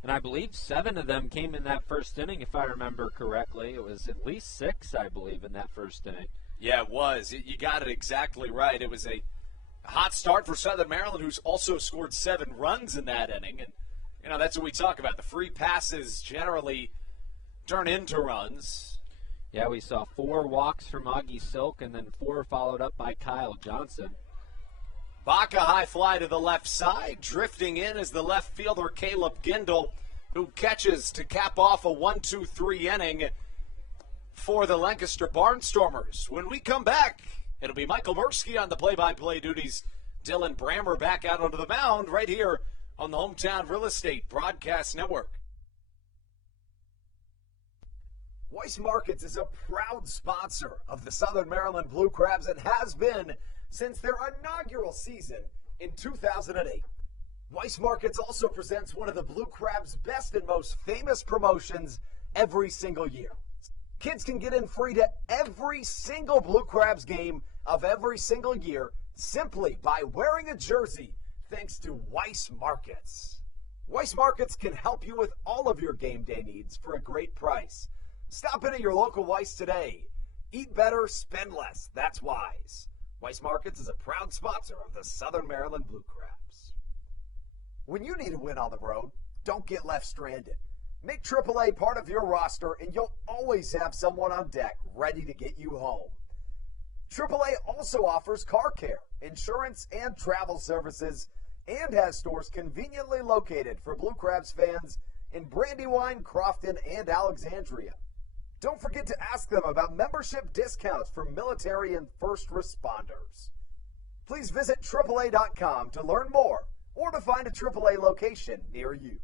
And I believe 7 of them came in that first inning, if I remember correctly. It was at least 6, I believe, in that first inning. Yeah, it was. You got it exactly right. It was a hot start for Southern Maryland, who's also scored 7 runs in that inning. And, that's what we talk about. The free passes generally turn into runs. Yeah, we saw 4 walks from Augie Silk, and then 4 followed up by Kyle Johnson. Baca high fly to the left side. Drifting in is the left fielder Caleb Gindel, who catches to cap off a 1-2-3 inning for the Lancaster Barnstormers. When we come back, it'll be Michael Mursky on the play-by-play duties. Dylan Brammer back out onto the mound right here on the Hometown Real Estate Broadcast Network. Weiss Markets is a proud sponsor of the Southern Maryland Blue Crabs and has been since their inaugural season in 2008. Weiss Markets also presents one of the Blue Crabs' best and most famous promotions every single year. Kids can get in free to every single Blue Crabs game of every single year simply by wearing a jersey thanks to Weiss Markets. Weiss Markets can help you with all of your game day needs for a great price. Stop in at your local Weiss today. Eat better, spend less. That's wise. Weiss Markets is a proud sponsor of the Southern Maryland Blue Crabs. When you need a win on the road, don't get left stranded. Make AAA part of your roster and you'll always have someone on deck ready to get you home. AAA also offers car care, insurance, and travel services, and has stores conveniently located for Blue Crabs fans in Brandywine, Crofton, and Alexandria. Don't forget to ask them about membership discounts for military and first responders. Please visit AAA.com to learn more or to find a AAA location near you.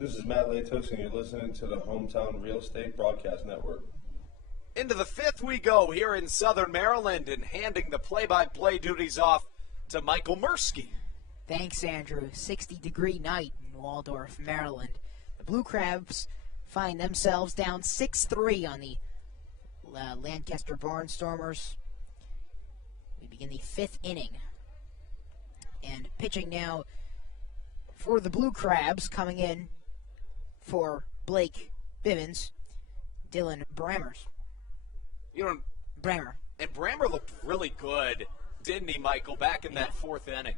This is Matt Latos, and you're listening to the Hometown Real Estate Broadcast Network. Into the fifth we go here in Southern Maryland, and handing the play-by-play duties off to Michael Mursky. Thanks, Andrew. 60-degree night in Waldorf, Maryland. The Blue Crabs find themselves down 6-3 on the Lancaster Barnstormers. We begin the fifth inning. And pitching now for the Blue Crabs, coming in for Blake Bivens, Dylan Brammers. Brammer. And Brammer looked really good, didn't he, Michael, back in that fourth inning?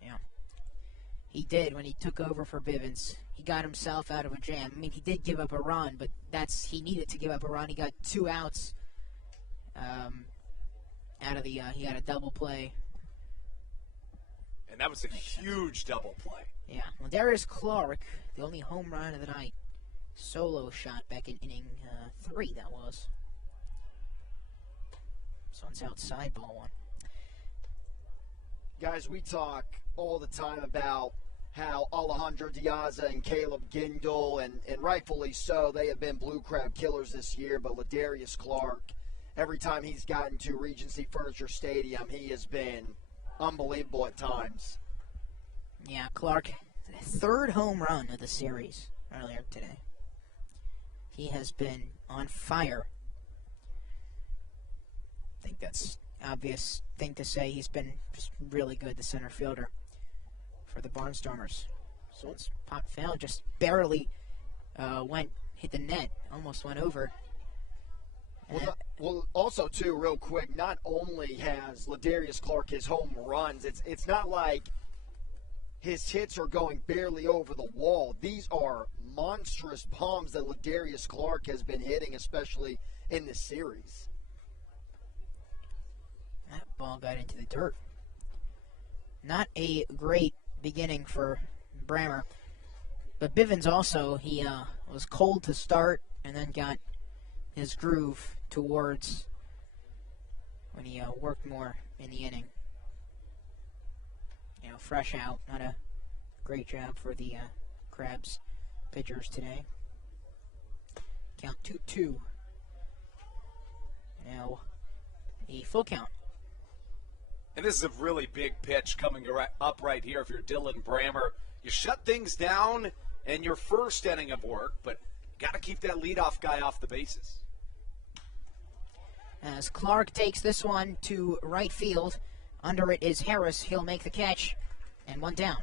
Yeah. He did when he took over for Bivens. He got himself out of a jam. I mean, he did give up a run, but he needed to give up a run. He got 2 outs out of the, he got a double play. And that was a huge double play. Yeah. Well, Darius Clark, the only home run of the night, solo shot back in inning 3, that was. This one's outside, ball 1. Guys, we talk all the time about how Alejandro Diaz and Caleb Gindel, and rightfully so, they have been Blue Crab killers this year, but Ladarius Clark, every time he's gotten to Regency Furniture Stadium, he has been unbelievable at times. Yeah, Clark, third home run of the series earlier today. He has been on fire. I think that's obvious thing to say. He's been just really good, the center fielder for the Barnstormers. So it's pop foul, just barely hit the net, almost went over. Well, also, too, real quick, not only has Ladarius Clark his home runs, it's not like his hits are going barely over the wall. These are monstrous bombs that Ladarius Clark has been hitting, especially in this series. That ball got into the dirt. Not a great beginning for Brammer. But Bivens also, he was cold to start and then got his groove towards when he worked more in the inning. Fresh out. Not a great job for the Crabs pitchers today. Count 2-2. Now a full count. And this is a really big pitch coming up right here if you're Dylan Brammer. You shut things down in your first inning of work, but got to keep that leadoff guy off the bases. As Clark takes this one to right field, under it is Harris. He'll make the catch, and 1 down.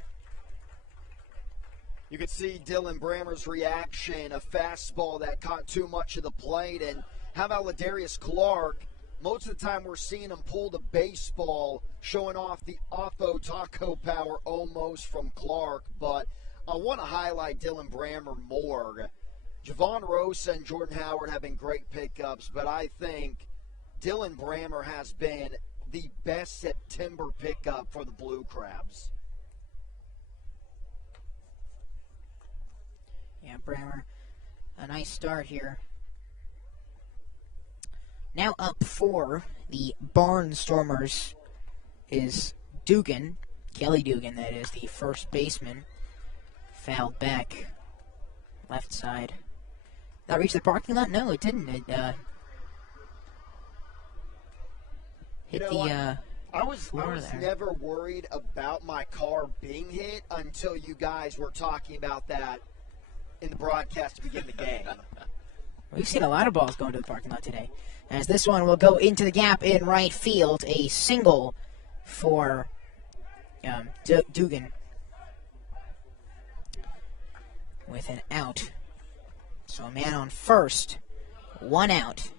You could see Dylan Brammer's reaction, a fastball that caught too much of the plate. And how about Ladarius Clark? Most of the time we're seeing him pull the baseball, showing off the Oppo taco power almost from Clark. But I want to highlight Dylan Brammer more. Javon Rosa and Jordan Howard have been great pickups, but I think Dylan Brammer has been the best September pickup for the Blue Crabs. Yeah, Brammer, a nice start here Now up for the Barnstormers is Dugan, Kelly Dugan, that is, the first baseman. Fouled back, left side. That reached the parking lot? No, it didn't. It hit I was floor there. never worried about my car being hit until you guys were talking about that in the broadcast to begin the game. We've seen a lot of balls going to the parking lot today. As this one will go into the gap in right field, a single for Dugan with an out. So a man on first, one out.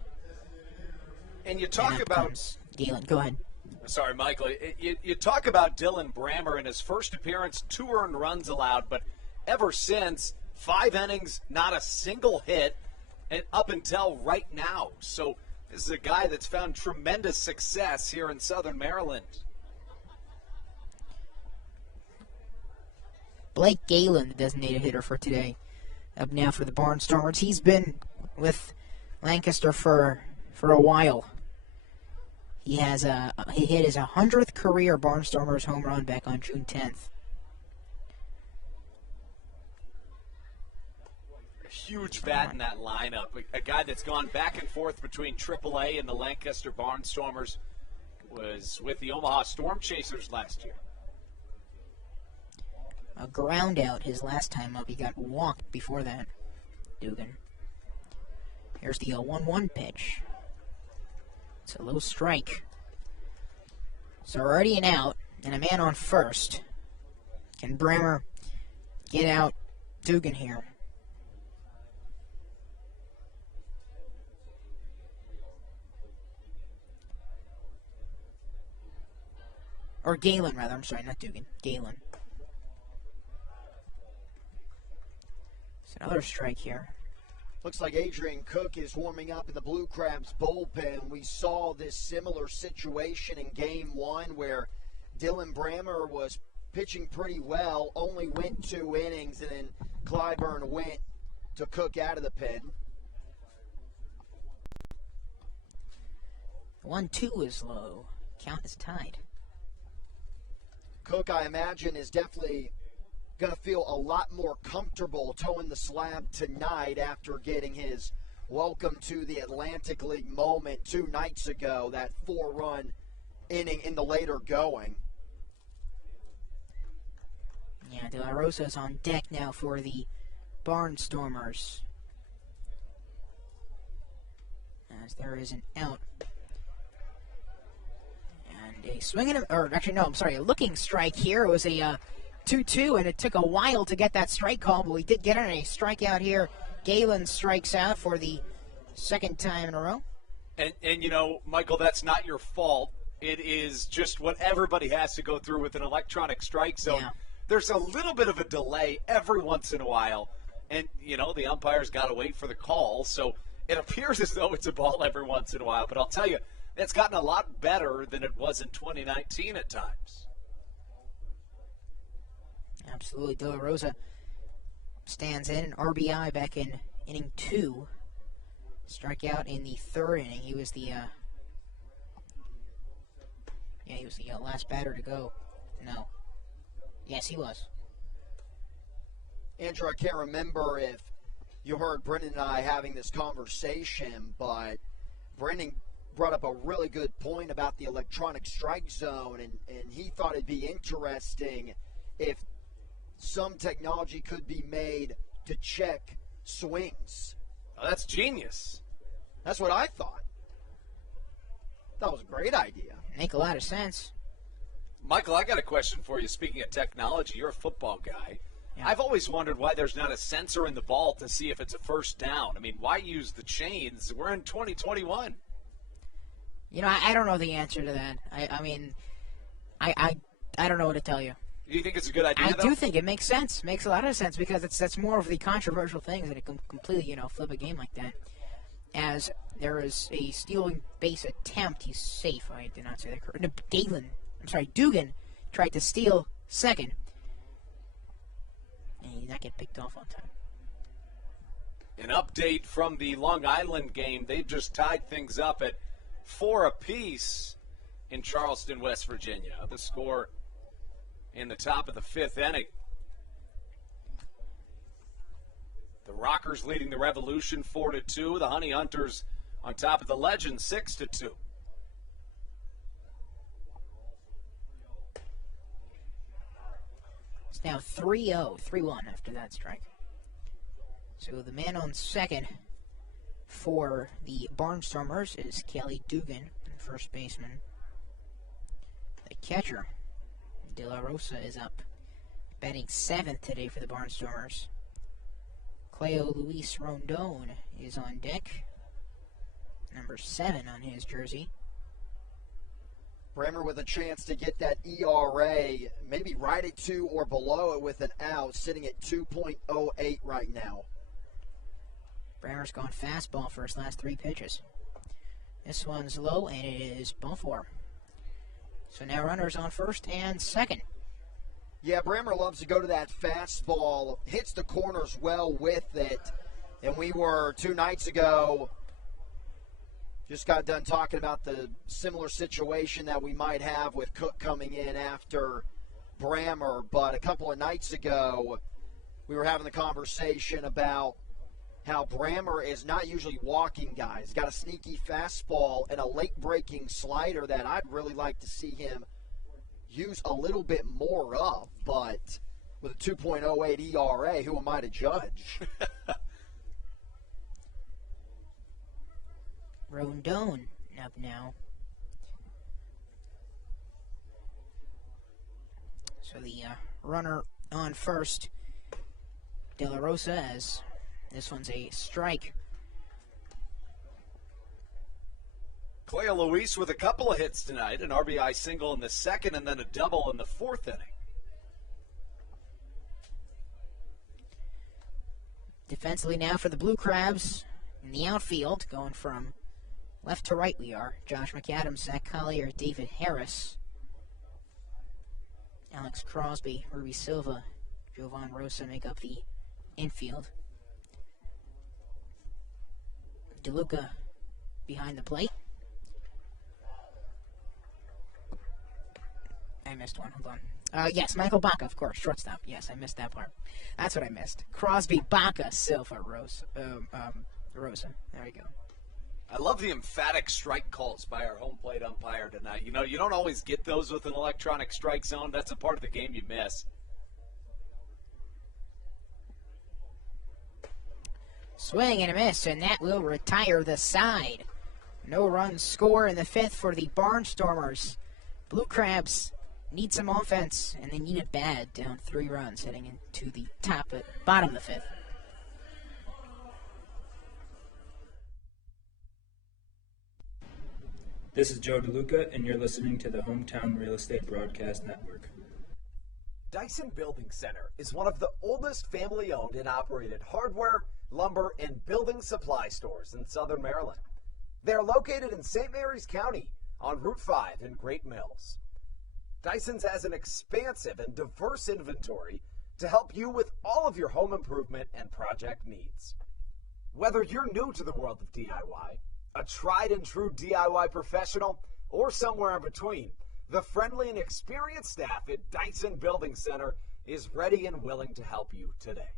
And you talk about Galen. Go ahead. Sorry, Michael. You talk about Dylan Brammer in his first appearance, 2 earned runs allowed, but ever since, 5 innings, not a single hit, and up until right now. So this is a guy that's found tremendous success here in Southern Maryland. Blake Galen, the designated hitter for today, up now for the Barnstormers. He's been with Lancaster for a while. He hit his 100th career Barnstormers home run back on June 10th. Huge bat in that lineup. A guy that's gone back and forth between AAA and the Lancaster Barnstormers. Was with the Omaha Storm Chasers last year. A ground out his last time up. He got walked before that, Dugan. Here's the 0-1-1 pitch. It's a low strike. So already an out, and a man on first. Can Brammer get out Dugan here? Or Galen, rather. I'm sorry, not Dugan. Galen. It's another strike here. Looks like Adrian Cook is warming up in the Blue Crabs bullpen. We saw this similar situation in Game 1 where Dylan Brammer was pitching pretty well, only went 2 innings, and then Clyburn went to Cook out of the pen. 1-2 is low. Count is tied. Cook, I imagine, is definitely going to feel a lot more comfortable towing the slab tonight after getting his welcome to the Atlantic League moment 2 nights ago, that 4-run inning in the later going. Yeah, De La Rosa's on deck now for the Barnstormers. As there is an out. And a swing and a looking strike here. It was a 2-2, and it took a while to get that strike call, but we did get a strikeout here. Galen strikes out for the second time in a row. And you know, Michael, that's not your fault. It is just what everybody has to go through with an electronic strike zone. Yeah. There's a little bit of a delay every once in a while, and, you know, the umpire's got to wait for the call, so it appears as though it's a ball every once in a while. But I'll tell you, it's gotten a lot better than it was in 2019 at times. Absolutely. De La Rosa stands in, an RBI back in inning 2. Strikeout in the 3rd inning. He was the last batter to go. No. Yes, he was. Andrew, I can't remember if you heard Brendan and I having this conversation, but Brendan brought up a really good point about the electronic strike zone, and he thought it'd be interesting if some technology could be made to check swings. Oh, that's genius. That's what I thought. That was a great idea. Make a lot of sense. Michael, I got a question for you. Speaking of technology, you're a football guy. Yeah. I've always wondered why there's not a sensor in the ball to see if it's a first down. I mean, why use the chains? We're in 2021. You know, I don't know the answer to that. I don't know what to tell you. Do you think it's a good idea, I do think it makes sense. Makes a lot of sense because that's more of the controversial things that it can completely, flip a game like that. As there is a stealing base attempt, he's safe. I did not say that correctly. Dugan tried to steal second. And he did not get picked off on time. An update from the Long Island game. They've just tied things up at 4 apiece in Charleston, West Virginia. The score in the top of the 5th inning. The Rockers leading the Revolution 4-2. The Honey Hunters on top of the Legends 6-2. It's now 3-0, 3-1 after that strike. So the man on second for the Barnstormers is Kelly Dugan, first baseman. The catcher, De La Rosa, is up, batting 7th today for the Barnstormers. Cleo Luis Rondon is on deck, number 7 on his jersey. Bremer with a chance to get that ERA, maybe right at 2 or below it with an out, sitting at 2.08 right now. Bremer's gone fastball for his last 3 pitches. This one's low, and it is ball 4. So now runners on first and second. Yeah, Bremer loves to go to that fastball, hits the corners well with it. And we were 2 nights ago, just got done talking about the similar situation that we might have with Cook coming in after Bremer. But a couple of nights ago, we were having the conversation about how Bremer is not usually walking guys. He's got a sneaky fastball and a late-breaking slider that I'd really like to see him use a little bit more of. But with a 2.08 ERA, who am I to judge? Rondon up now. So the runner on first, De La Rosa, as this one's a strike. Cleo Luis with a couple of hits tonight, an RBI single in the 2nd and then a double in the 4th inning. Defensively now for the Blue Crabs in the outfield, going from left to right we are. Josh McAdams, Zach Collier, David Harris, Alex Crosby, Ruby Silva, Jovan Rosa make up the infield. DeLuca behind the plate. I missed one, hold on. Yes, Michael Baca, of course, shortstop. Yes, I missed that part. That's what I missed. Crosby, Baca, Silva, Rosa. There we go. I love the emphatic strike calls by our home plate umpire tonight. You know, you don't always get those with an electronic strike zone. That's a part of the game you miss. Swing and a miss, and that will retire the side. No runs score in the 5th for the Barnstormers. Blue Crabs need some offense, and they need it bad, down 3 runs, heading into the bottom of the 5th. This is Joe DeLuca, and you're listening to the Hometown Real Estate Broadcast Network. Dyson Building Center is one of the oldest family-owned and operated hardware, lumber, and building supply stores in Southern Maryland. They are located in St. Mary's County on Route 5 in Great Mills. Dyson's has an expansive and diverse inventory to help you with all of your home improvement and project needs. Whether you're new to the world of DIY, a tried and true DIY professional, or somewhere in between, the friendly and experienced staff at Dyson Building Center is ready and willing to help you today.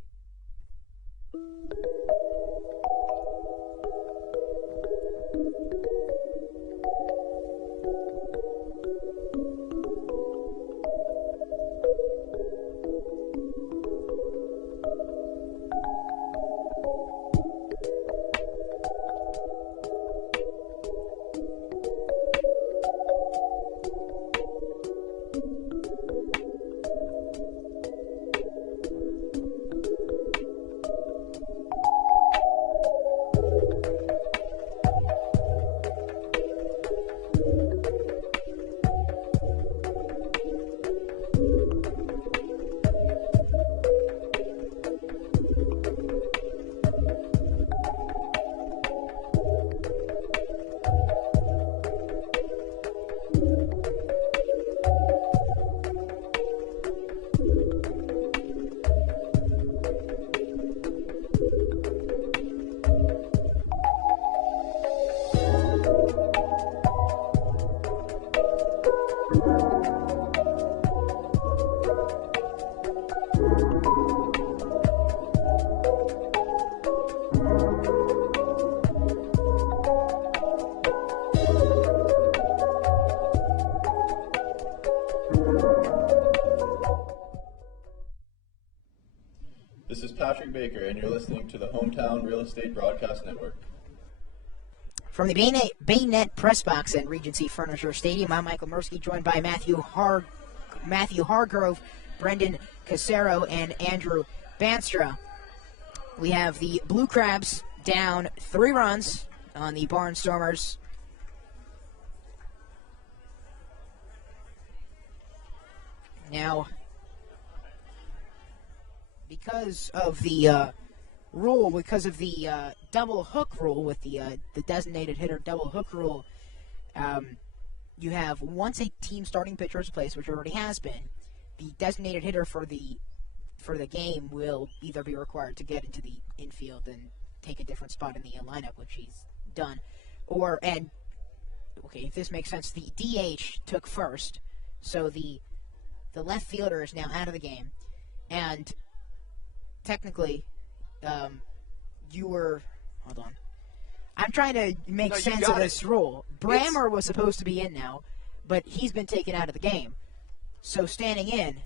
Baker, and you're listening to the Hometown Real Estate Broadcast Network. From the Bayonet Press Box at Regency Furniture Stadium, I'm Michael Mursky, joined by Matthew Hargrove, Brendan Casero, and Andrew Banstra. We have the Blue Crabs down 3 runs on the Barnstormers. Now, because of the double hook rule with the designated hitter double hook rule, you have, once a team starting pitcher is placed, which already has been, the designated hitter for the game will either be required to get into the infield and take a different spot in the lineup, which he's done, if this makes sense, the DH took first, so the left fielder is now out of the game, and technically, hold on. I'm trying to make sense of this rule. Brammer was supposed to be in now, but he's been taken out of the game. So standing in.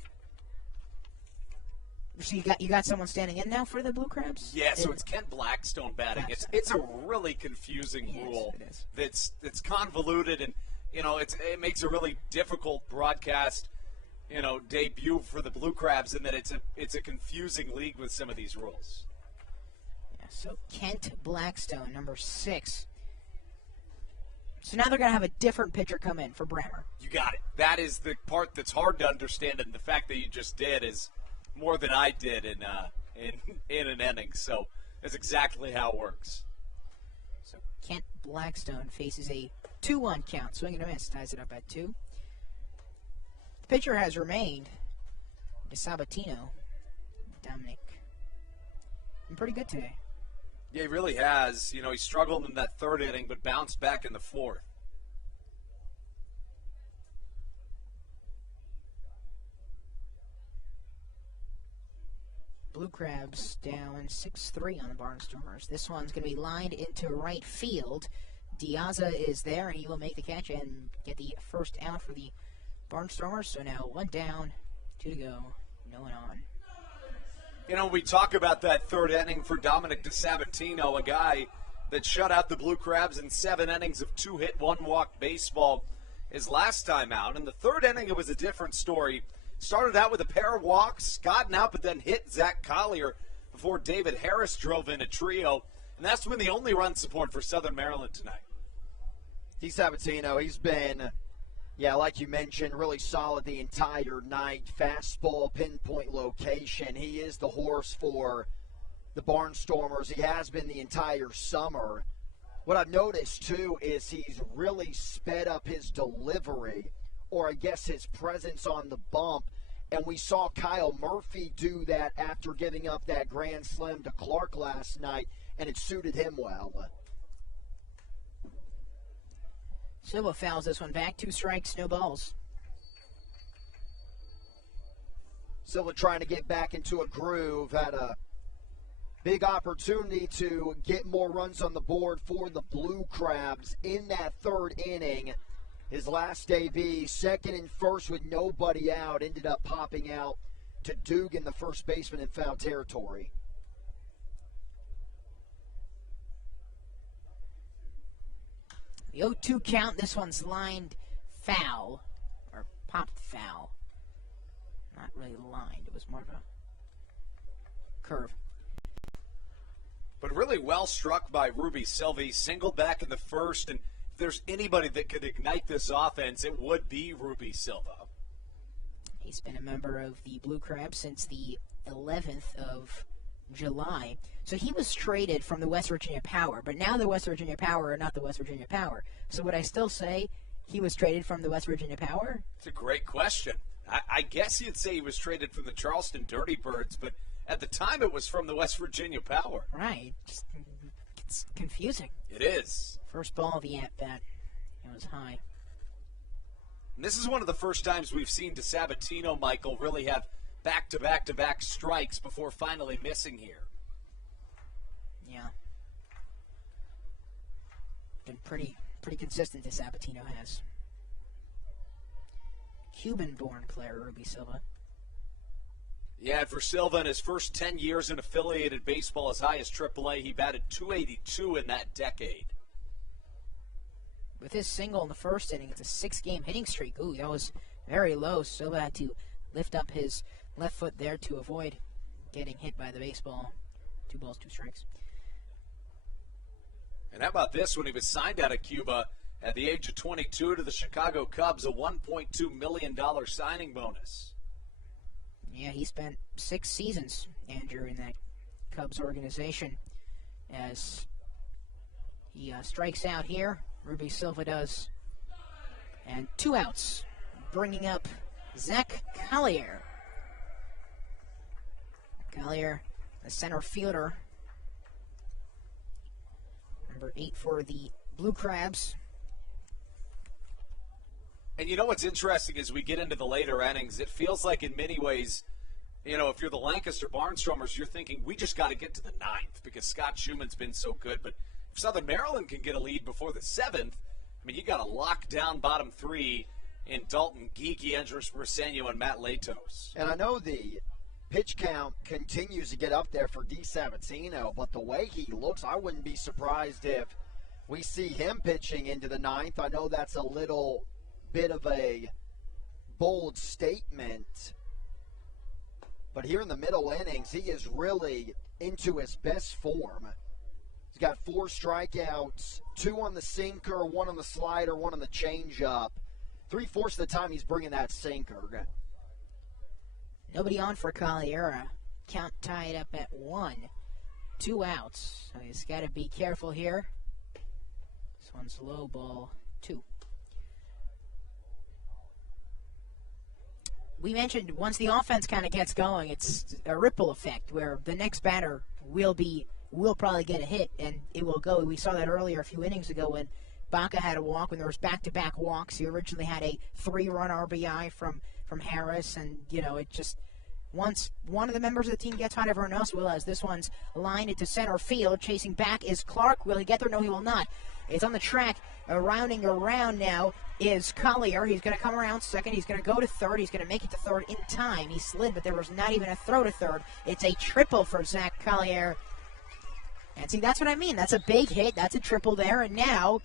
So you got someone standing in now for the Blue Crabs? Yeah, so it's Kent Blackstone batting. It's a really confusing rule. It is. It's convoluted, and it makes a really difficult broadcast debut for the Blue Crabs, in that it's a confusing league with some of these rules. Yeah, so Kent Blackstone, number 6. So now they're going to have a different pitcher come in for Brammer. You got it. That is the part that's hard to understand, and the fact that you just did is more than I did in an inning. So that's exactly how it works. So Kent Blackstone faces a 2-1 count. Swing and a miss, ties it up at 2. The pitcher has remained DeSabatino. Dominic. Been pretty good today. Yeah, he really has. He struggled in that 3rd inning, but bounced back in the 4th. Blue Crabs down 6-3 on the Barnstormers. This one's going to be lined into right field. Diaza is there, and he will make the catch and get the first out for the Barnstormers. So now 1 down, 2 to go, no one on. We talk about that 3rd inning for Dominic DeSabatino, a guy that shut out the Blue Crabs in 7 innings of 2-hit, 1-walk baseball his last time out. In the 3rd inning, it was a different story. Started out with a pair of walks, gotten out, but then hit Zach Collier before David Harris drove in a trio. And that's been the only run support for Southern Maryland tonight. DeSabatino, he's been, like you mentioned, really solid the entire night. Fastball, pinpoint location. He is the horse for the Barnstormers. He has been the entire summer. What I've noticed, too, is he's really sped up his delivery, or I guess his presence on the bump. And we saw Kyle Murphy do that after giving up that grand slam to Clark last night, and it suited him well. Silva fouls this one back. 2 strikes, no balls. Silva trying to get back into a groove. Had a big opportunity to get more runs on the board for the Blue Crabs in that 3rd inning. His last AB, 2nd and 1st with nobody out, ended up popping out to Dugan, the first baseman, in foul territory. The 0-2 count, this one's lined foul, or popped foul. Not really lined, it was more of a curve. But really well struck by Ruby Silva. He singled back in the 1st, and if there's anybody that could ignite this offense, it would be Ruby Silva. He's been a member of the Blue Crabs since the 11th of July. So he was traded from the West Virginia Power, but now the West Virginia Power are not the West Virginia Power. So would I still say he was traded from the West Virginia Power? It's a great question. I guess you'd say he was traded from the Charleston Dirty Birds, but at the time it was from the West Virginia Power. Right. It's confusing. It is. First ball of the at-bat. It was high. And this is one of the first times we've seen DeSabatino, Michael, really have back-to-back-to-back strikes before finally missing here. Yeah. Been pretty consistent, DeSabatino has. Cuban-born player, Ruby Silva. Yeah, and for Silva in his first 10 years in affiliated baseball, as high as AAA, he batted .282 in that decade. With his single in the first inning, it's a 6-game hitting streak. Ooh, that was very low. Silva had to lift up his left foot there to avoid getting hit by the baseball. 2 balls, 2 strikes. And how about this? When he was signed out of Cuba at the age of 22 to the Chicago Cubs, a $1.2 million signing bonus. Yeah, he spent 6 seasons, Andrew, in that Cubs organization. As he strikes out here, Ruby Silva does. And 2 outs, bringing up Zach Collier. Collier, the center fielder. Number 8 for the Blue Crabs. And you know what's interesting as we get into the later innings, it feels like in many ways, you know, if you're the Lancaster Barnstormers, you're thinking we just got to get to the 9th because Scott Schumann's been so good. But if Southern Maryland can get a lead before the 7th, I mean, you got to lock down bottom 3 in Dalton Geeky, Andres Briseño, and Matt Latos. And I know the pitch count continues to get up there for DiSabatino, but the way he looks, I wouldn't be surprised if we see him pitching into the 9th. I know that's a little bit of a bold statement, but here in the middle innings, he is really into his best form. He's got 4 strikeouts, 2 on the sinker, 1 on the slider, 1 on the changeup. 3/4 of the time he's bringing that sinker. Nobody on for Collier. Count tied up at 1. 2 outs. So he's got to be careful here. This one's low, ball 2. We mentioned once the offense kind of gets going, it's a ripple effect where the next batter will probably get a hit, and it will go. We saw that earlier a few innings ago when Baca had a walk, when there was back-to-back walks. He originally had a 3-run RBI from Harris, and, you know, it just, once one of the members of the team gets hot, everyone else will. As this one's lined into center field. Chasing back is Clark. Will he get there? No, he will not. It's on the track. Rounding around now is Collier. He's going to come around second. He's going to go to third. He's going to make it to third in time. He slid, but there was not even a throw to third. It's a triple for Zach Collier. And see, that's what I mean. That's a big hit. That's a triple there. And now,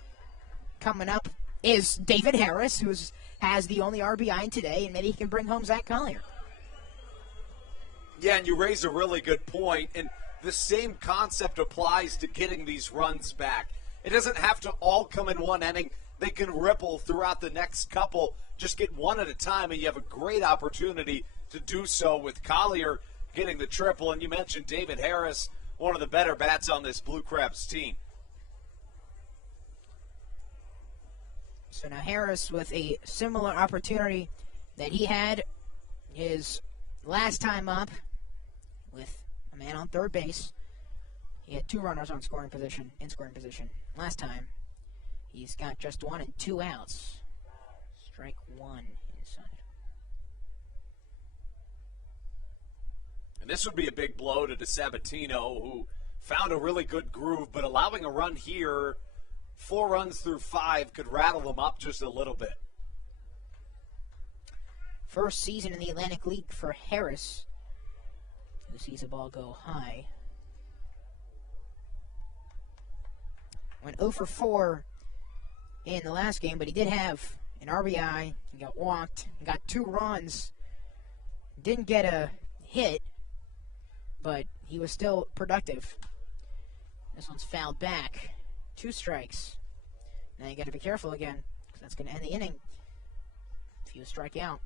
coming up is David Harris, who has the only RBI in today, and maybe he can bring home Zach Collier. Yeah, and you raise a really good point, and the same concept applies to getting these runs back. It doesn't have to all come in one inning. They can ripple throughout the next couple. Just get one at a time, and you have a great opportunity to do so with Collier getting the triple. And you mentioned David Harris, one of the better bats on this Blue Crabs team. So now Harris with a similar opportunity that he had his last time up with a man on third base. He had 2 runners in scoring position. Last time, he's got just 1 and 2 outs. Strike 1 inside. And this would be a big blow to DiSabatino, who found a really good groove, but allowing a run here, 4 runs through 5, could rattle them up just a little bit. First season in the Atlantic League for Harris, who sees a ball go high. Went 0 for 4 in the last game, but he did have an RBI. He got walked. He got 2 runs. Didn't get a hit, but he was still productive. This one's fouled back. 2 strikes. Now you got to be careful again, because that's going to end the inning if you strike out.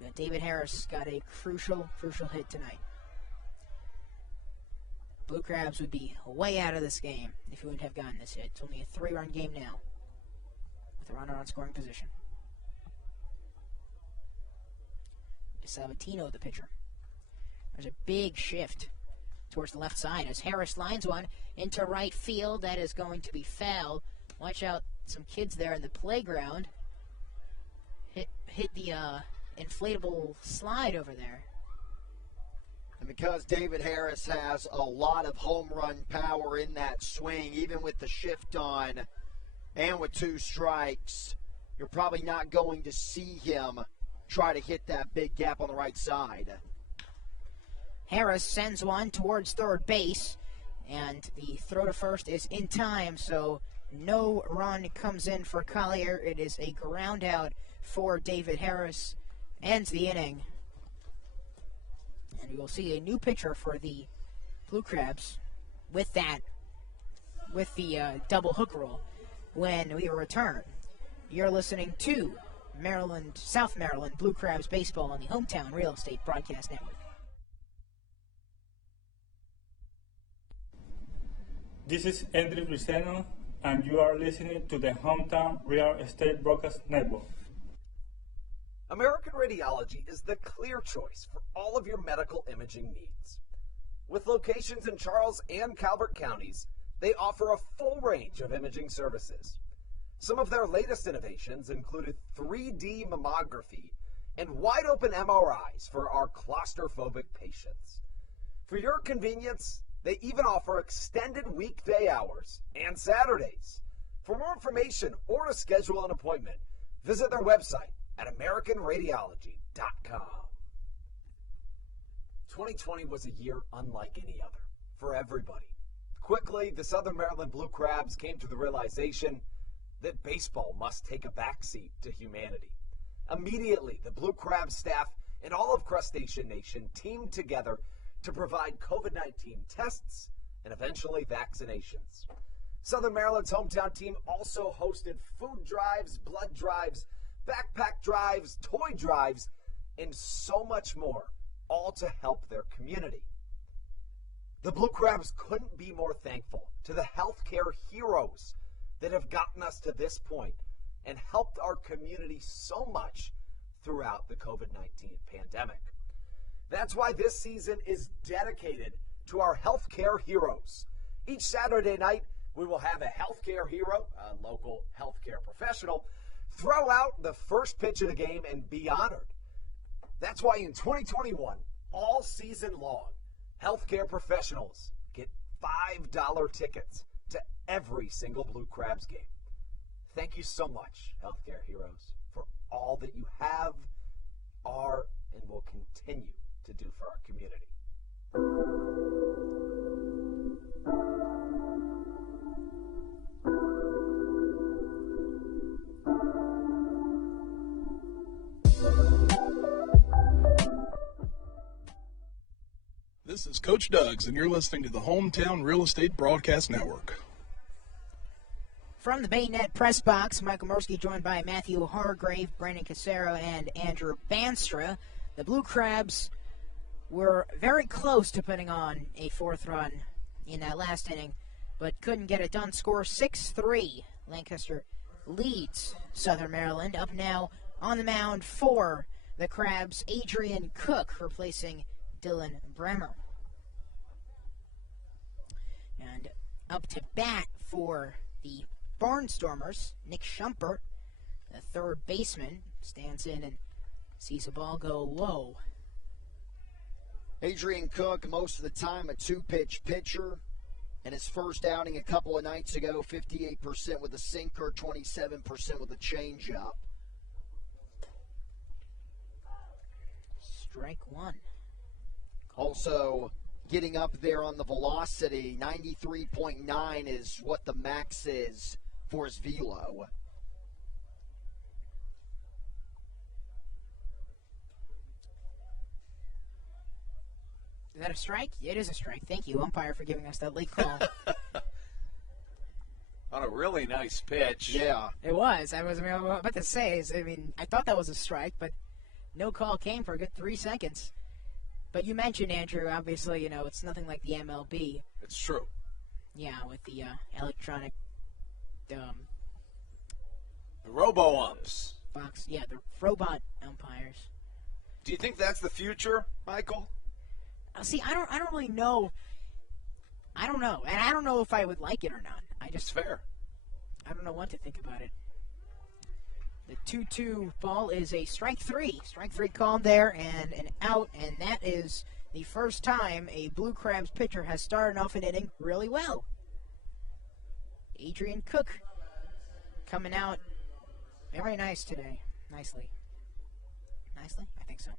But David Harris got a crucial hit tonight. Blue Crabs would be way out of this game if he wouldn't have gotten this hit. It's only a 3-run game now with a runner on scoring position. DiSabatino, the pitcher. There's a big shift towards the left side as Harris lines one into right field. That is going to be foul. Watch out, some kids there in the playground. Hit the inflatable slide over there. And because David Harris has a lot of home run power in that swing, even with the shift on and with 2 strikes, you're probably not going to see him try to hit that big gap on the right side. Harris sends one towards third base, and the throw to first is in time, so no run comes in for Collier. It is a ground out for David Harris. Ends the inning. And you will see a new pitcher for the Blue Crabs with the double hook rule when we return. You're listening to South Maryland Blue Crabs baseball on the Hometown Real Estate Broadcast Network. This is Andrew Viceno, and you are listening to the Hometown Real Estate Broadcast Network. American Radiology is the clear choice for all of your medical imaging needs. With locations in Charles and Calvert counties, they offer a full range of imaging services. Some of their latest innovations included 3D mammography and wide-open MRIs for our claustrophobic patients. For your convenience, they even offer extended weekday hours and Saturdays. For more information or to schedule an appointment, visit their website at AmericanRadiology.com. 2020 was a year unlike any other for everybody. Quickly, the Southern Maryland Blue Crabs came to the realization that baseball must take a backseat to humanity. Immediately, the Blue Crab staff and all of Crustacean Nation teamed together to provide COVID-19 tests and eventually vaccinations. Southern Maryland's hometown team also hosted food drives, blood drives, backpack drives, toy drives, and so much more, all to help their community. The Blue Crabs couldn't be more thankful to the healthcare heroes that have gotten us to this point and helped our community so much throughout the COVID-19 pandemic. That's why this season is dedicated to our healthcare heroes. Each Saturday night, we will have a healthcare hero, a local healthcare professional, throw out the first pitch of the game and be honored. That's why in 2021, all season long, healthcare professionals get $5 tickets to every single Blue Crabs game. Thank you so much, healthcare heroes, for all that you have, are, and will continue to do for our community. This is Coach Doug's, and you're listening to the Hometown Real Estate Broadcast Network. From the Baynet press box, Michael Murski joined by Matthew Hargrave, Brandon Casero, and Andrew Banstra. The Blue Crabs were very close to putting on a fourth run in that last inning, but couldn't get it done. Score 6-3. Lancaster leads Southern Maryland. Up now on the mound for the Crabs, Adrian Cook replacing Dylan Bremer. And up to bat for the Barnstormers, Nick Shumpert, the third baseman, stands in and sees a ball go low. Adrian Cook, most of the time a two-pitch pitcher. And his first outing a couple of nights ago, 58% with a sinker, 27% with a changeup. Strike one. Also, getting up there on the velocity, 93.9 is what the max is for his velo. Is that a strike? It is a strike. Thank you, umpire, for giving us that late call. On a really nice pitch. Yeah. It was. I was about to say, I thought that was a strike, but no call came for a good 3 seconds. But you mentioned, Andrew, obviously, it's nothing like the MLB. It's true. Yeah, with the electronic... the robo-umps. Box. Yeah, the robot umpires. Do you think that's the future, Michael? See, I don't really know. I don't know. And I don't know if I would like it or not. It's fair. I don't know what to think about it. The 2-2 ball is a strike three. Strike three called there and an out, and that is the first time a Blue Crabs pitcher has started off an inning really well. Adrian Cook coming out very nice today. Nicely nicely? I think so.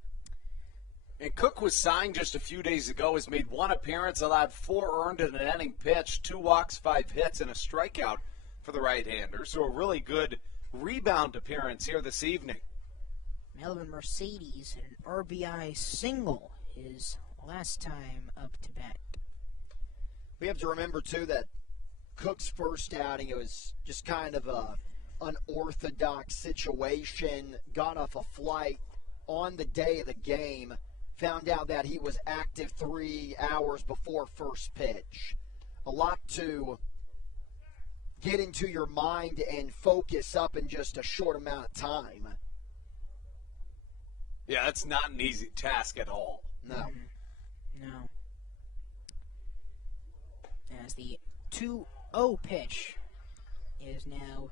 And Cook was signed just a few days ago, has made 1 appearance, allowed 4 earned in an inning pitch, 2 walks, 5 hits, and a strikeout for the right-hander. So a really good rebound appearance here this evening. Melvin Mercedes had an RBI single his last time up to bat. We have to remember, too, that Cook's first outing, it was just kind of a unorthodox situation. Got off a flight on the day of the game. Found out that he was active 3 hours before first pitch. A lot to get into your mind and focus up in just a short amount of time. Yeah, that's not an easy task at all. No. No. As the 2-0 pitch is now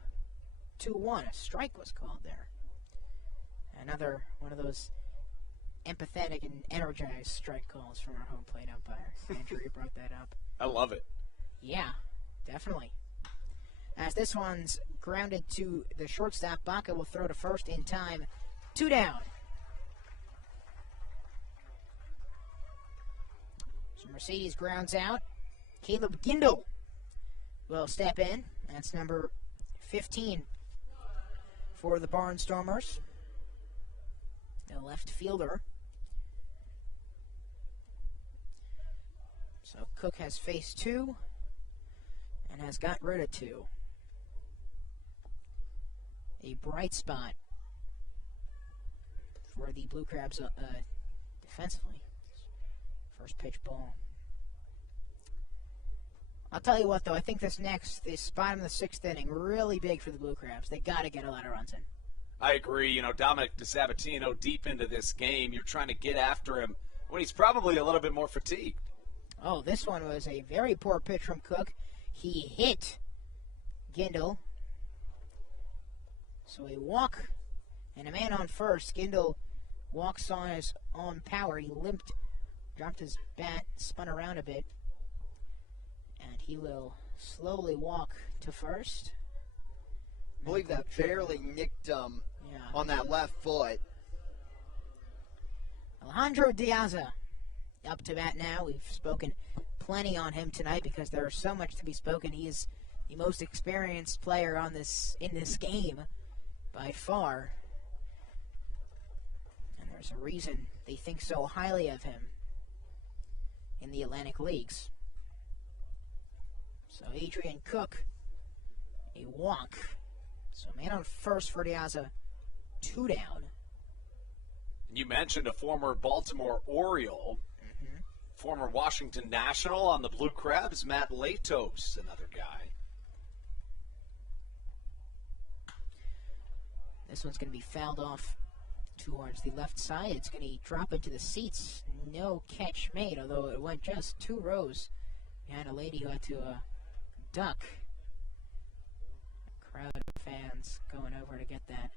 2-1. A strike was called there. Another one of those empathetic and energized strike calls from our home plate umpire. Andrew, you brought that up. I love it. Yeah, definitely. As this one's grounded to the shortstop, Baca will throw to first in time. 2 down. So Mercedes grounds out. Caleb Gindel will step in. That's number 15 for the Barnstormers. The left fielder. So Cook has faced 2 and has got rid of 2. A bright spot for the Blue Crabs defensively. First pitch ball. I'll tell you what, though, I think this bottom of the 6th inning, really big for the Blue Crabs. They got to get a lot of runs in. I agree. You know, Dominic DeSabatino deep into this game. You're trying to get after him when he's probably a little bit more fatigued. Oh, this one was a very poor pitch from Cook. He hit Gindel. So a walk and a man on first. Gindel walks on his own power. He limped, dropped his bat, spun around a bit. And he will slowly walk to first. I believe that barely nicked him on that left foot. Alejandro Diaza up to bat now. We've spoken plenty on him tonight because there's so much to be spoken. He is the most experienced player in this game by far. And there's a reason they think so highly of him in the Atlantic Leagues. So Adrian Cook, a walk. So man on first for Diaza, 2 down. You mentioned a former Baltimore Oriole, former Washington National on the Blue Crabs, Matt Latos, another guy. This one's going to be fouled off towards the left side. It's going to drop into the seats. No catch made, although it went just 2 rows behind a lady who had to duck. A crowd of fans going over to get that.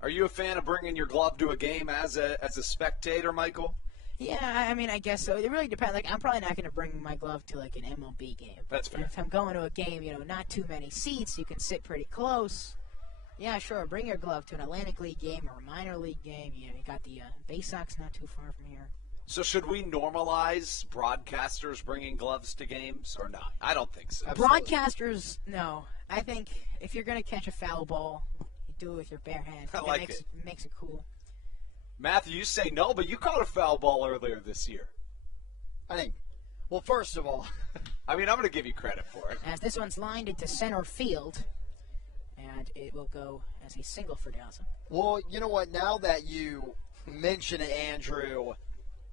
Are you a fan of bringing your glove to a game as a spectator, Michael? Yeah, I mean, I guess so. It really depends. Like, I'm probably not going to bring my glove to, like, an MLB game. That's fair. If I'm going to a game, not too many seats, you can sit pretty close. Yeah, sure, bring your glove to an Atlantic League game or a minor league game. You got the Bay Sox not too far from here. So should we normalize broadcasters bringing gloves to games or not? I don't think so. Broadcasters, no. I think if you're going to catch a foul ball, you do it with your bare hands. I like it. Makes it cool. Matthew, you say no, but you caught a foul ball earlier this year. I think, well, first of all, I mean, I'm going to give you credit for it. As this one's lined into center field, and it will go as a single for Dawson. Well, you know what? Now that you mention it, Andrew,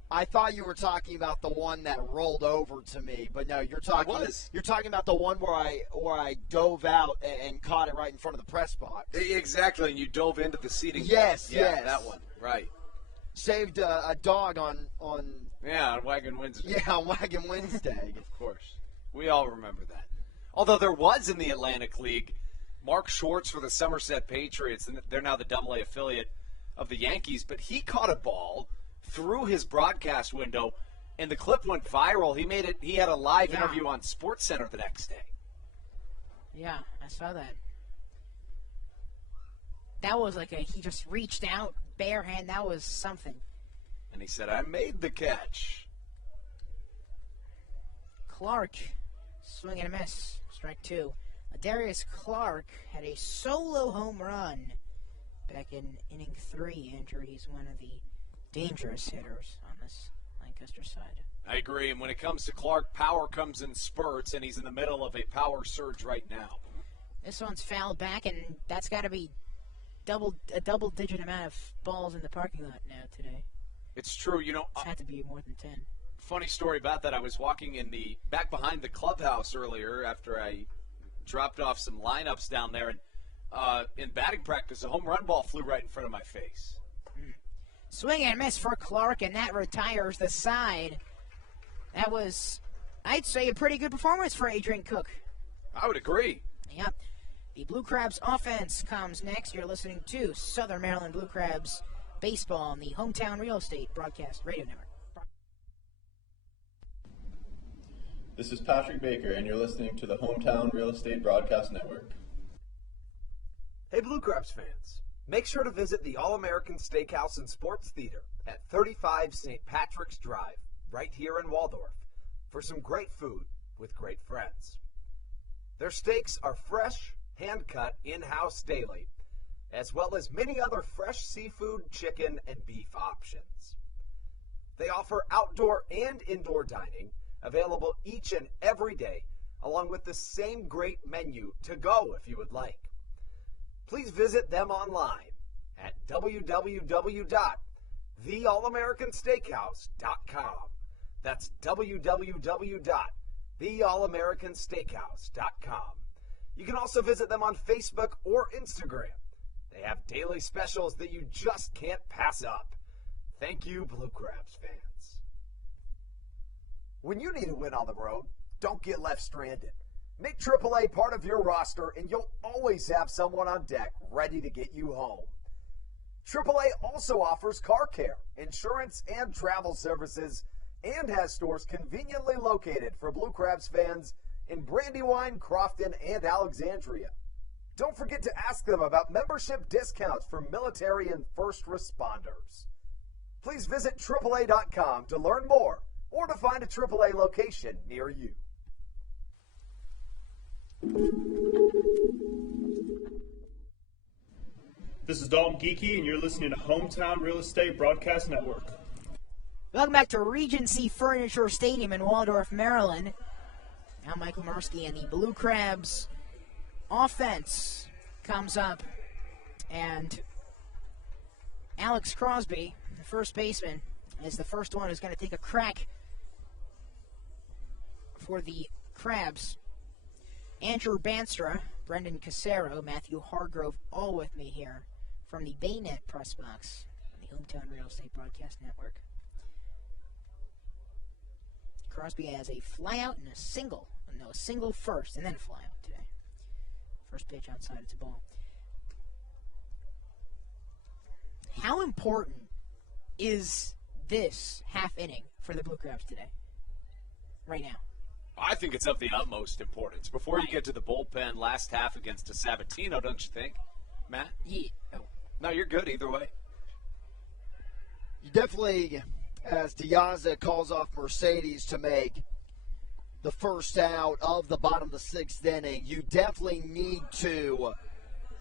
I thought you were talking about the one that rolled over to me, but no, you're talking about the one where I dove out and caught it right in front of the press box. Exactly, and you dove into the seating. Yes, box. yes, that one, right. Saved a dog on Wagon Wednesday. Yeah, on Wagon Wednesday. Of course, we all remember that. Although there was in the Atlantic League, Mark Schwartz for the Somerset Patriots, and they're now the AA affiliate of the Yankees, but he caught a ball through his broadcast window, and the clip went viral. He had a live interview on SportsCenter the next day. Yeah, I saw that. That was like he just reached out, bare hand. That was something. And he said, I made the catch. Clark, swing and a miss. Strike 2. Darius Clark had a solo home run back in inning 3. Andrew, he's one of the dangerous hitters on this Lancaster side. I agree, and when it comes to Clark, power comes in spurts, and he's in the middle of a power surge right now. This one's fouled back, and that's got to be a double-digit amount of balls in the parking lot now today. It's true, you know. It's had to be more than 10. Funny story about that. I was walking back behind the clubhouse earlier after I dropped off some lineups down there, and in batting practice, a home run ball flew right in front of my face. Swing and miss for Clark, and that retires the side. That was, I'd say, a pretty good performance for Adrian Cook. I would agree. Yep. The Blue Crabs offense comes next. You're listening to Southern Maryland Blue Crabs baseball on the Hometown Real Estate Broadcast Radio Network. This is Patrick Baker, and you're listening to the Hometown Real Estate Broadcast Network. Hey, Blue Crabs fans. Make sure to visit the All-American Steakhouse and Sports Theater at 35 St. Patrick's Drive, right here in Waldorf, for some great food with great friends. Their steaks are fresh, hand-cut, in-house daily, as well as many other fresh seafood, chicken, and beef options. They offer outdoor and indoor dining, available each and every day, along with the same great menu to go if you would like. Please visit them online at www.theallamericansteakhouse.com. That's www.theallamericansteakhouse.com. You can also visit them on Facebook or Instagram. They have daily specials that you just can't pass up. Thank you, Blue Crabs fans. When you need a win on the road, don't get left stranded. Make AAA part of your roster, and you'll always have someone on deck ready to get you home. AAA also offers car care, insurance, and travel services, and has stores conveniently located for Blue Crabs fans in Brandywine, Crofton, and Alexandria. Don't forget to ask them about membership discounts for military and first responders. Please visit AAA.com to learn more or to find a AAA location near you. This is Dalton Geeky, and you're listening to Hometown Real Estate Broadcast Network. Welcome back to Regency Furniture Stadium in Waldorf, Maryland. Now Michael Mursky and the Blue Crabs offense comes up, and Alex Crosby, the first baseman, is the first one who's going to take a crack for the Crabs. Andrew Banstra, Brendan Casero, Matthew Hargrove, all with me here from the Baynet Press Box on the Hometown Real Estate Broadcast Network. Crosby has a flyout and a single first, and then a flyout today. First pitch outside, it's a ball. How important is this half inning for the Blue Crabs today? Right now. I think it's of the utmost importance. Before you get to the bullpen last half against a Sabatino, don't you think, Matt? Yeah. No, you're good either way. You definitely, as Diaza calls off Mercedes to make the first out of the bottom of the sixth inning, you definitely need to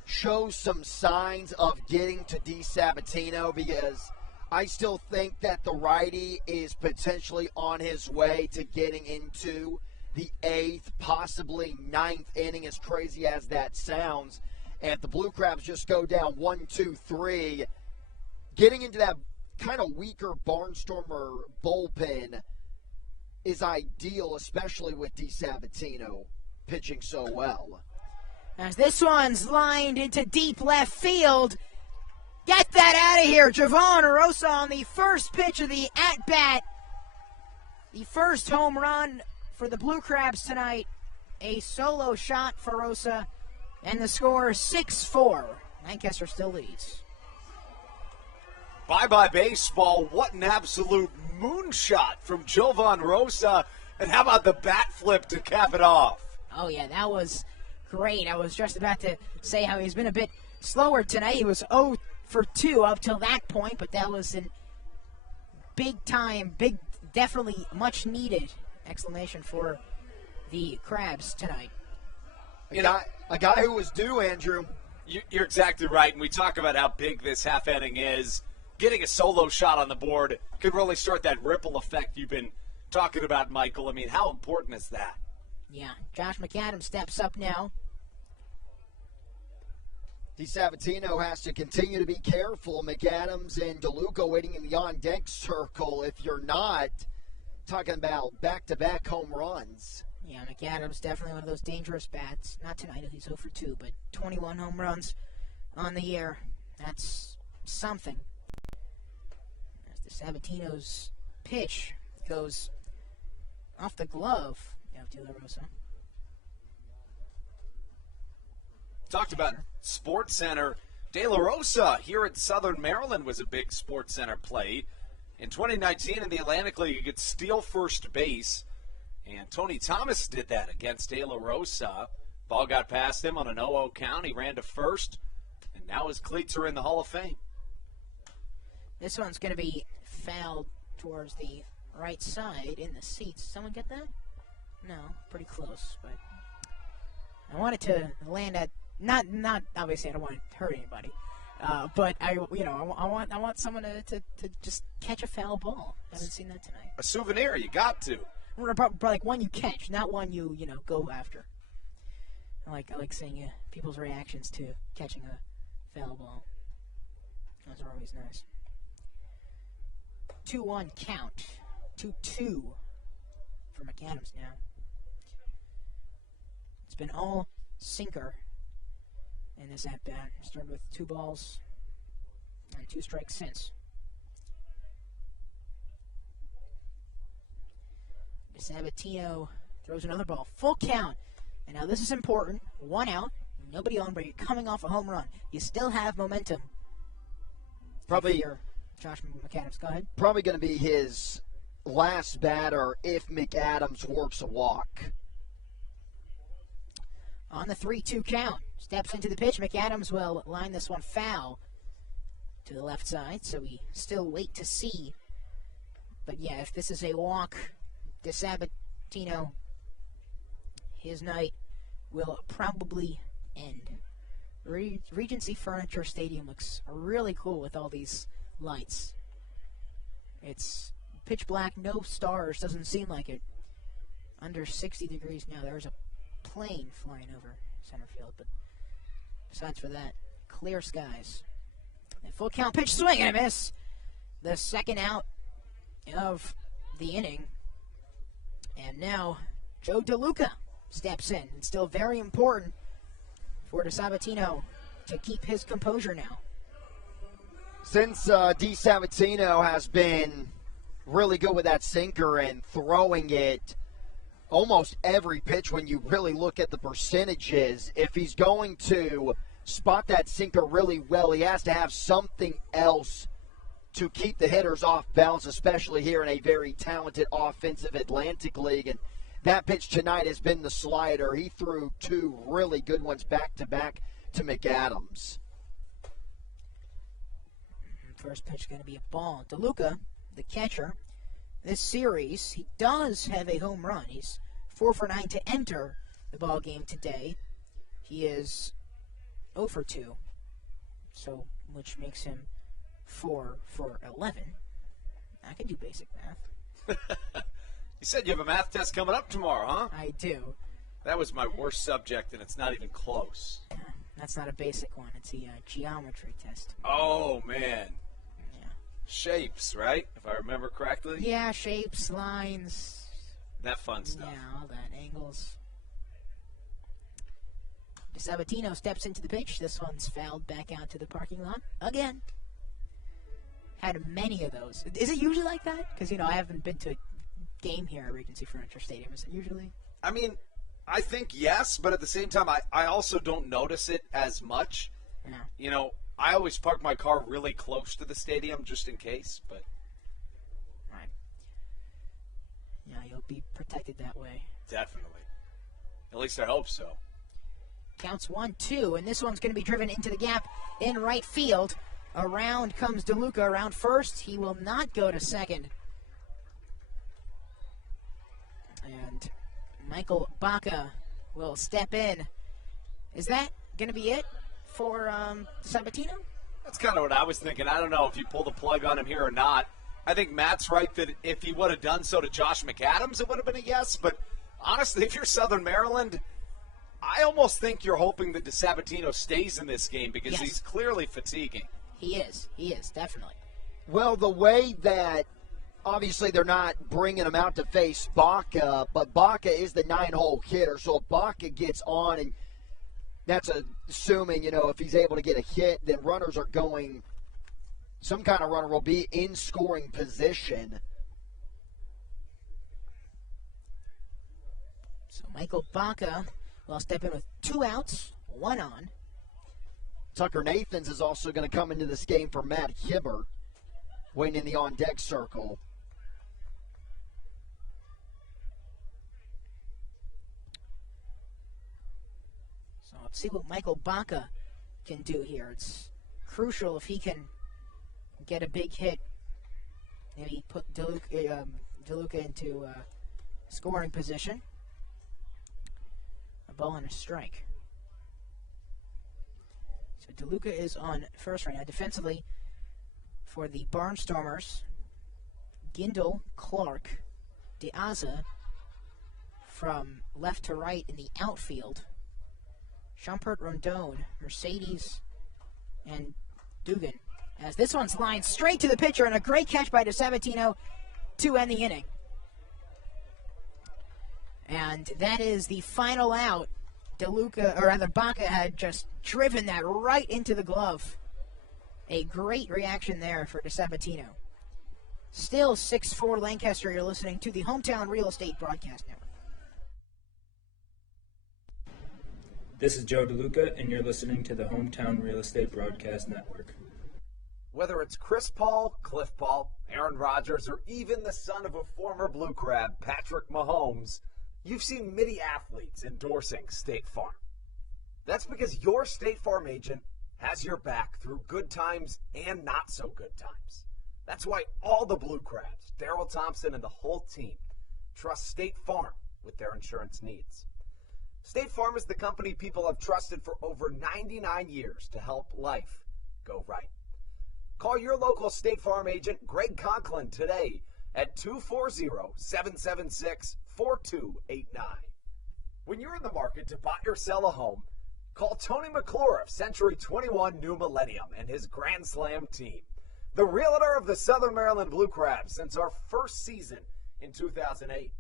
show some signs of getting to DiSabatino, because I still think that the righty is potentially on his way to getting into the eighth, possibly ninth inning, as crazy as that sounds. And if the Blue Crabs just go down 1-2-3, getting into that kind of weaker Barnstormer bullpen is ideal, especially with DiSabatino pitching so well. As this one's lined into deep left field. Get that out of here. Javon Rosa on the first pitch of the at-bat. The first home run for the Blue Crabs tonight. A solo shot for Rosa. And the score is 6-4. Lancaster still leads. Bye-bye baseball. What an absolute moonshot from Jovan Rosa. And how about the bat flip to cap it off? Oh, yeah, that was great. I was just about to say how he's been a bit slower tonight. He was 0 for 2 up till that point, but that was an definitely much needed exclamation for the Crabs tonight. A guy who was due, Andrew. You're exactly right, and we talk about how big this half inning is. Getting a solo shot on the board could really start that ripple effect you've been talking about, Michael. I mean, how important is that? Yeah, Josh McAdams steps up now. DiSabatino has to continue to be careful. McAdams and DeLuca waiting in the on-deck circle. If you're not, talking about back-to-back home runs. Yeah, McAdams definitely one of those dangerous bats. Not tonight, he's 0 for 2, but 21 home runs on the year. That's something. As DiSabatino's pitch goes off the glove of De La Rosa. Talked about Sports Center. De La Rosa here in Southern Maryland was a big Sports Center play. In 2019 in the Atlantic League, you could steal first base. And Tony Thomas did that against De La Rosa. Ball got past him on an 0-0 count. He ran to first, and now his cleats are in the Hall of Fame. This one's going to be fouled towards the right side in the seats. Someone get that? No, pretty close, but I wanted to land at not obviously I don't want to hurt anybody, but I want someone to just catch a foul ball. I haven't seen that tonight. A souvenir, you got to. Like one you catch, not one you go after. I like seeing people's reactions to catching a foul ball. Those are always nice. 2-1 count. 2-2 for McAdams now. It's been all sinker in this at-bat. Started with 2 balls and 2 strikes since. Sabatino throws another ball. Full count. And now this is important. 1 out. Nobody on, but you're coming off a home run. You still have momentum. Probably Josh McAdams. Go ahead. Probably going to be his last batter if McAdams works a walk. On the 3-2 count. Steps into the pitch. McAdams will line this one foul to the left side. So we still wait to see. But yeah, if this is a walk, DiSabatino, his night will probably end. Regency Furniture Stadium looks really cool with all these lights. It's pitch black, no stars, doesn't seem like it. Under 60 degrees now. There's a plane flying over center field, but besides for that, clear skies. And full count pitch, swing and a miss. The second out of the inning. And now Joe DeLuca steps in. It's still very important for DiSabatino to keep his composure now. Since DiSabatino has been really good with that sinker and throwing it almost every pitch when you really look at the percentages, if he's going to spot that sinker really well, he has to have something else to keep the hitters off balance, especially here in a very talented offensive Atlantic League. And that pitch tonight has been the slider. He threw 2 really good ones back-to-back to McAdams. First pitch going to be a ball. DeLuca, the catcher, this series, he does have a home run. He's 4 for 9 to enter the ball game today. He is 0 for 2, so which makes him 4 for 11. I can do basic math. You said you have a math test coming up tomorrow, huh? I do. That was my worst subject, and it's not even close. That's not a basic one. It's a geometry test. Oh, man. Yeah. Shapes, right? If I remember correctly? Yeah, shapes, lines. That fun stuff. Yeah, all that. Angles. DiSabatino steps into the pitch. This one's fouled back out to the parking lot again. Had many of those. Is it usually like that? Because, I haven't been to a game here at Regency Furniture Stadium. Is it usually? I mean, I think yes, but at the same time, I also don't notice it as much. Yeah. I always park my car really close to the stadium just in case, but. Right. Yeah, you'll be protected that way. Definitely. At least I hope so. Counts 1-2, and this one's going to be driven into the gap in right field. Around comes DeLuca around first. He will not go to second. And Michael Baca will step in. Is that going to be it for Sabatino? That's kind of what I was thinking. I don't know if you pull the plug on him here or not. I think Matt's right that if he would have done so to Josh McAdams, it would have been a yes. But honestly, if you're Southern Maryland, I almost think you're hoping that DeSabatino stays in this game because he's clearly fatiguing. He is, definitely. Well, the way that obviously they're not bringing him out to face Baca, but Baca is the 9-hole hitter, so if Baca gets on, and that's assuming, if he's able to get a hit, then runners are going, some kind of runner will be in scoring position. So Michael Baca will step in with 2 outs, 1 on. Tucker Nathans is also going to come into this game for Matt Hibbert, waiting in the on-deck circle. So let's see what Michael Baca can do here. It's crucial if he can get a big hit. Maybe put DeLuca into scoring position. A ball and a strike. So DeLuca is on first right now. Defensively, for the Barnstormers, Gindel, Clark, DeAza from left to right in the outfield. Shumpert, Rondon, Mercedes, and Dugan. As this one's lined straight to the pitcher, and a great catch by DeSabatino to end the inning. And that is the final out. Baca had just driven that right into the glove. A great reaction there for DeSabatino. Still 6-4 Lancaster. You're listening to the Hometown Real Estate Broadcast Network. This is Joe DeLuca, and you're listening to the Hometown Real Estate Broadcast Network. Whether it's Chris Paul, Cliff Paul, Aaron Rodgers, or even the son of a former Blue Crab, Patrick Mahomes, you've seen many athletes endorsing State Farm. That's because your State Farm agent has your back through good times and not so good times. That's why all the Blue Crabs, Darryl Thompson and the whole team, trust State Farm with their insurance needs. State Farm is the company people have trusted for over 99 years to help life go right. Call your local State Farm agent, Greg Conklin, today at 240-776-4289. When you're in the market to buy or sell a home, call Tony McClure of Century 21 New Millennium and his Grand Slam team, the realtor of the Southern Maryland Blue Crabs since our first season in 2008.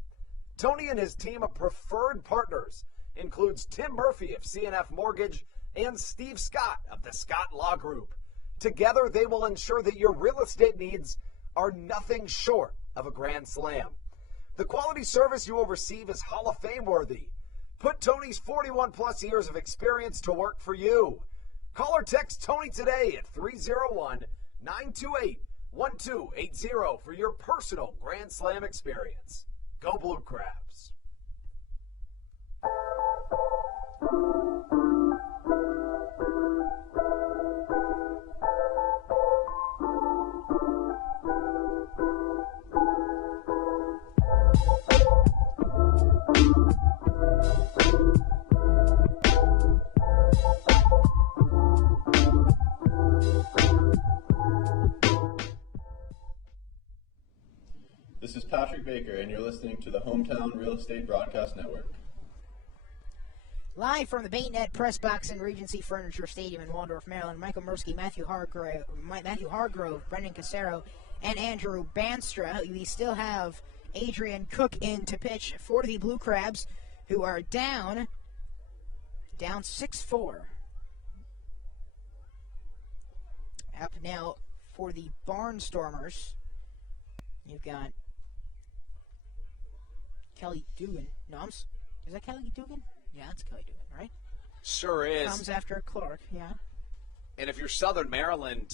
Tony and his team of preferred partners includes Tim Murphy of CNF Mortgage and Steve Scott of the Scott Law Group. Together, they will ensure that your real estate needs are nothing short of a grand slam. The quality service you will receive is Hall of Fame worthy. Put Tony's 41-plus years of experience to work for you. Call or text Tony today at 301-928-1280 for your personal Grand Slam experience. Go Blue Crabs. This is Patrick Baker, and you're listening to the Hometown Real Estate Broadcast Network. Live from the Baitnet Press Box and Regency Furniture Stadium in Waldorf, Maryland, Michael Mursky, Matthew Hargrove, Brendan Casero, and Andrew Banstra. We still have Adrian Cook in to pitch for the Blue Crabs, who are down 6-4. Up now for the Barnstormers. You've got Kelly Dugan. Is that Kelly Dugan? Yeah, that's Kelly Dugan, right? Sure is. Comes after Clark, yeah. And if you're Southern Maryland,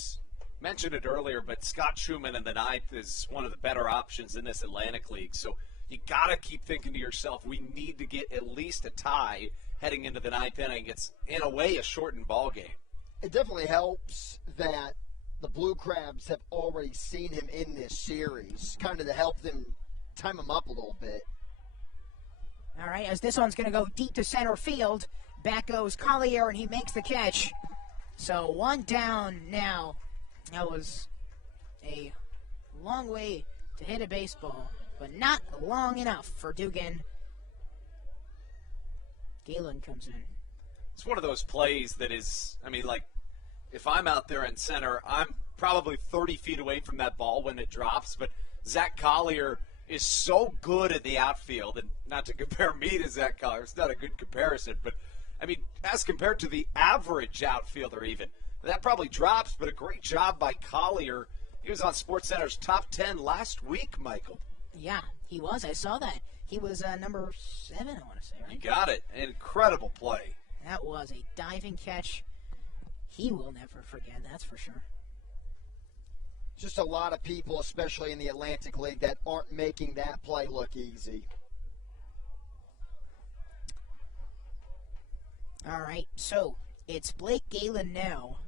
mentioned it earlier, but Scott Schumann in the ninth is one of the better options in this Atlantic League. So you got to keep thinking to yourself, we need to get at least a tie heading into the ninth inning. It's, in a way, a shortened ball game. It definitely helps that the Blue Crabs have already seen him in this series, kind of to help them time him up a little bit. All right, as this one's going to go deep to center field, back goes Collier, and he makes the catch. So one down now. That was a long way to hit a baseball, but not long enough for Dugan. Galen comes in. It's one of those plays that is, if I'm out there in center, I'm probably 30 feet away from that ball when it drops, but Zach Collier is so good at the outfield, and not to compare me to Zach Collier, it's not a good comparison, but, as compared to the average outfielder even, that probably drops, but a great job by Collier. He was on SportsCenter's top 10 last week, Michael. Yeah, he was. I saw that. He was number 7, I want to say, right? You got it. An incredible play. That was a diving catch. He will never forget, that's for sure. Just a lot of people, especially in the Atlantic League, that aren't making that play look easy. All right, so it's Blake Galen now.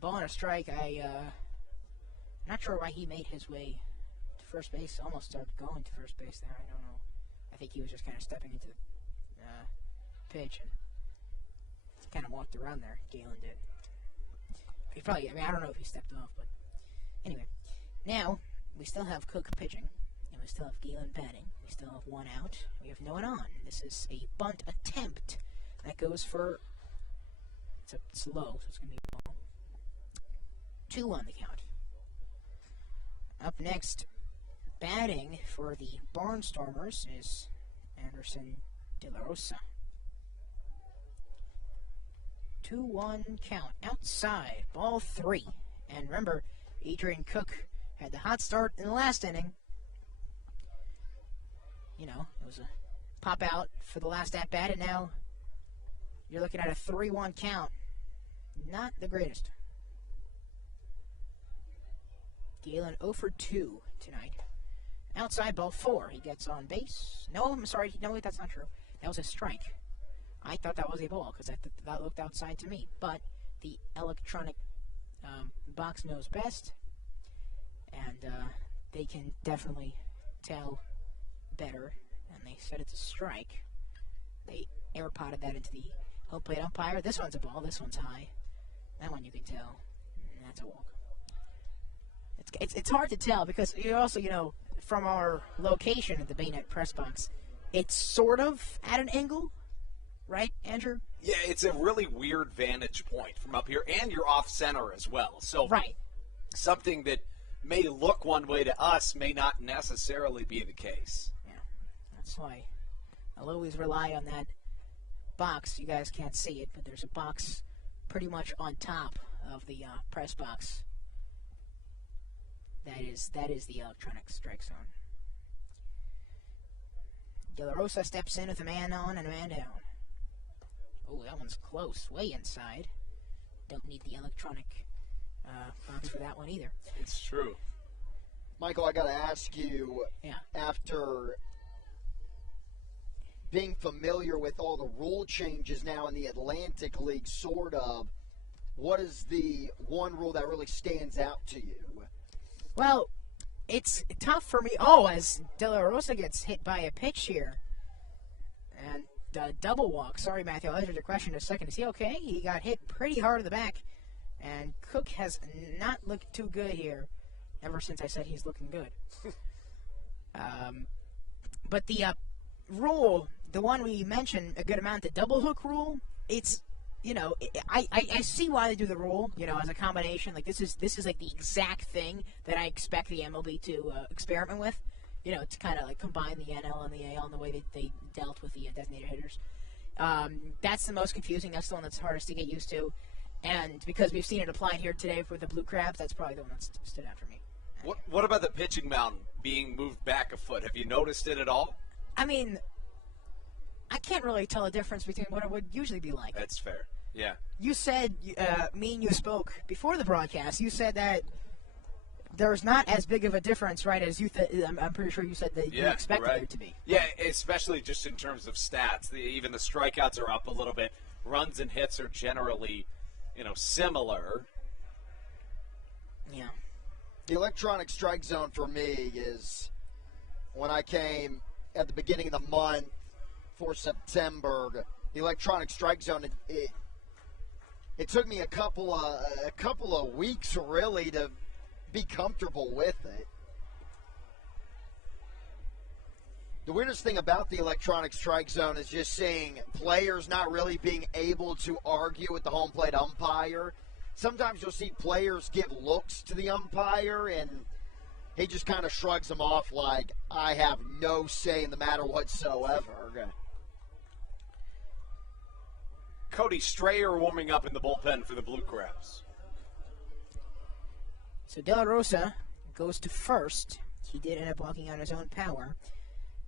Ball on a strike. Not sure why he made his way to first base. Almost started going to first base there. I don't know. I think he was just kind of stepping into the pitch and kind of walked around there. Galen did. He probably. I don't know if he stepped off, but anyway. Now we still have Cook pitching, and we still have Galen batting. We still have one out. We have no one on. This is a bunt attempt that goes for. It's low, so it's going to be a ball. 2 on the count. Up next, batting for the Barnstormers is Anderson De La Rosa. 2-1 count. Outside, ball 3. And remember, Adrian Cook had the hot start in the last inning. It was a pop out for the last at-bat, and now you're looking at a 3-1 count. Not the greatest. Galen 0 for 2 tonight. Outside, ball 4. He gets on base. No, I'm sorry. No, wait, that's not true. That was a strike. I thought that was a ball because that looked outside to me. But the electronic box knows best, and they can definitely tell better. And they said it's a strike. They air-potted that into the home plate umpire. This one's a ball. This one's high. That one you can tell. That's a walk. It's hard to tell because you're also, from our location at the Baynet press box, it's sort of at an angle, right, Andrew? Yeah, it's a really weird vantage point from up here, and you're off center as well. So right. Something that may look one way to us may not necessarily be the case. Yeah, that's why I'll always rely on that box. You guys can't see it, but there's a box pretty much on top of the press box. That is the electronic strike zone. De La Rosa steps in with a man on and a man down. Oh, that one's close, way inside. Don't need the electronic box for that one either. It's true. Michael, I got to ask you, after being familiar with all the rule changes now in the Atlantic League, sort of, what is the one rule that really stands out to you? Well, it's tough for me. Oh, as De La Rosa gets hit by a pitch here. And double walk. Sorry, Matthew, I'll answer your question in a second. Is he okay? He got hit pretty hard in the back. And Cook has not looked too good here ever since I said he's looking good. But the rule, the one we mentioned a good amount, the double hook rule, it's, I see why they do the rule, as a combination. Like, this is like the exact thing that I expect the MLB to experiment with. To kind of like combine the NL and the AL in the way that they dealt with the designated hitters. That's the most confusing. That's the one that's hardest to get used to. And because we've seen it applied here today for the Blue Crabs, that's probably the one that stood out for me. What about the pitching mound being moved back a foot? Have you noticed it at all? I mean, I can't really tell a difference between what it would usually be like. That's fair. Yeah. You said, me and you spoke before the broadcast. You said that there's not as big of a difference, right, as you I'm pretty sure you said that you expected there to be. Yeah, especially just in terms of stats. Even the strikeouts are up a little bit. Runs and hits are generally, similar. Yeah. The electronic strike zone for me is when I came at the beginning of the month for September. The electronic strike zone, it took me a couple of weeks really to be comfortable with it. The weirdest thing about the electronic strike zone is just seeing players not really being able to argue with the home plate umpire. Sometimes you'll see players give looks to the umpire, and he just kind of shrugs them off like, I have no say in the matter whatsoever. Cody Strayer warming up in the bullpen for the Blue Crabs. So De La Rosa goes to first. He did end up walking on his own power.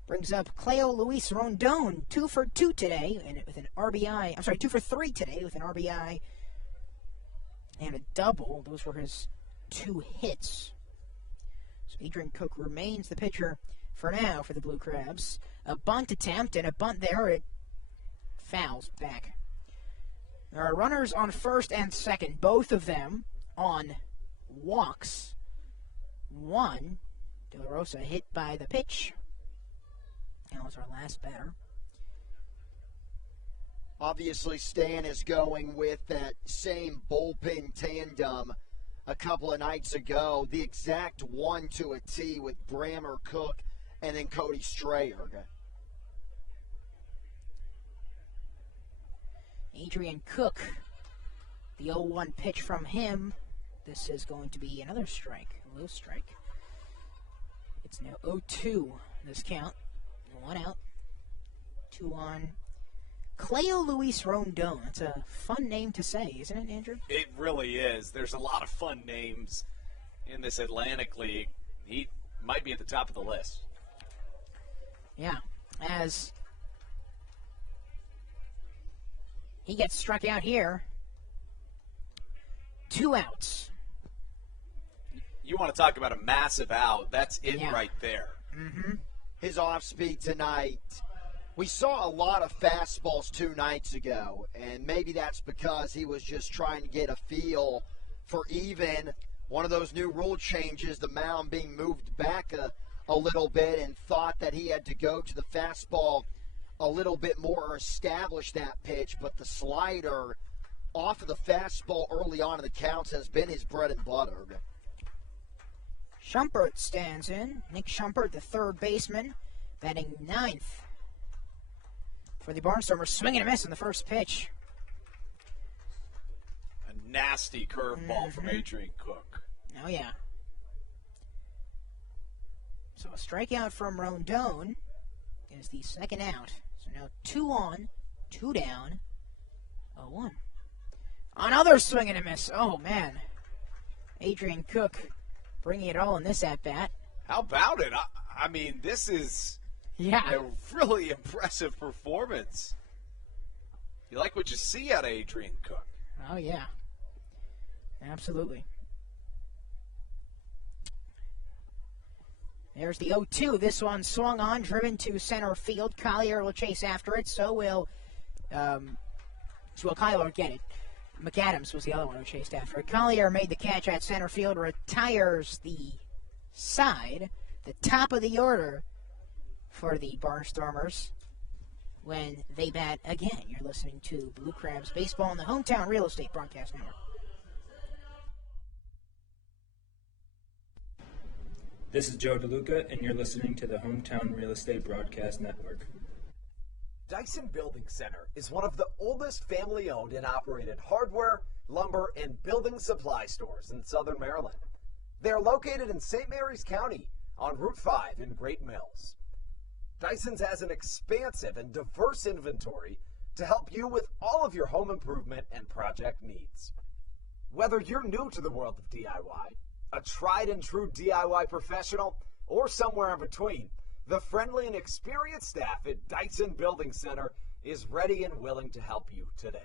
Brings up Cleo Luis Rondon, 2 for 2 today, and with an RBI. I'm sorry, 2 for 3 today with an RBI and a double. Those were his 2 hits. So Adrian Cook remains the pitcher for now for the Blue Crabs. A bunt attempt and a bunt there. It fouls back. There are runners on first and second, both of them on walks. One, De La Rosa hit by the pitch. That was our last batter. Obviously, Stan is going with that same bullpen tandem a couple of nights ago. The exact 1 to a T with Brammer, Cook, and then Cody Strayer. Adrian Cook, the 0-1 pitch from him. This is going to be another strike, a low strike. It's now 0-2, this count. 1 out, 2 on. Cleo Luis Rondon. That's a fun name to say, isn't it, Andrew? It really is. There's a lot of fun names in this Atlantic League. He might be at the top of the list. Yeah, as he gets struck out here. 2 outs. You want to talk about a massive out. That's it right there. Mm-hmm. His off-speed tonight. We saw a lot of fastballs 2 nights ago, and maybe that's because he was just trying to get a feel for even one of those new rule changes, the mound being moved back a little bit, and thought that he had to go to the fastball a little bit more or establish that pitch, but the slider off of the fastball early on in the counts has been his bread and butter. Schumpert stands in. Nick Schumpert, the third baseman, batting 9th for the Barnstormers. Swing and a miss on the first pitch. A nasty curveball from Adrian Cook. Oh, yeah. So a strikeout from Rondon is the second out. So now 2 on, 2 down, 0-1. Another swing and a miss. Oh, man. Adrian Cook bringing it all in this at-bat. How about it? I mean, this is a really impressive performance. You like what you see out of Adrian Cook. Oh, yeah. Absolutely. There's the 0-2. This one swung on, driven to center field. Collier will chase after it. So will Collier get it. McAdams was the other one who chased after it. Collier made the catch at center field, retires the side, the top of the order for the Barnstormers when they bat again. You're listening to Blue Crabs Baseball on the Hometown Real Estate Broadcast Network. This is Joe DeLuca, and you're listening to the Hometown Real Estate Broadcast Network. Dyson Building Center is one of the oldest family-owned and operated hardware, lumber, and building supply stores in Southern Maryland. They are located in St. Mary's County on Route 5 in Great Mills. Dyson's has an expansive and diverse inventory to help you with all of your home improvement and project needs. Whether you're new to the world of DIY, a tried and true DIY professional, or somewhere in between, the friendly and experienced staff at Dyson Building Center is ready and willing to help you today.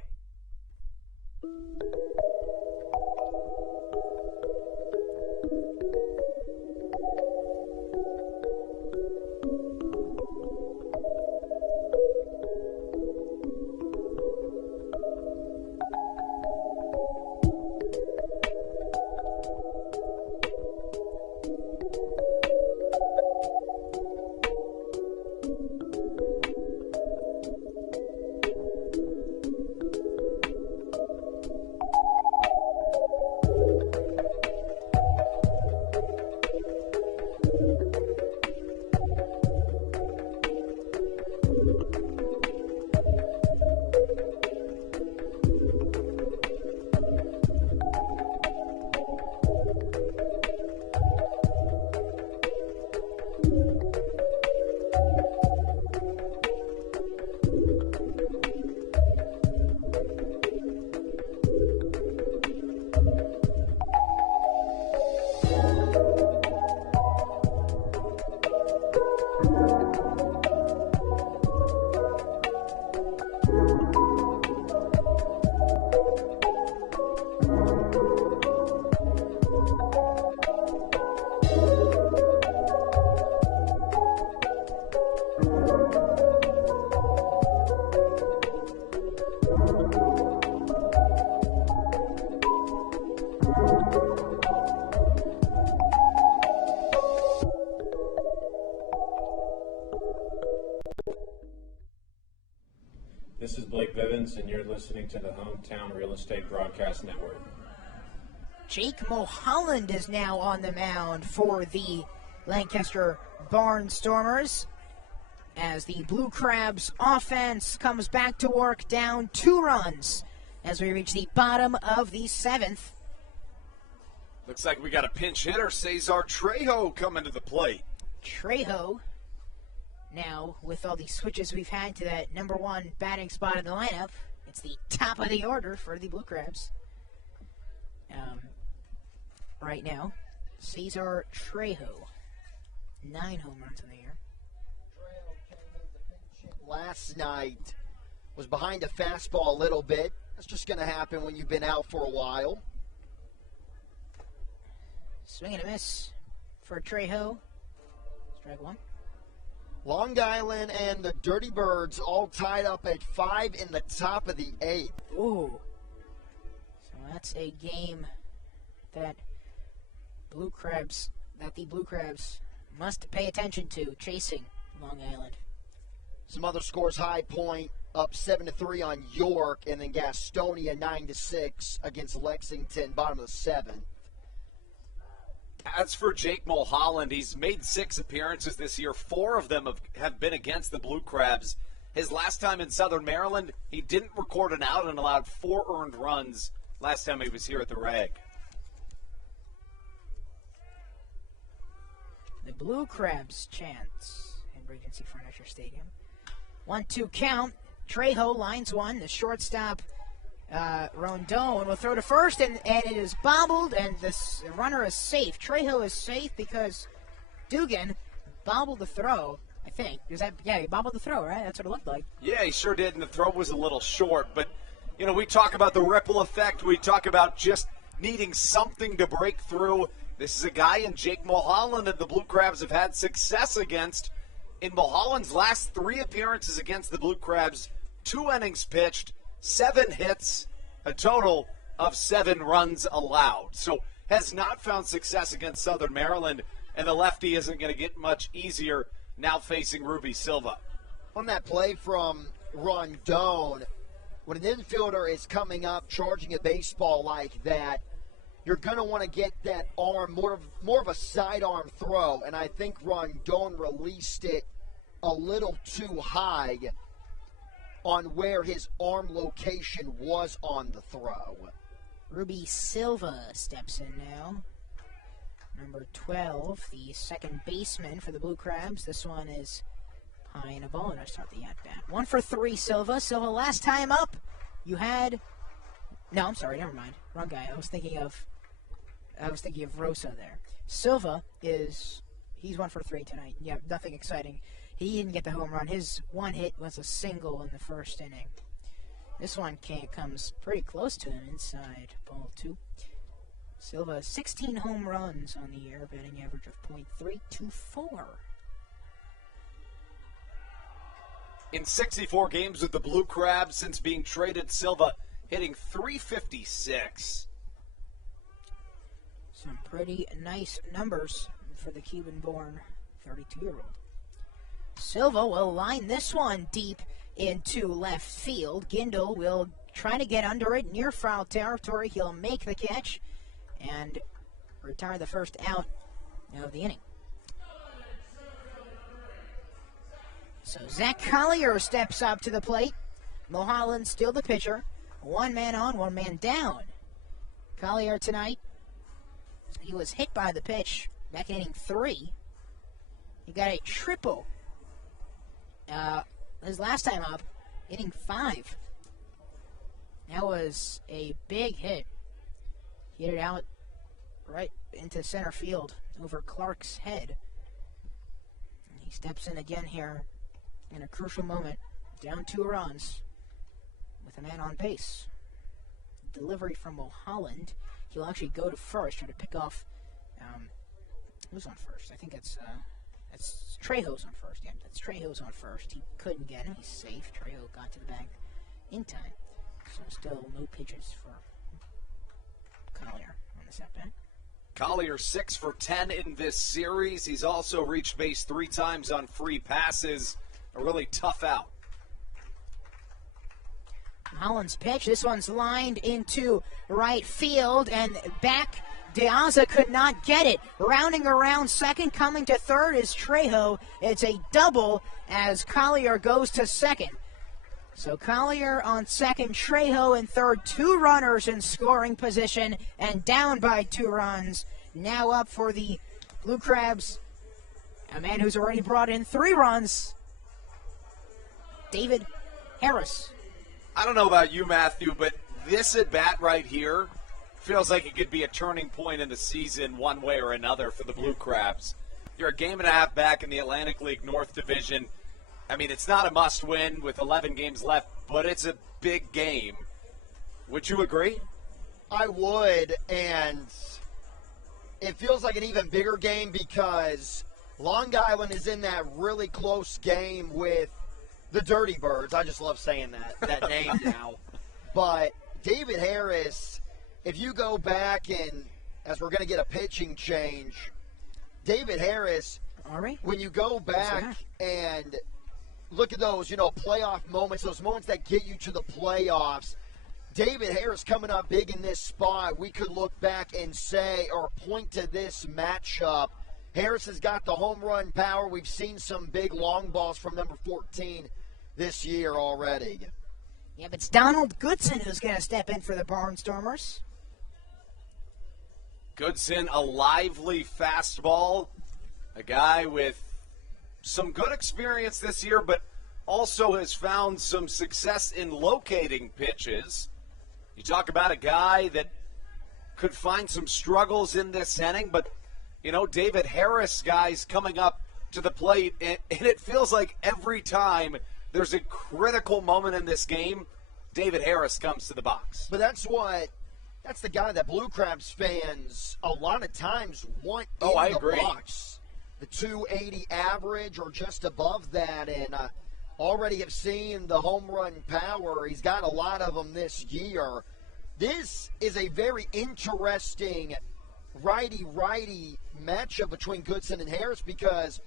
This is Blake Vivens, and you're listening to the Hometown Real Estate Broadcast Network. Jake Mulholland is now on the mound for the Lancaster Barnstormers as the Blue Crabs offense comes back to work, down 2 runs as we reach the bottom of the 7th. Looks like we got a pinch hitter, Cesar Trejo, coming to the plate. Trejo, now with all the switches we've had to that number 1 batting spot in the lineup, it's the top of the order for the Blue Crabs. Right now, Cesar Trejo, 9 home runs in the year. Last night was behind a fastball a little bit. That's just going to happen when you've been out for a while. Swing and a miss for Trejo. Strike 1. Long Island and the Dirty Birds all tied up at 5 in the top of the 8th. Ooh. So that's a game that the Blue Crabs must pay attention to, chasing Long Island. Some other scores: High Point up 7-3 on York, and then Gastonia 9-6 against Lexington, bottom of the 7th. As for Jake Mulholland, he's made 6 appearances this year. 4 of them have been against the Blue Crabs. His last time in Southern Maryland, he didn't record an out and allowed 4 earned runs last time he was here at the Reg. The Blue Crabs chance in Regency Furniture Stadium. 1-2 count. Trejo lines one. The shortstop, Rondon, will throw to first, and it is bobbled, and the runner is safe. Trejo is safe because Dugan bobbled the throw, I think. He bobbled the throw, right? That's what it looked like. Yeah, he sure did, and the throw was a little short. But, we talk about the ripple effect. We talk about just needing something to break through. This is a guy in Jake Mulholland that the Blue Crabs have had success against. In Mulholland's last 3 appearances against the Blue Crabs, 2 innings pitched, 7 hits, a total of 7 runs allowed. So has not found success against Southern Maryland, and the lefty isn't going to get much easier now facing Ruby Silva. On that play from Rondon, when an infielder is coming up charging a baseball like that, you're going to want to get that arm, more of a sidearm throw, and I think Rondon released it a little too high on where his arm location was on the throw. Ruby Silva steps in now. Number 12, the second baseman for the Blue Crabs. This one is high in a ball, and I start the at-bat. 1 for 3, Silva. Silva, last time up, you had... No, I'm sorry, never mind. Wrong guy. I was thinking of Rosa there. Silva he's 1 for 3 tonight. Yeah, nothing exciting. He didn't get the home run. His one hit was a single in the first inning. This one comes pretty close to him inside ball 2. Silva, 16 home runs on the year, batting average of .324. In 64 games with the Blue Crabs since being traded, Silva hitting .356. Some pretty nice numbers for the Cuban-born 32-year-old. Silva will line this one deep into left field. Gindel will try to get under it near foul territory. He'll make the catch and retire the first out of the inning. So Zach Collier steps up to the plate. Mulholland still the pitcher. 1 man on, 1 man down. Collier tonight, he was hit by the pitch back in inning 3. He got a triple his last time up, inning 5. That was a big hit. He hit it out right into center field over Clark's head. He steps in again here in a crucial moment, down 2 runs with a man on base. Delivery from Mulholland. He'll actually go to first, try to pick off. Who's on first? I think that's Trejo's on first. Yeah, that's Trejo's on first. He couldn't get him. He's safe. Trejo got to the bag in time. So still no pitches for Collier on the set back. Collier 6 for 10 in this series. He's also reached base 3 times on free passes. A really tough out. Collins' pitch. This one's lined into right field, and back Diaza could not get it. Rounding around second, coming to third is Trejo. It's a double as Collier goes to second. So Collier on second, Trejo in third, 2 runners in scoring position and down by 2 runs. Now up for the Blue Crabs, a man who's already brought in 3 runs, David Harris. I don't know about you, Matthew, but this at-bat right here feels like it could be a turning point in the season one way or another for the Blue Crabs. You're a game and a half back in the Atlantic League North Division. I mean, it's not a must-win with 11 games left, but it's a big game. Would you agree? I would, and it feels like an even bigger game because Long Island is in that really close game with the Dirty Birds. I just love saying that name now. But David Harris, if you go back and, as we're going to get a pitching change, David Harris, when you go back and look at those, playoff moments, those moments that get you to the playoffs, David Harris coming up big in this spot, we could look back and say or point to this matchup. Harris has got the home run power. We've seen some big long balls from number 14 this year already. Yeah, but it's Donald Goodson who's going to step in for the Barnstormers. Goodson, a lively fastball, a guy with some good experience this year, but also has found some success in locating pitches. You talk about a guy that could find some struggles in this inning, but, David Harris, guys, coming up to the plate, and it feels like every time there's a critical moment in this game, David Harris comes to the box. But that's the guy that Blue Crabs fans a lot of times want in the box. The 280 average or just above that, and already have seen the home run power. He's got a lot of them this year. This is a very interesting righty-righty matchup between Goodson and Harris because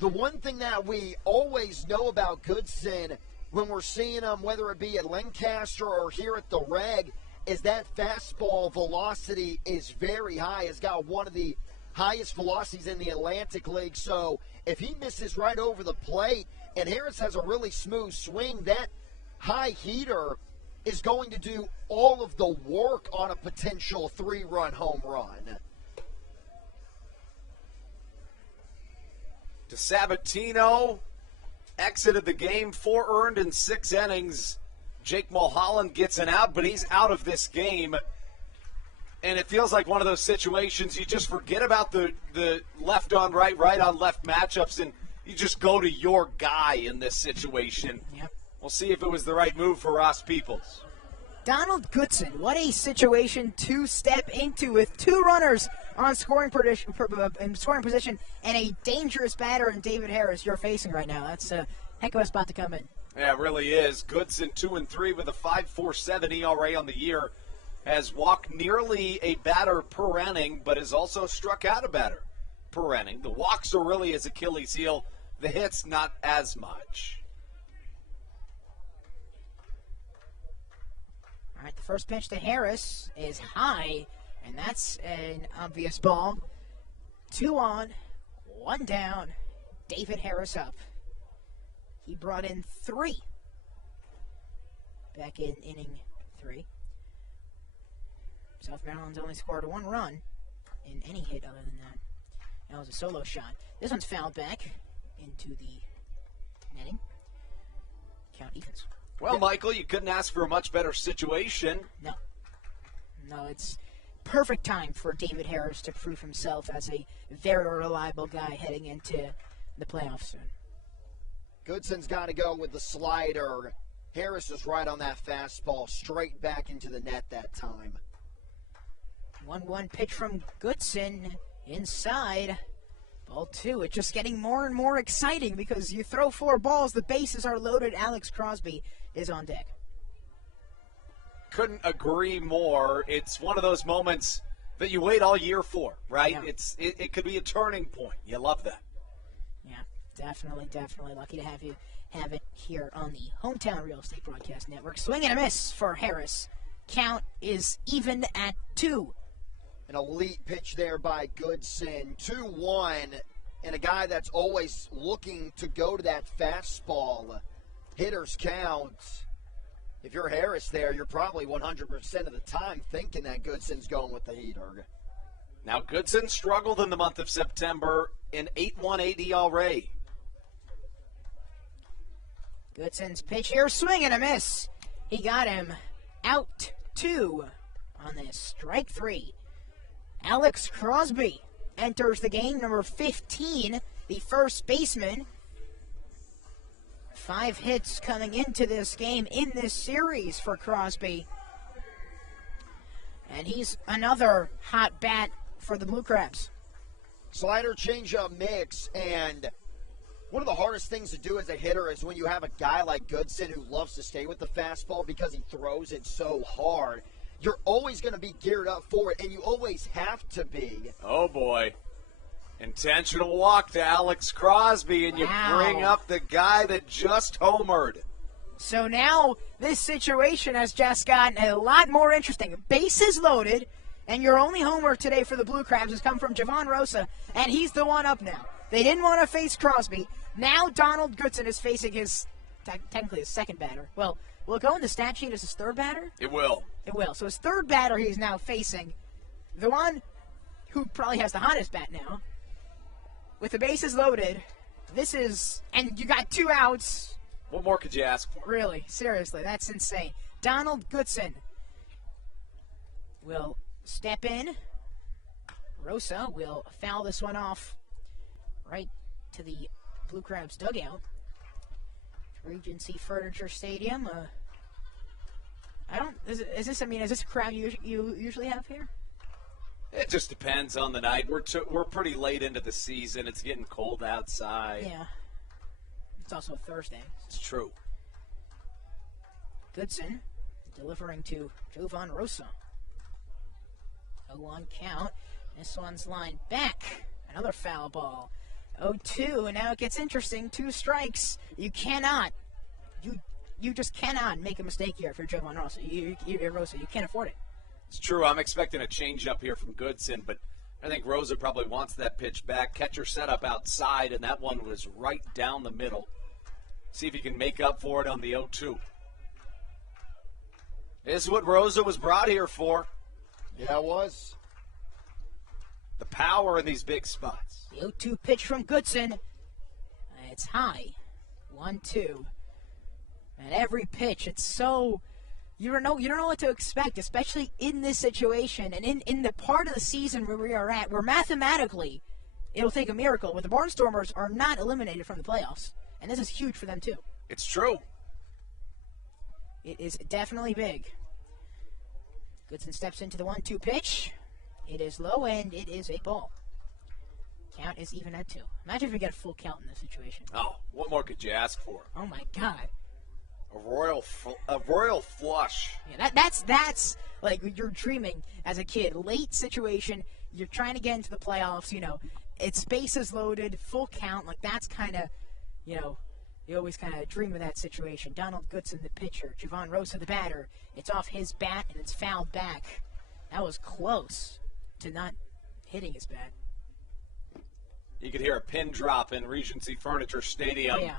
the one thing that we always know about Goodson when we're seeing him, whether it be at Lancaster or here at the Reg, is that fastball velocity is very high. It's got one of the highest velocities in the Atlantic League. So if he misses right over the plate and Harris has a really smooth swing, that high heater is going to do all of the work on a potential 3-run home run. DeSabatino exited the game, 4 earned in 6 innings. Jake Mulholland gets an out, but he's out of this game. And it feels like one of those situations you just forget about the left on right, right on left matchups, and you just go to your guy in this situation. Yep. We'll see if it was the right move for Ross Peoples. Donald Goodson, what a situation to step into with 2 runners on scoring position and a dangerous batter in David Harris you're facing right now. That's a heck of a spot to come in. Yeah, it really is. Goodson 2-3 with a 5.47 ERA on the year. Has walked nearly a batter per inning, but has also struck out a batter per inning. The walks are really his Achilles heel. The hits, not as much. All right, the first pitch to Harris is high, and that's an obvious ball. 2 on, 1 down. David Harris up. He brought in 3 back in inning 3. South Maryland's only scored 1 run in any hit other than that. That was a solo shot. This one's fouled back into the netting. Count evens. Well, Michael, you couldn't ask for a much better situation. No, it's perfect time for David Harris to prove himself as a very reliable guy heading into the playoffs soon. Goodson's got to go with the slider. Harris is right on that fastball, straight back into the net that time. 1-1 pitch from Goodson inside. Ball 2. It's just getting more and more exciting because you throw 4 balls, the bases are loaded. Alex Crosby is on deck. Couldn't agree more. It's one of those moments that you wait all year for, right? Yeah. It could be a turning point. You love that. Yeah, definitely lucky to have you have it here on the Hometown Real Estate Broadcast Network. Swing and a miss for Harris. Count is even at 2. An elite pitch there by Goodson. 2-1, and a guy that's always looking to go to that fastball. Hitters count. If you're Harris there, you're probably 100% of the time thinking that Goodson's going with the heater. Now, Goodson struggled in the month of September in 8.18 ERA. Goodson's pitch here, swing and a miss. He got him out 2 on this strike 3. Alex Crosby enters the game, number 15, the first baseman. 5 hits coming into this game in this series for Crosby. And he's another hot bat for the Blue Crabs. Slider changeup mix, and one of the hardest things to do as a hitter is when you have a guy like Goodson who loves to stay with the fastball because he throws it so hard. You're always going to be geared up for it, and you always have to be. Oh, boy. Intentional walk to Alex Crosby, and you bring up the guy that just homered. So now this situation has just gotten a lot more interesting. Bases loaded, and your only homer today for the Blue Crabs has come from Javon Rosa, and he's the one up now. They didn't want to face Crosby. Now Donald Goodson is facing his, technically his second batter. Well, will it go in the stat sheet as his third batter? It will. It will. So his third batter he's now facing, the one who probably has the hottest bat now. With the bases loaded, this is, and you got 2 outs. What more could you ask for? Really, seriously, that's insane. Donald Goodson will step in. Rosa will foul this one off right to the Blue Crabs dugout. Regency Furniture Stadium. Is this a crowd you usually have here? It just depends on the night. We're pretty late into the season. It's getting cold outside. Yeah. It's also Thursday. It's true. Goodson delivering to Jovan Rosa. 0-1 count. This one's lined back. Another foul ball. 0-2, and now it gets interesting. 2 strikes. You cannot. You just cannot make a mistake here if you're Jovan Rosa. Rosa. You can't afford it. It's true. I'm expecting a change-up here from Goodson, but I think Rosa probably wants that pitch back. Catcher set up outside, and that one was right down the middle. See if he can make up for it on the 0-2. This is what Rosa was brought here for. Yeah, it was. The power in these big spots. The 0-2 pitch from Goodson. It's high. 1-2. And every pitch, it's so... You don't know what to expect, especially in this situation and in the part of the season where we are at, where mathematically it'll take a miracle, but the Barnstormers are not eliminated from the playoffs. And this is huge for them, too. It's true. It is definitely big. Goodson steps into the 1-2 pitch. It is low, and it is a ball. Count is even at 2. Imagine if we get a full count in this situation. Oh, what more could you ask for? Oh, my God. A royal flush. Yeah, that's like you're dreaming as a kid. Late situation, you're trying to get into the playoffs, it's bases loaded, full count, like that's kind of, you always kind of dream of that situation. Donald Goodson, the pitcher, Javon Rosa, the batter. It's off his bat, and it's fouled back. That was close to not hitting his bat. You could hear a pin drop in Regency Furniture Stadium. Oh, yeah.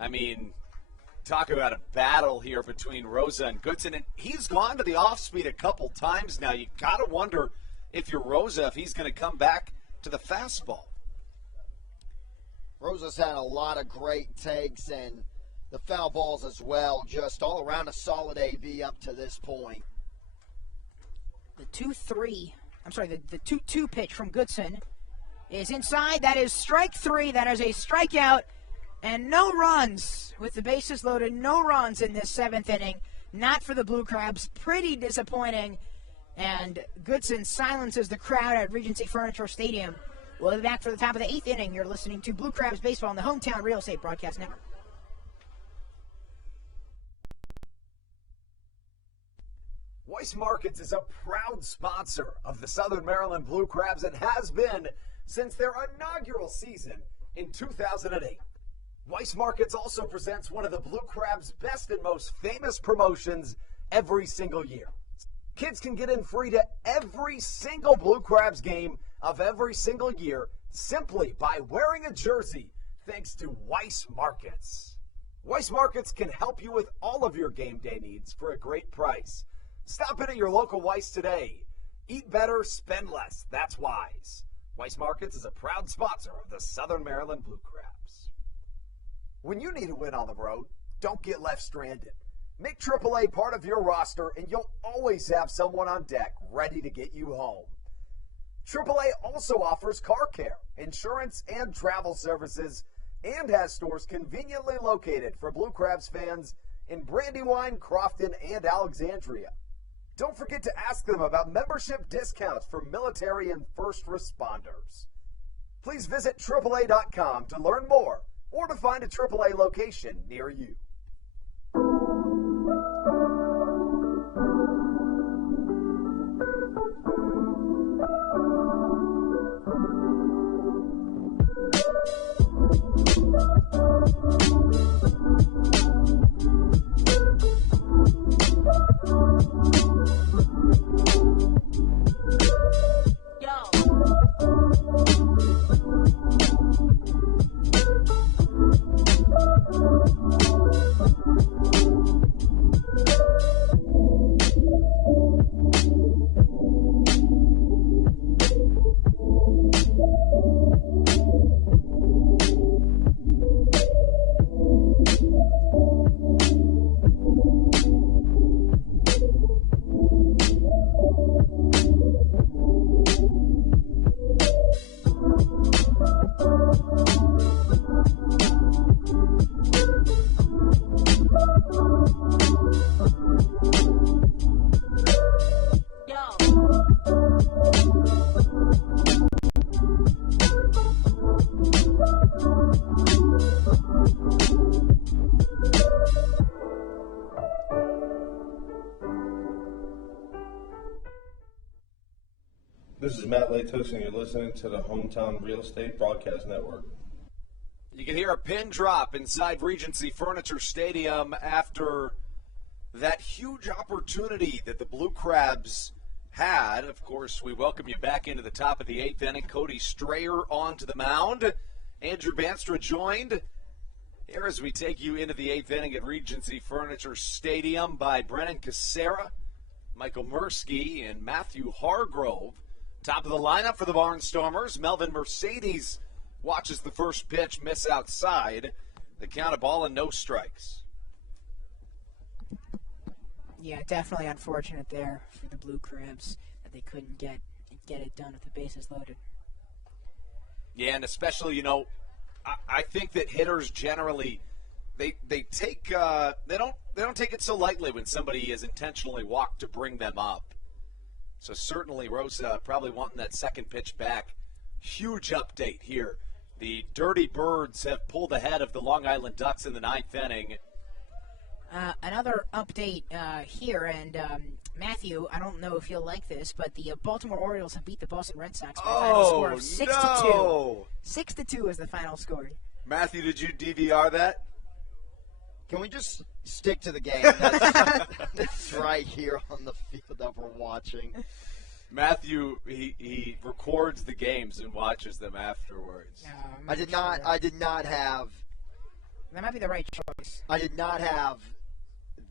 I mean... Talk about a battle here between Rosa and Goodson, and he's gone to the off-speed a couple times now. You got to wonder if you're Rosa, if he's going to come back to the fastball. Rosa's had a lot of great takes and the foul balls as well. Just all around a solid AB up to this point. The 2-2 pitch from Goodson is inside. That is strike 3. That is a strikeout. And no runs with the bases loaded. No runs in this 7th inning. Not for the Blue Crabs. Pretty disappointing. And Goodson silences the crowd at Regency Furniture Stadium. We'll be back for the top of the 8th inning. You're listening to Blue Crabs Baseball on the Hometown Real Estate Broadcast Network. Weiss Markets is a proud sponsor of the Southern Maryland Blue Crabs and has been since their inaugural season in 2008. Weiss Markets also presents one of the Blue Crab's best and most famous promotions every single year. Kids can get in free to every single Blue Crabs game of every single year simply by wearing a jersey thanks to Weiss Markets. Weiss Markets can help you with all of your game day needs for a great price. Stop in at your local Weiss today. Eat better, spend less. That's wise. Weiss Markets is a proud sponsor of the Southern Maryland Blue Crabs. When you need a win on the road, don't get left stranded. Make AAA part of your roster and you'll always have someone on deck ready to get you home. AAA also offers car care, insurance, and travel services, and has stores conveniently located for Blue Crabs fans in Brandywine, Crofton, and Alexandria. Don't forget to ask them about membership discounts for military and first responders. Please visit AAA.com to learn more or to find a AAA location near you. This is Matt Latos, and you're listening to the Hometown Real Estate Broadcast Network. You can hear a pin drop inside Regency Furniture Stadium after that huge opportunity that the Blue Crabs had. Of course, we welcome you back into the top of the eighth inning. Cody Strayer onto the mound. Andrew Banstra joined here as we take you into the eighth inning at Regency Furniture Stadium by Brennan Casera, Michael Mursky, and Matthew Hargrove. Top of the lineup for the Barnstormers, Melvin Mercedes watches the first pitch miss outside. The count of ball and no strikes. Yeah, definitely unfortunate there for the Blue Crabs that they couldn't get it done with the bases loaded. Yeah, and especially, I think that hitters generally they take they don't take it so lightly when somebody is intentionally walked to bring them up. So certainly Rosa probably wanting that second pitch back. Huge update here. The Dirty Birds have pulled ahead of the Long Island Ducks in the ninth inning. Another update here, and Matthew, I don't know if you'll like this, but the Baltimore Orioles have beat the Boston Red Sox by a final score of 6-2. 6-2 is the final score. Matthew, did you DVR that? Can we just stick to the game? That's right here on the field that we're watching. Matthew, he records the games and watches them afterwards. I did not have. That might be the right choice. I did not have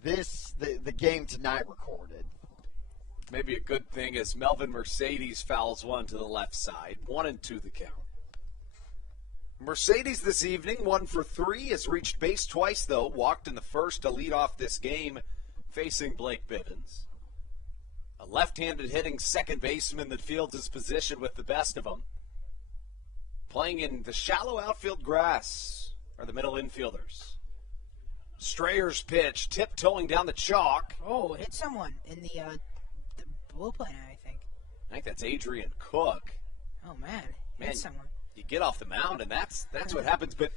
the game tonight recorded. Maybe a good thing is Melvin Mercedes fouls one to the left side. 1-2 the count. Mercedes this evening, 1 for 3, has reached base twice, though. Walked in the first to lead off this game, facing Blake Bivens. A left-handed hitting second baseman that fields his position with the best of them. Playing in the shallow outfield grass are the middle infielders. Strayer's pitch, tiptoeing down the chalk. Oh, hit someone in the bullpen, I think. I think that's Adrian Cook. Oh, man. Hit someone. You get off the mound, and that's what happens. But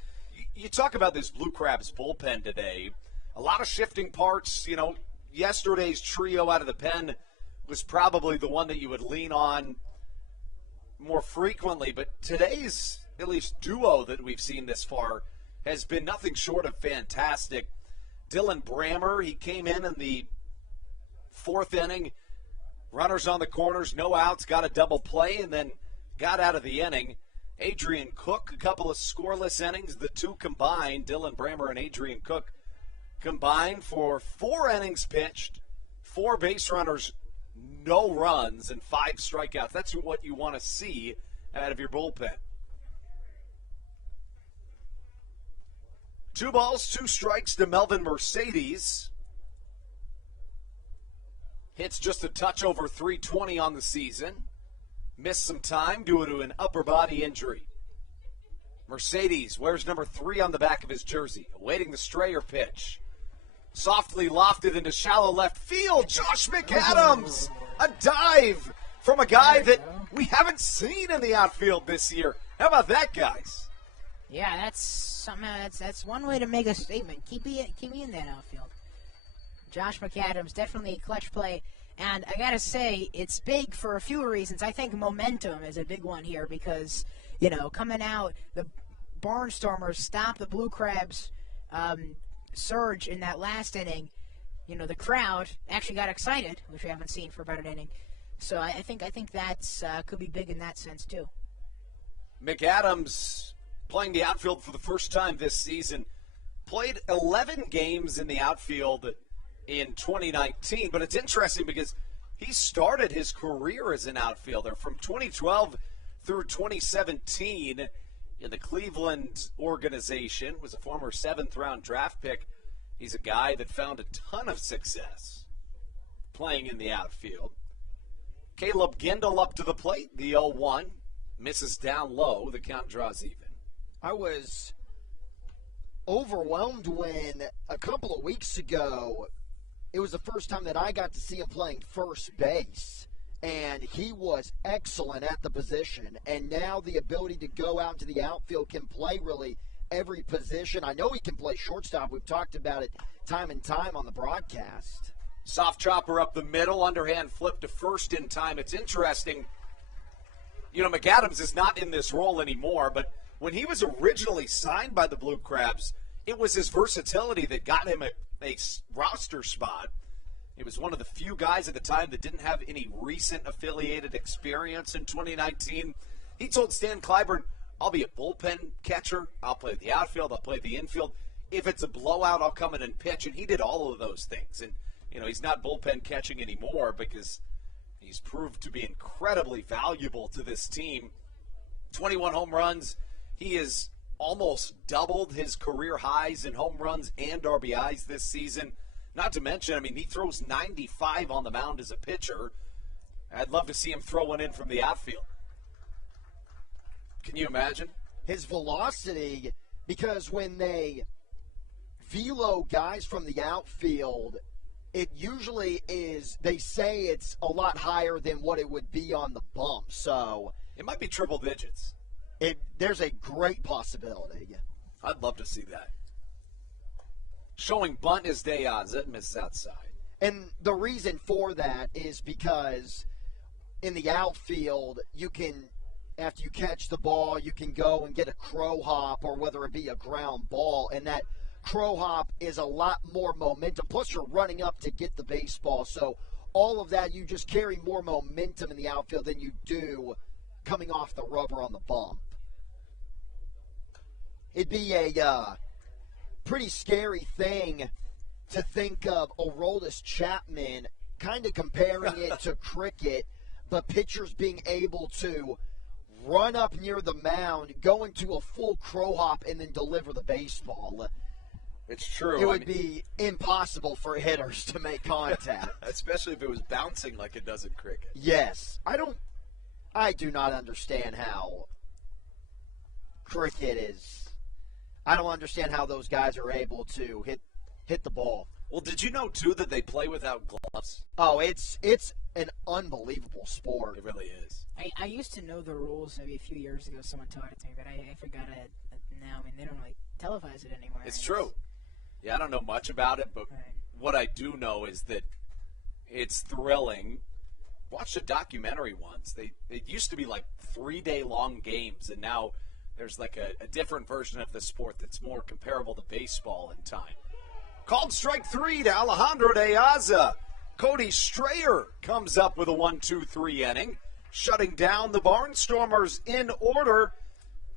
you talk about this Blue Crabs bullpen today. A lot of shifting parts. Yesterday's trio out of the pen was probably the one that you would lean on more frequently. But today's, at least, duo that we've seen this far has been nothing short of fantastic. Dylan Brammer, he came in the fourth inning, runners on the corners, no outs, got a double play, and then got out of the inning. Adrian Cook, a couple of scoreless innings, the two combined, Dylan Brammer and Adrian Cook combined for 4 innings pitched, 4 base runners, no runs, and 5 strikeouts. That's what you want to see out of your bullpen. 2 balls, 2 strikes to Melvin Mercedes. Hits just a touch over 320 on the season. Missed some time due to an upper body injury. Mercedes wears number 3 on the back of his jersey, awaiting the Strayer pitch. Softly lofted into shallow left field. Josh McAdams, a dive from a guy that we haven't seen in the outfield this year. How about that, guys? Yeah, that's one way to make a statement. Keep me in that outfield. Josh McAdams, definitely a clutch play. And I got to say, it's big for a few reasons. I think momentum is a big one here because, coming out, the Barnstormers stopped the Blue Crabs' surge in that last inning. The crowd actually got excited, which we haven't seen for about an inning. So I think that's could be big in that sense, too. McAdams playing the outfield for the first time this season. Played 11 games in the outfield in 2019, but it's interesting because he started his career as an outfielder from 2012 through 2017 in the Cleveland organization. Was a former 7th-round draft pick. He's a guy that found a ton of success playing in the outfield. Caleb Gindel up to the plate, the 0-1. Misses down low, the count draws even. I was overwhelmed when a couple of weeks ago it was the first time that I got to see him playing first base, and he was excellent at the position. And now the ability to go out into the outfield, can play really every position. I know he can play shortstop. We've talked about it time and time on the broadcast. Soft chopper up the middle, underhand flip to first in time. It's interesting. McAdams is not in this role anymore, but when he was originally signed by the Blue Crabs, it was his versatility that got him a roster spot. He was one of the few guys at the time that didn't have any recent affiliated experience in 2019. He told Stan Clyburn, I'll be a bullpen catcher. I'll play the outfield. I'll play the infield. If it's a blowout, I'll come in and pitch. And he did all of those things. And, he's not bullpen catching anymore because he's proved to be incredibly valuable to this team. 21 home runs. He has almost doubled his career highs in home runs and RBIs this season. Not to mention, he throws 95 on the mound as a pitcher. I'd love to see him throw one in from the outfield. Can you imagine? His velocity, because when they velo guys from the outfield, it usually is, they say it's a lot higher than what it would be on the bump. So it might be triple digits. There's a great possibility. I'd love to see that. Showing bunt is day odds. That misses outside. And the reason for that is because in the outfield, you can, after you catch the ball, you can go and get a crow hop or whether it be a ground ball. And that crow hop is a lot more momentum. Plus, you're running up to get the baseball. So all of that, you just carry more momentum in the outfield than you do coming off the rubber on the bump. It'd be a pretty scary thing to think of Aroldis Chapman kind of comparing it to cricket, but pitchers being able to run up near the mound, go into a full crow hop, and then deliver the baseball. It's true. It would be impossible for hitters to make contact. Especially if it was bouncing like it does in cricket. Yes. I do not understand how cricket is. I don't understand how those guys are able to hit the ball. Well, did you know, too, that they play without gloves? Oh, it's an unbelievable sport. It really is. I used to know the rules maybe a few years ago. Someone taught it to me, but I forgot it now. They don't really televise it anymore. It's true. Yeah, I don't know much about it, but what I do know is that it's thrilling. Watched a documentary once. It used to be like 3-day-long games, and now There's like a different version of the sport that's more comparable to baseball in time. Called strike 3 to Alejandro De Aza. Cody Strayer comes up with a 1-2-3 inning, shutting down the Barnstormers in order,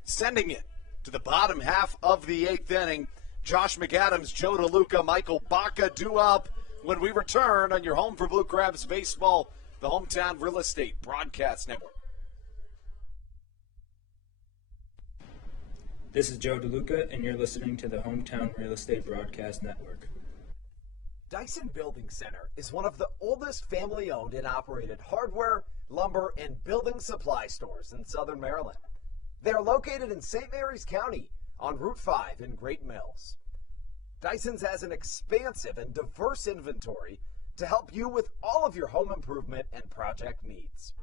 sending it to the bottom half of the 8th inning. Josh McAdams, Joe DeLuca, Michael Baca due up when we return on your home for Blue Crabs Baseball, the Hometown Real Estate Broadcast Network. This is Joe DeLuca, and you're listening to the Hometown Real Estate Broadcast Network. Dyson Building Center is one of the oldest family-owned and operated hardware, lumber, and building supply stores in Southern Maryland. They are located in St. Mary's County on Route 5 in Great Mills. Dyson's has an expansive and diverse inventory to help you with all of your home improvement and project needs.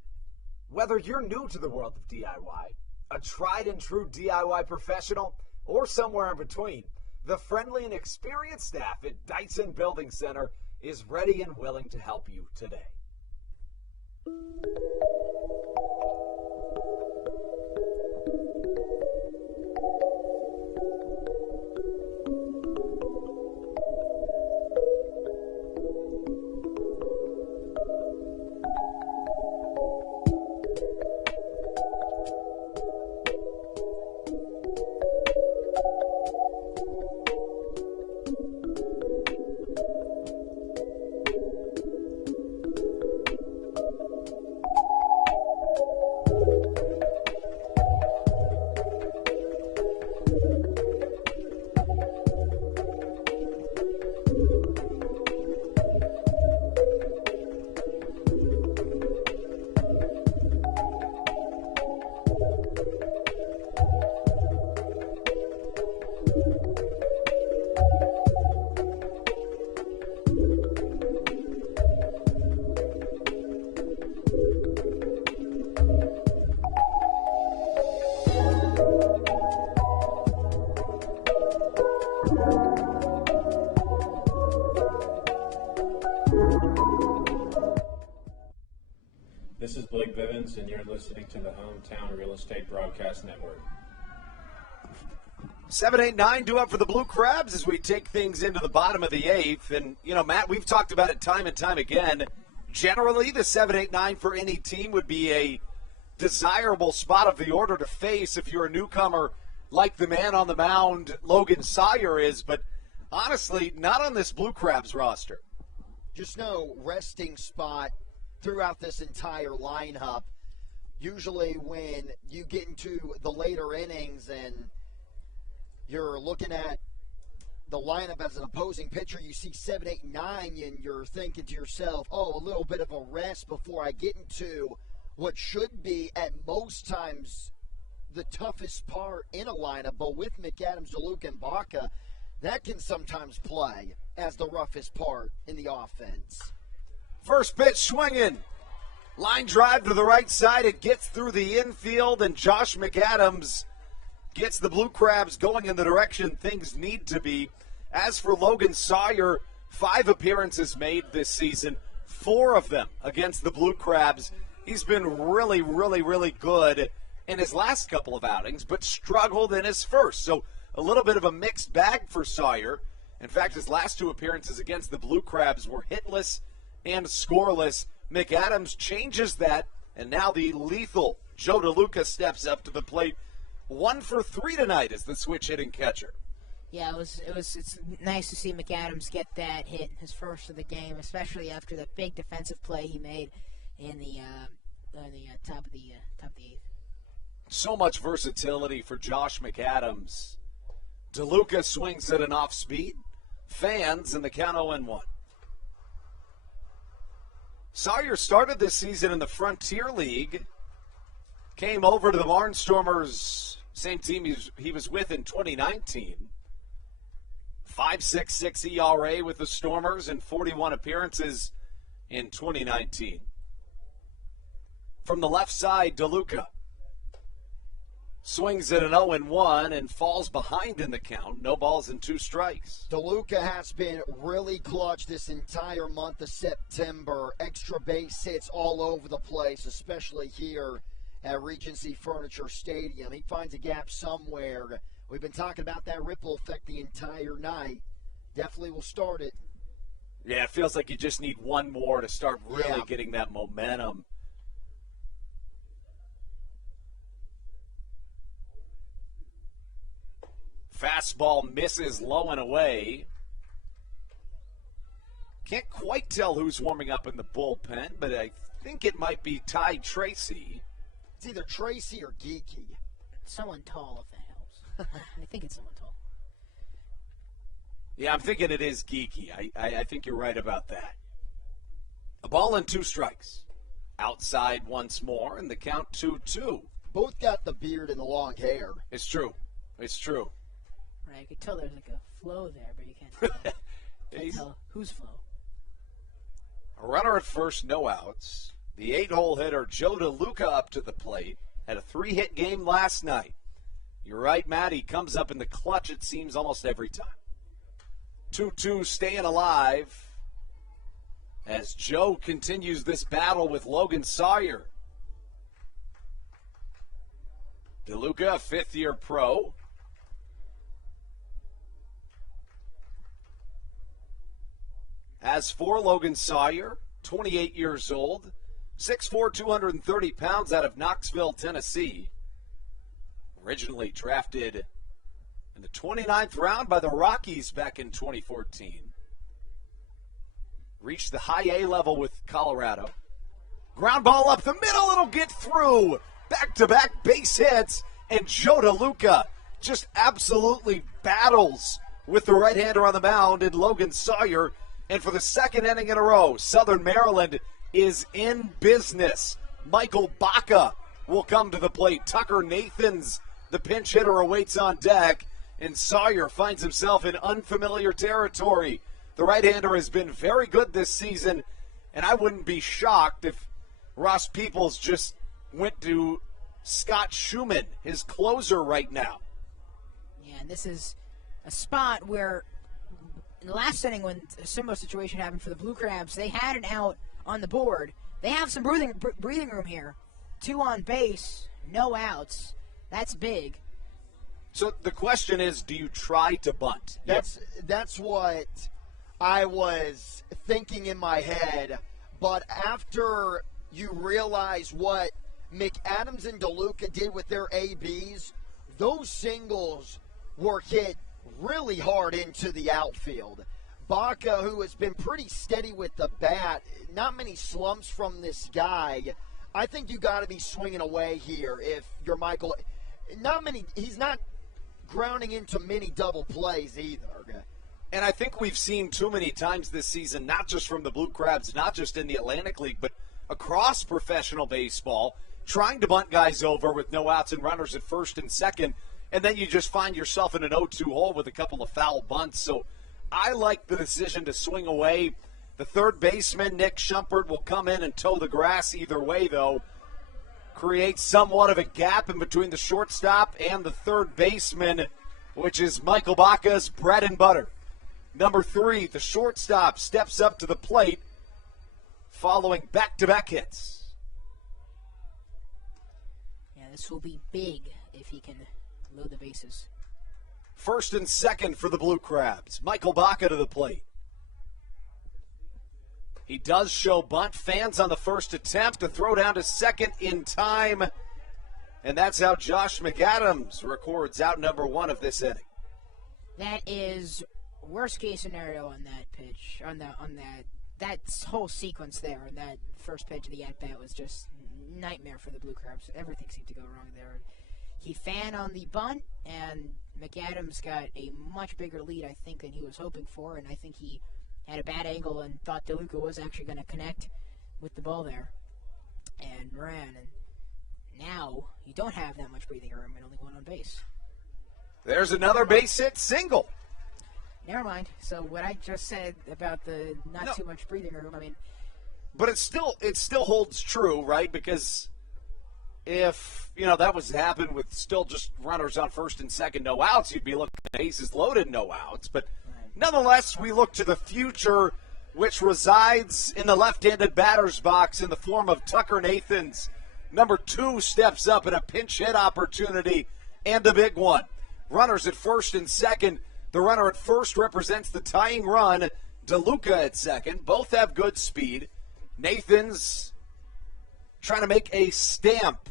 Whether you're new to the world of DIY, a tried and true DIY professional, or somewhere in between, the friendly and experienced staff at Dyson Building Center is ready and willing to help you today. This is Blake Bivens, and you're listening to the Hometown Real Estate Broadcast Network. 7-8-9 due up for the Blue Crabs as we take things into the bottom of the 8th. And, you know, Matt, we've talked about it time and time again. Generally, the 7-8-9 for any team would be a desirable spot of the order to face if you're a newcomer like the man on the mound, Logan Sawyer, is. But honestly, not on this Blue Crabs roster. Just no resting spot throughout this entire lineup. Usually when you get into the later innings and you're looking at the lineup as an opposing pitcher, you see 7, 8, 9, and you're thinking to yourself, oh, a little bit of a rest before I get into what should be, at most times, the toughest part in a lineup. But with McAdams, DeLuca, and Baca, that can sometimes play as the roughest part in the offense. First pitch swinging. Line drive to the right side. It gets through the infield, and Josh McAdams gets the Blue Crabs going in the direction things need to be. As for Logan Sawyer, 5 appearances made this season, 4 of them against the Blue Crabs. He's been really, really, really good in his last couple of outings, but struggled in his first. So a little bit of a mixed bag for Sawyer. In fact, his last 2 appearances against the Blue Crabs were hitless and scoreless. McAdams changes that, and now the lethal Joe DeLuca steps up to the plate. 1 for 3 tonight as the switch hitting catcher. Yeah, it's nice to see McAdams get that hit, his first of the game, especially after the big defensive play he made in the top of the 8th. So much versatility for Josh McAdams. DeLuca swings at an off speed. Fans in the count 0-1. Sawyer started this season in the Frontier League. Came over to the Barnstormers, same team he was with in 2019. 5.66 ERA with the Stormers and 41 appearances in 2019. From the left side, DeLuca swings at an 0-1 and falls behind in the count. No balls and 2 strikes. DeLuca has been really clutch this entire month of September. Extra base hits all over the place, especially here at Regency Furniture Stadium. He finds a gap somewhere. We've been talking about that ripple effect the entire night. Definitely will start it. Yeah, it feels like you just need one more to start really getting that momentum. Fastball misses low and away. Can't quite tell who's warming up in the bullpen, but I think it might be Ty Tracy. It's either Tracy or Geeky. Someone tall, if that helps. I think it's someone tall. Yeah, I'm thinking it is Geeky. I think you're right about that. A ball and 2 strikes. Outside once more, and the count 2-2. Both got the beard and the long hair. It's true. It's true. Right, you could tell there's like a flow there, but you can't tell whose flow. A runner at first, no outs. The 8-hole hitter Joe DeLuca up to the plate. Had a 3-hit game last night. You're right, Matt. He comes up in the clutch, it seems, almost every time. 2-2 staying alive as Joe continues this battle with Logan Sawyer. DeLuca, a 5th-year pro. As for Logan Sawyer, 28 years old, 6'4", 230 pounds out of Knoxville, Tennessee. Originally drafted in the 29th round by the Rockies back in 2014. Reached the high A level with Colorado. Ground ball up the middle, it'll get through. Back-to-back base hits, and Joe DeLuca just absolutely battles with the right-hander on the mound in Logan Sawyer. And for the 2nd inning in a row, Southern Maryland is in business. Michael Baca will come to the plate. Tucker Nathans, the pinch hitter, awaits on deck. And Sawyer finds himself in unfamiliar territory. The right-hander has been very good this season, and I wouldn't be shocked if Ross Peoples just went to Scott Schumann, his closer right now. Yeah, and this is a spot where in the last inning when a similar situation happened for the Blue Crabs, they had an out on the board. They have some breathing room here. 2 on base, no outs. That's big. So the question is, do you try to bunt? That's what I was thinking in my head. But after you realize what McAdams and DeLuca did with their ABs, those singles were hit really hard into the outfield. Baca, who has been pretty steady with the bat, not many slumps from this guy. I think you got to be swinging away here if you're Michael. He's not grounding into many double plays either. And I think we've seen too many times this season, not just from the Blue Crabs, not just in the Atlantic League, but across professional baseball, trying to bunt guys over with no outs and runners at first and second, and then you just find yourself in an 0-2 hole with a couple of foul bunts. So I like the decision to swing away. The third baseman, Nick Shumpert, will come in and toe the grass either way, though. Creates somewhat of a gap in between the shortstop and the third baseman, which is Michael Baca's bread and butter. Number 3, the shortstop, steps up to the plate following back-to-back hits. Yeah, this will be big if he can load the bases. First and second for the Blue Crabs. Michael Baca to the plate. He does show bunt. Fans on the first attempt. A throw down to second in time. And that's how Josh McAdams records out number 1 of this inning. That is worst case scenario on that pitch. On that whole sequence there. That first pitch of the at-bat was just nightmare for the Blue Crabs. Everything seemed to go wrong there. He fanned on the bunt, and McAdams got a much bigger lead, I think, than he was hoping for, and I think he had a bad angle and thought DeLuca was actually going to connect with the ball there and ran. And now you don't have that much breathing room and only 1 on base. There's another base hit single. Never mind. So what I just said about the not too much breathing room, I mean. But it still holds true, right? Because if, that was happened with still just runners on first and second, no outs, you'd be looking at bases loaded, no outs. But nonetheless, we look to the future, which resides in the left-handed batter's box in the form of Tucker Nathans. Number 2 steps up in a pinch hit opportunity and a big one. Runners at first and second. The runner at first represents the tying run. DeLuca at second. Both have good speed. Nathan's trying to make a stamp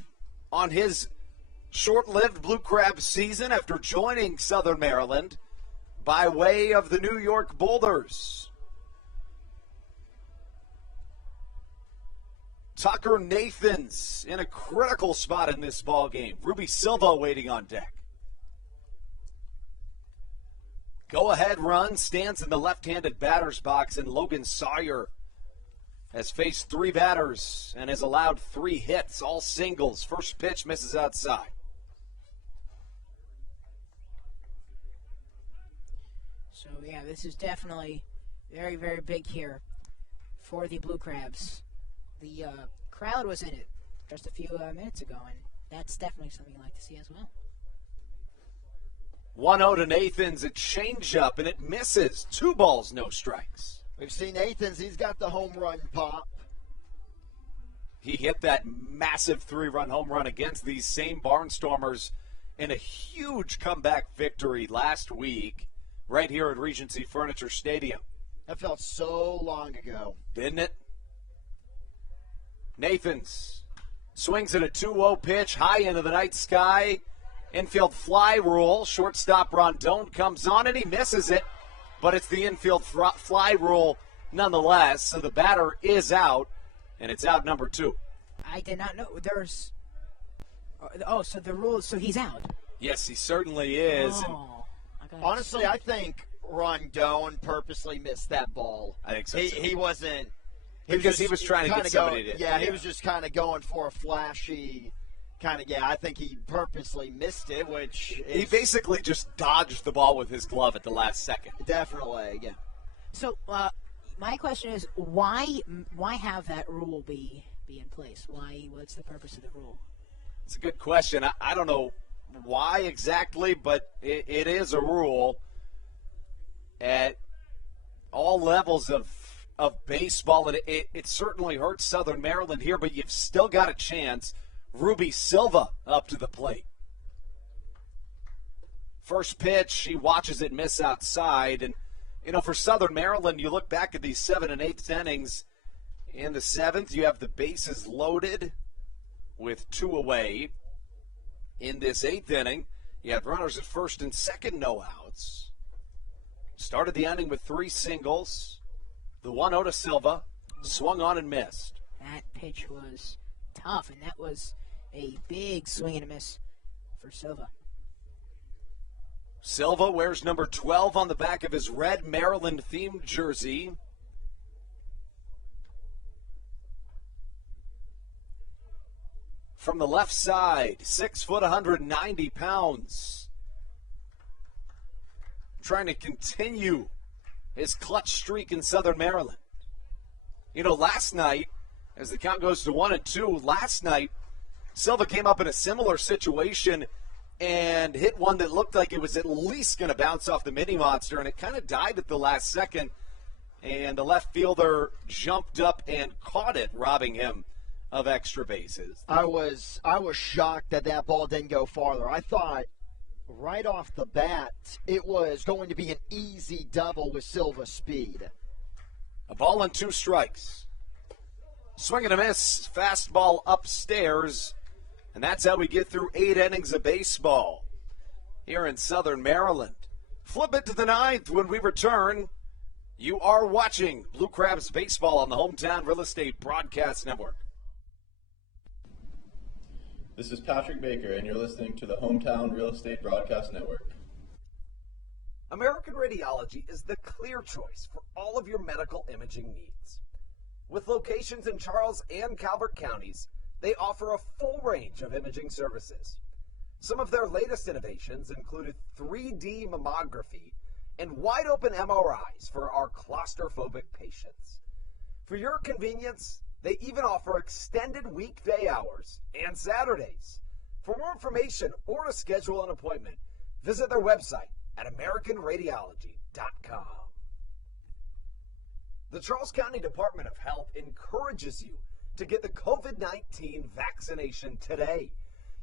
on his short-lived Blue Crab season after joining Southern Maryland by way of the New York Boulders. Tucker Nathan's in a critical spot in this ball game. Ruby Silva waiting on deck. Go-ahead run stands in the left-handed batter's box, and Logan Sawyer has faced 3 batters and has allowed 3 hits, all singles. First pitch misses outside. So, yeah, this is definitely very, very big here for the Blue Crabs. The crowd was in it just a few minutes ago, and that's definitely something you'd like to see as well. 1-0 to Nathan's, a changeup, and it misses. 2 balls, no strikes. We've seen Nathan's. He's got the home run pop. He hit that massive 3-run home run against these same Barnstormers in a huge comeback victory last week right here at Regency Furniture Stadium. That felt so long ago. Didn't it? Nathan's swings at a 2-0 pitch, high into the night sky. Infield fly rule. Shortstop Rondon comes on and he misses it, but it's the infield fly rule nonetheless. So the batter is out, and it's out number 2. I did not know there's. Oh, so the rule. So he's out. Yes, he certainly is. Oh, honestly, I think Rondon purposely missed that ball. I think so. He wasn't. Because he was trying to get somebody to. Yeah, he was just kind of going for a flashy kind of. Yeah, I think he purposely missed it, which he basically just dodged the ball with his glove at the last second. Definitely, yeah. So my question is, why have that rule be in place? What's the purpose of the rule? It's a good question. I don't know why exactly, but it is a rule at all levels of baseball, and it certainly hurts Southern Maryland here, but you've still got a chance. Ruby Silva up to the plate. First pitch, he watches it miss outside, and for Southern Maryland, you look back at these 7th and 8th innings. In the 7th, you have the bases loaded with 2 away. In this 8th inning, you have runners at first and second, no outs. Started the inning with 3 singles. The 1-0 to Silva, swung on and missed. That pitch was tough, and that was a big swing and a miss for Silva. Silva wears number 12 on the back of his red Maryland-themed jersey. From the left side, 6 foot, 190 pounds. Trying to continue his clutch streak in Southern Maryland. Last night, as the count goes to 1-2, last night, Silva came up in a similar situation and hit one that looked like it was at least going to bounce off the mini monster, and it kind of died at the last second, and the left fielder jumped up and caught it, robbing him of extra bases. I was shocked that ball didn't go farther. I thought right off the bat it was going to be an easy double with Silva's speed. A ball and 2 strikes. Swing and a miss, fastball upstairs, and that's how we get through 8 innings of baseball here in Southern Maryland. Flip it to the 9th when we return. You are watching Blue Crabs Baseball on the Hometown Real Estate Broadcast Network. This is Patrick Baker, and you're listening to the Hometown Real Estate Broadcast Network. American Radiology is the clear choice for all of your medical imaging needs. With locations in Charles and Calvert counties, they offer a full range of imaging services. Some of their latest innovations included 3D mammography and wide-open MRIs for our claustrophobic patients. For your convenience, they even offer extended weekday hours and Saturdays. For more information or to schedule an appointment, visit their website at AmericanRadiology.com. The Charles County Department of Health encourages you to get the COVID-19 vaccination today.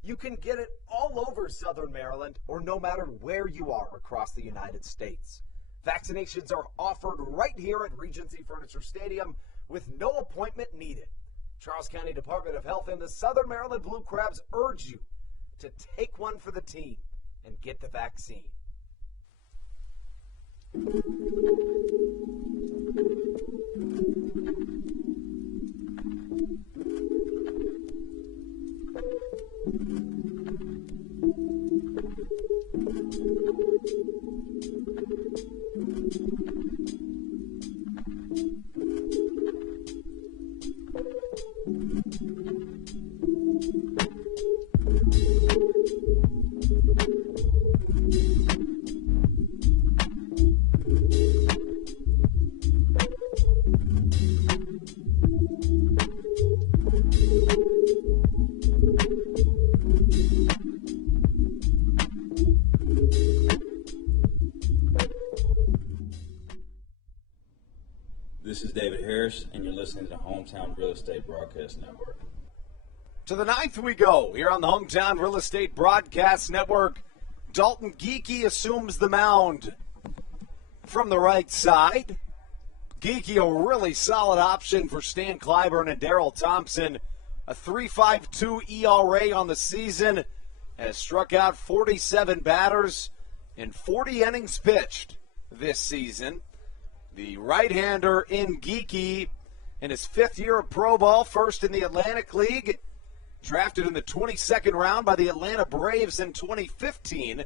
You can get it all over Southern Maryland or no matter where you are across the United States. Vaccinations are offered right here at Regency Furniture Stadium with no appointment needed. Charles County Department of Health and the Southern Maryland Blue Crabs urge you to take one for the team and get the vaccine. This is David Harris, and you're listening to the Hometown Real Estate Broadcast Network. To the ninth we go here on the Hometown Real Estate Broadcast Network. Dalton Geeky assumes the mound from the right side. Geeky, a really solid option for Stan Clyburn and Darrell Thompson. A 3.52 ERA on the season, has struck out 47 batters in 40 innings pitched this season. The right-hander in Geeky in his fifth year of pro ball, first in the Atlantic League, drafted in the 22nd round by the Atlanta Braves in 2015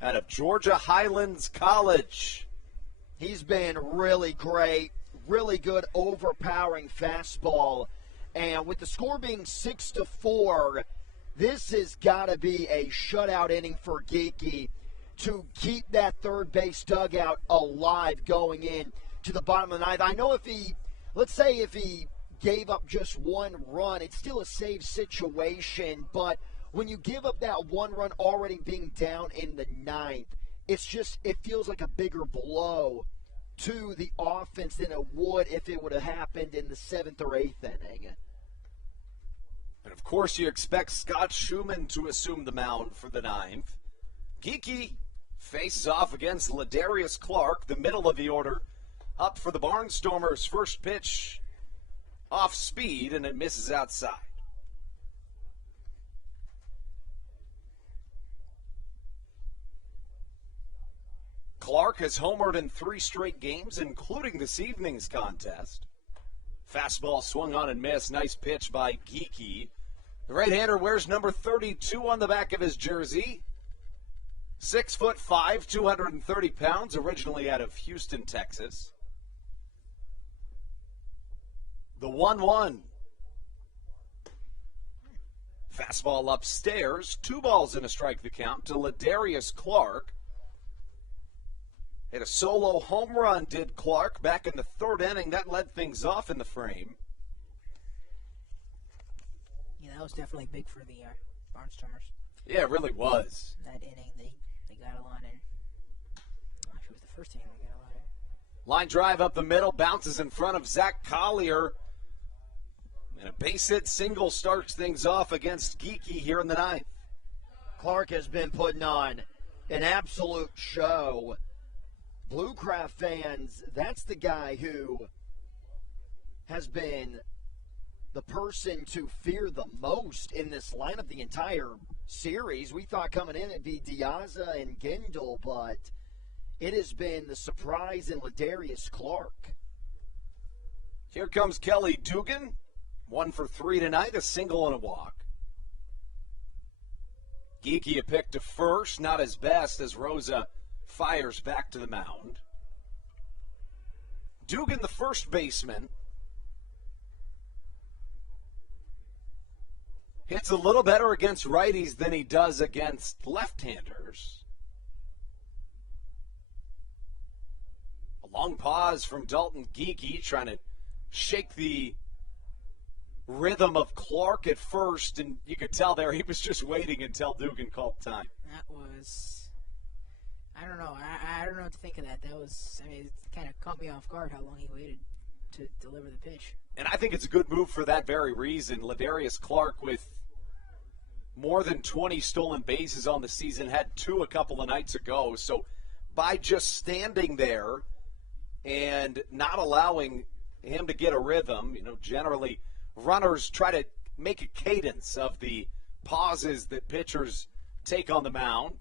out of Georgia Highlands College. He's been really great, really good, overpowering fastball. And with the score being 6-4, this has got to be a shutout inning for Geeky to keep that third base dugout alive going in to the bottom of the ninth. I know if he gave up just one run, it's still a save situation, but when you give up that one run already being down in the ninth, it feels like a bigger blow to the offense than it would if it would have happened in the seventh or eighth inning. And of course you expect Scott Schumann to assume the mound for the ninth. Geeky faces off against Ladarius Clark, the middle of the order, up for the Barnstormers. First pitch off speed, and it misses outside. Clark has homered in 3 straight games, including this evening's contest. Fastball swung on and missed. Nice pitch by Geeky. The right-hander wears number 32 on the back of his jersey. 6'5", 230 pounds, originally out of Houston, Texas. The 1-1. Fastball upstairs. 2 balls and a strike the count to Ladarius Clark. Hit a solo home run, did Clark, back in the 3rd inning. That led things off in the frame. Yeah, that was definitely big for the Barnstormers. Yeah, it really was. That inning, they got a lot in. Actually, it was the first inning they got a lot in. Line drive up the middle, bounces in front of Zach Collier. And a base hit single starts things off against Geeky here in the ninth. Clark has been putting on an absolute show. Bluecraft fans, that's the guy who has been the person to fear the most in this lineup the entire series. We thought coming in it'd be Diaza and Gendel, but it has been the surprise in Ladarius Clark. Here comes Kelly Dugan. 1 for 3 tonight, a single and a walk. Geeky a pick to first, not his best as Rosa fires back to the mound. Dugan, the first baseman, hits a little better against righties than he does against left-handers. A long pause from Dalton Geeky, trying to shake the rhythm of Clark at first, and you could tell there he was just waiting until Dugan called time. That was, I don't know. I don't know what to think of that. That was, I mean, it kind of caught me off guard how long he waited to deliver the pitch. And I think it's a good move for that very reason. Ladarius Clark, with more than 20 stolen bases on the season, had 2 a couple of nights ago. So by just standing there and not allowing him to get a rhythm, generally runners try to make a cadence of the pauses that pitchers take on the mound.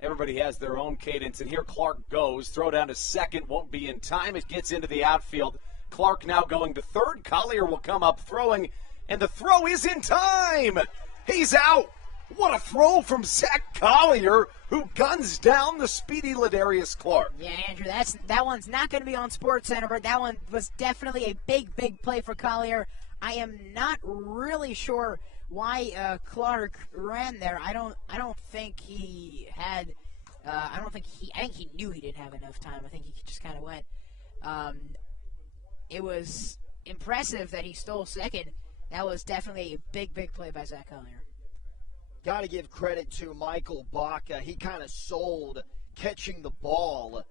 Everybody has their own cadence, and here Clark goes. Throw down to second, won't be in time. It gets into the outfield. Clark now going to third. Collier will come up throwing, and the throw is in time. He's out. What a throw from Zach Collier, who guns down the speedy Ladarius Clark. Yeah, Andrew, that one's not going to be on SportsCenter, but that one was definitely a big, big play for Collier. I am not really sure why Clark ran there. I don't think he had. I think he knew he didn't have enough time. I think he just kind of went. It was impressive that he stole second. That was definitely a big, big play by Zach Collier. Got to give credit to Michael Baca. He kind of sold catching the ball,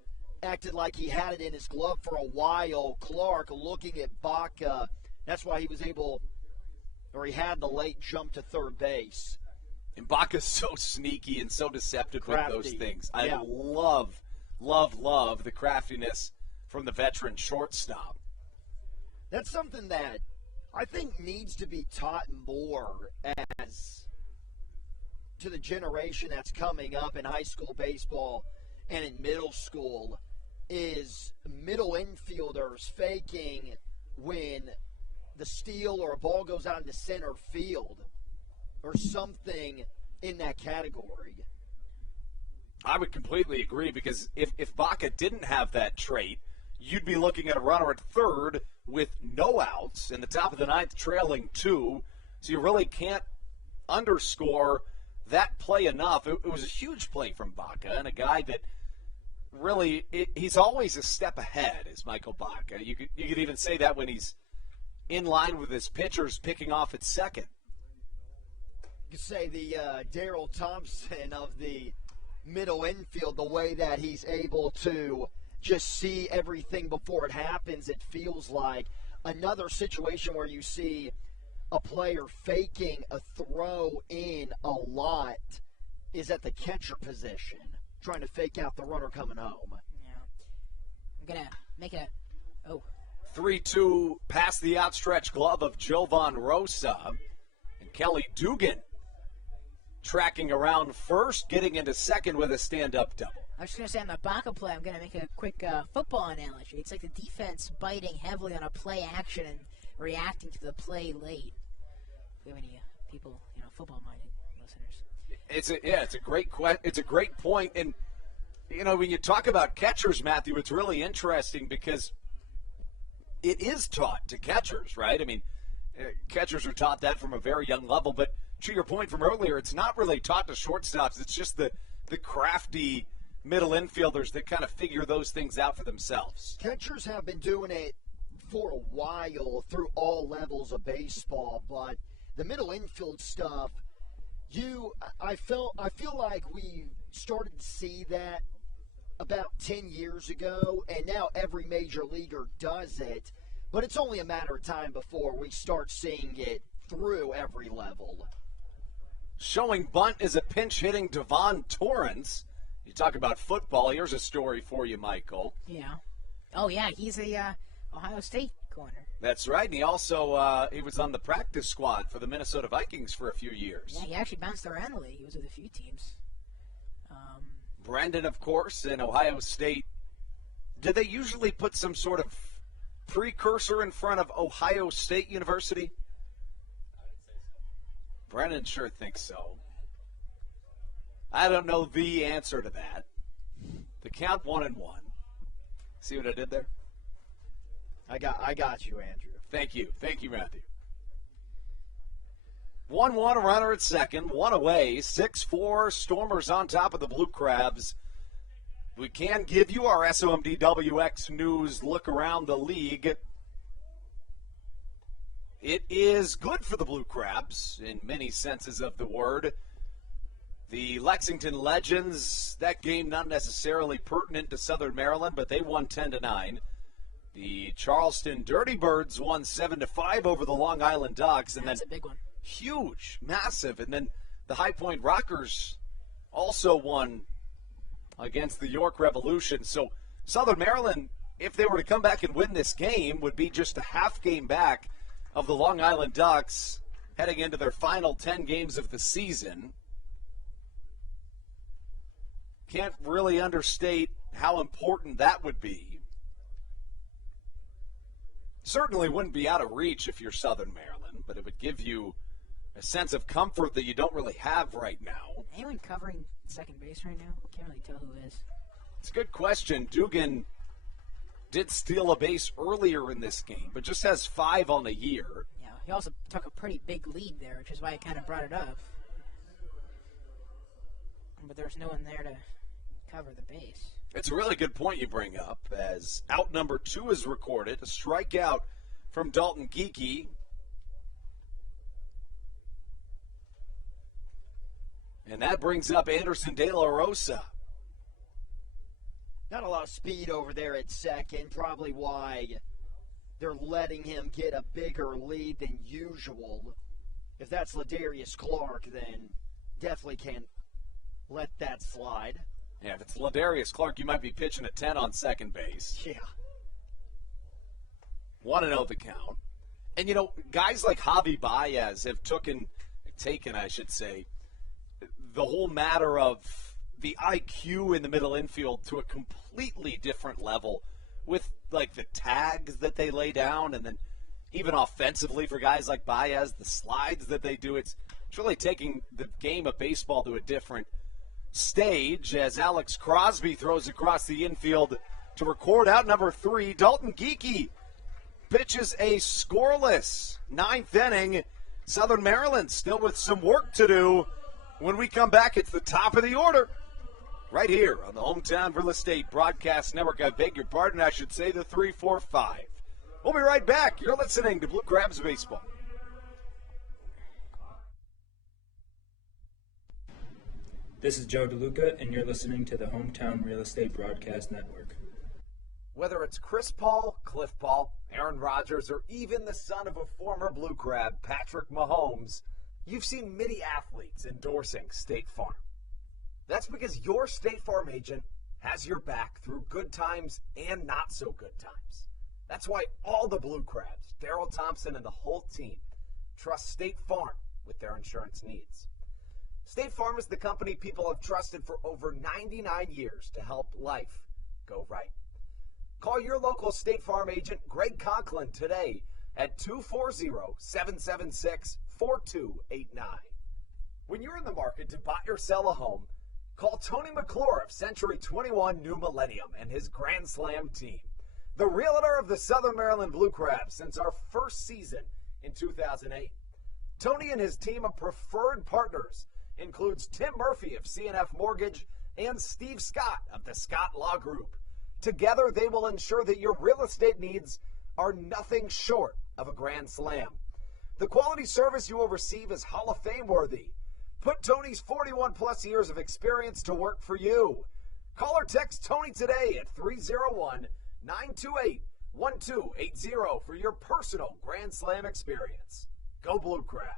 acted like he had it in his glove for a while. Clark looking at Baca. That's why he was able, or he had the late jump to third base. And Baca's so sneaky and so deceptive Crafty. with those things. Yeah. I love the craftiness from the veteran shortstop. That's something that I think needs to be taught more as to the generation that's coming up in high school baseball and in middle school, is middle infielders faking when the steal or a ball goes out into center field or something in that category. I would completely agree, because if Baca didn't have that trait, you'd be looking at a runner at third with no outs in the top of the ninth, trailing 2. So you really can't underscore that play enough. It was a huge play from Baca, and a guy that really, he's always a step ahead, is Michael Baca. You could even say that when he's in line with his pitchers picking off at second. You could say the Darryl Thompson of the middle infield, the way that he's able to just see everything before it happens. It feels like another situation where you see a player faking a throw in a lot is at the catcher position, trying to fake out the runner coming home. Yeah. I'm going to make a 3-2 past the outstretched glove of Jovan Rosa. And Kelly Dugan tracking around first, getting into second with a stand-up double. I was just going to say on the Baca play, I'm going to make a quick football analogy. It's like the defense biting heavily on a play action and reacting to the play late. Do we have any people, football-minded listeners? It's a great point. And, when you talk about catchers, Matthew, it's really interesting because it is taught to catchers, right? I mean, catchers are taught that from a very young level. But to your point from earlier, it's not really taught to shortstops. It's just the crafty middle infielders that kind of figure those things out for themselves. Catchers have been doing it for a while through all levels of baseball, but the middle infield stuff, I feel like we started to see that about 10 years ago, and now every major leaguer does it, but it's only a matter of time before we start seeing it through every level. Showing bunt is a pinch-hitting Devon Torrance. You talk about football, here's a story for you, Michael. Yeah. Oh, yeah, he's a Ohio State corner. That's right, and he also he was on the practice squad for the Minnesota Vikings for a few years. Yeah, he actually bounced around the league. He was with a few teams. Brendan, of course, in Ohio State. Did they usually put some sort of precursor in front of Ohio State University? Brendan sure thinks so. I don't know the answer to that. The count 1-1. See what I did there? I got you, Andrew. Thank you, Matthew. 1-1, a runner at second, one away, 6-4, Stormers on top of the Blue Crabs. We can give you our SOMDWX News look around the league. It is good for the Blue Crabs in many senses of the word. The Lexington Legends, that game not necessarily pertinent to Southern Maryland, but they won 10-9. The Charleston Dirty Birds won 7-5 over the Long Island Ducks. And That's then a big one. huge, massive. And then the High Point Rockers also won against the York Revolution. So Southern Maryland, if they were to come back and win this game, would be just a half game back of the Long Island Ducks heading into their final 10 games of the season. Can't really understate how important that would be. Certainly wouldn't be out of reach if you're Southern Maryland, but it would give you a sense of comfort that you don't really have right now. Anyone covering second base right now? Can't really tell who is. It's a good question. Dugan did steal a base earlier in this game, but just has 5 on the year. Yeah, he also took a pretty big lead there, which is why I kind of brought it up. But there's no one there to cover the base. It's a really good point you bring up, as out number 2 is recorded, a strikeout from Dalton Geekie. And that brings up Anderson De La Rosa. Not a lot of speed over there at second, probably why they're letting him get a bigger lead than usual. If that's Ladarius Clark, then definitely can't let that slide. Yeah, if it's Ladarius Clark, you might be pitching a 10 on second base. Yeah. Want to know the count. And, you know, guys like Javi Baez have taken, I should say, the whole matter of the IQ in the middle infield to a completely different level with, like, the tags that they lay down, and then even offensively for guys like Baez, the slides that they do. It's really taking the game of baseball to a different stage as Alex Crosby throws across the infield to record out number 3. Dalton Geekie pitches a scoreless 9th inning. Southern Maryland still with some work to do. When we come back, it's the top of the order right here on the Hometown Real Estate Broadcast Network. I beg your pardon, I should say the 3-4-5. We'll be right back. You're listening to Blue Crabs Baseball. This is Joe DeLuca, and you're listening to the Hometown Real Estate Broadcast Network. Whether it's Chris Paul, Cliff Paul, Aaron Rodgers, or even the son of a former Blue Crab, Patrick Mahomes, you've seen many athletes endorsing State Farm. That's because your State Farm agent has your back through good times and not so good times. That's why all the Blue Crabs, Darryl Thompson and the whole team, trust State Farm with their insurance needs. State Farm is the company people have trusted for over 99 years to help life go right. Call your local State Farm agent, Greg Conklin, today at 240-776-4289. When you're in the market to buy or sell a home, call Tony McClure of Century 21 New Millennium and his Grand Slam team, the realtor of the Southern Maryland Blue Crabs since our first season in 2008. Tony and his team of preferred partners includes Tim Murphy of CNF Mortgage and Steve Scott of the Scott Law Group. Together, they will ensure that your real estate needs are nothing short of a grand slam. The quality service you will receive is Hall of Fame worthy. Put Tony's 41-plus years of experience to work for you. Call or text Tony today at 301-928-1280 for your personal Grand Slam experience. Go Blue Crabs.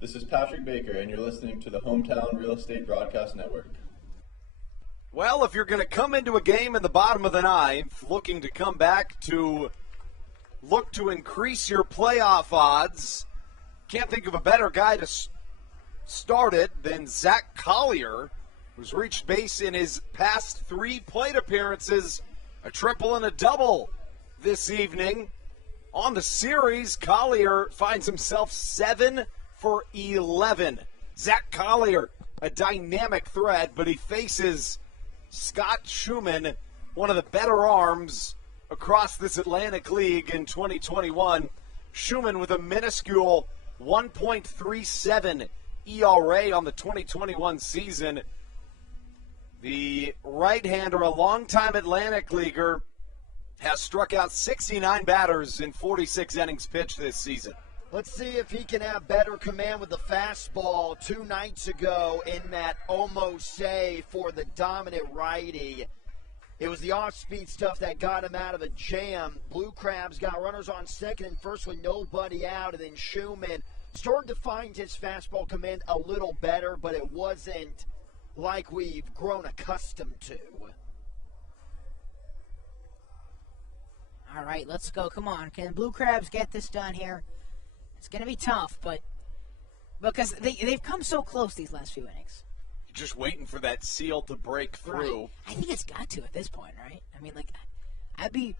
This is Patrick Baker, and you're listening to the Hometown Real Estate Broadcast Network. Well, if you're going to come into a game in the bottom of the ninth, looking to come back to look to increase your playoff odds, can't think of a better guy to start it than Zach Collier, who's reached base in his past 3 plate appearances, a triple and a double this evening. On the series, Collier finds himself 7 for 11. Zach Collier, a dynamic threat, but he faces Scott Schumann, one of the better arms across this Atlantic League in 2021. Schumann with a minuscule 1.37 ERA on the 2021 season. The right-hander, a longtime Atlantic Leaguer, has struck out 69 batters in 46 innings pitched this season. Let's see if he can have better command with the fastball 2 nights ago in that almost save for the dominant righty. It was the off-speed stuff that got him out of a jam. Blue Crabs got runners on second and first with nobody out, and then Schumann started to find his fastball command a little better, but it wasn't like we've grown accustomed to. All right, let's go. Come on. Can the Blue Crabs get this done here? It's going to be tough, but because they've come so close these last few innings. Just waiting for that seal to break through. Right. I think it's got to at this point, right? I mean, like, I'd be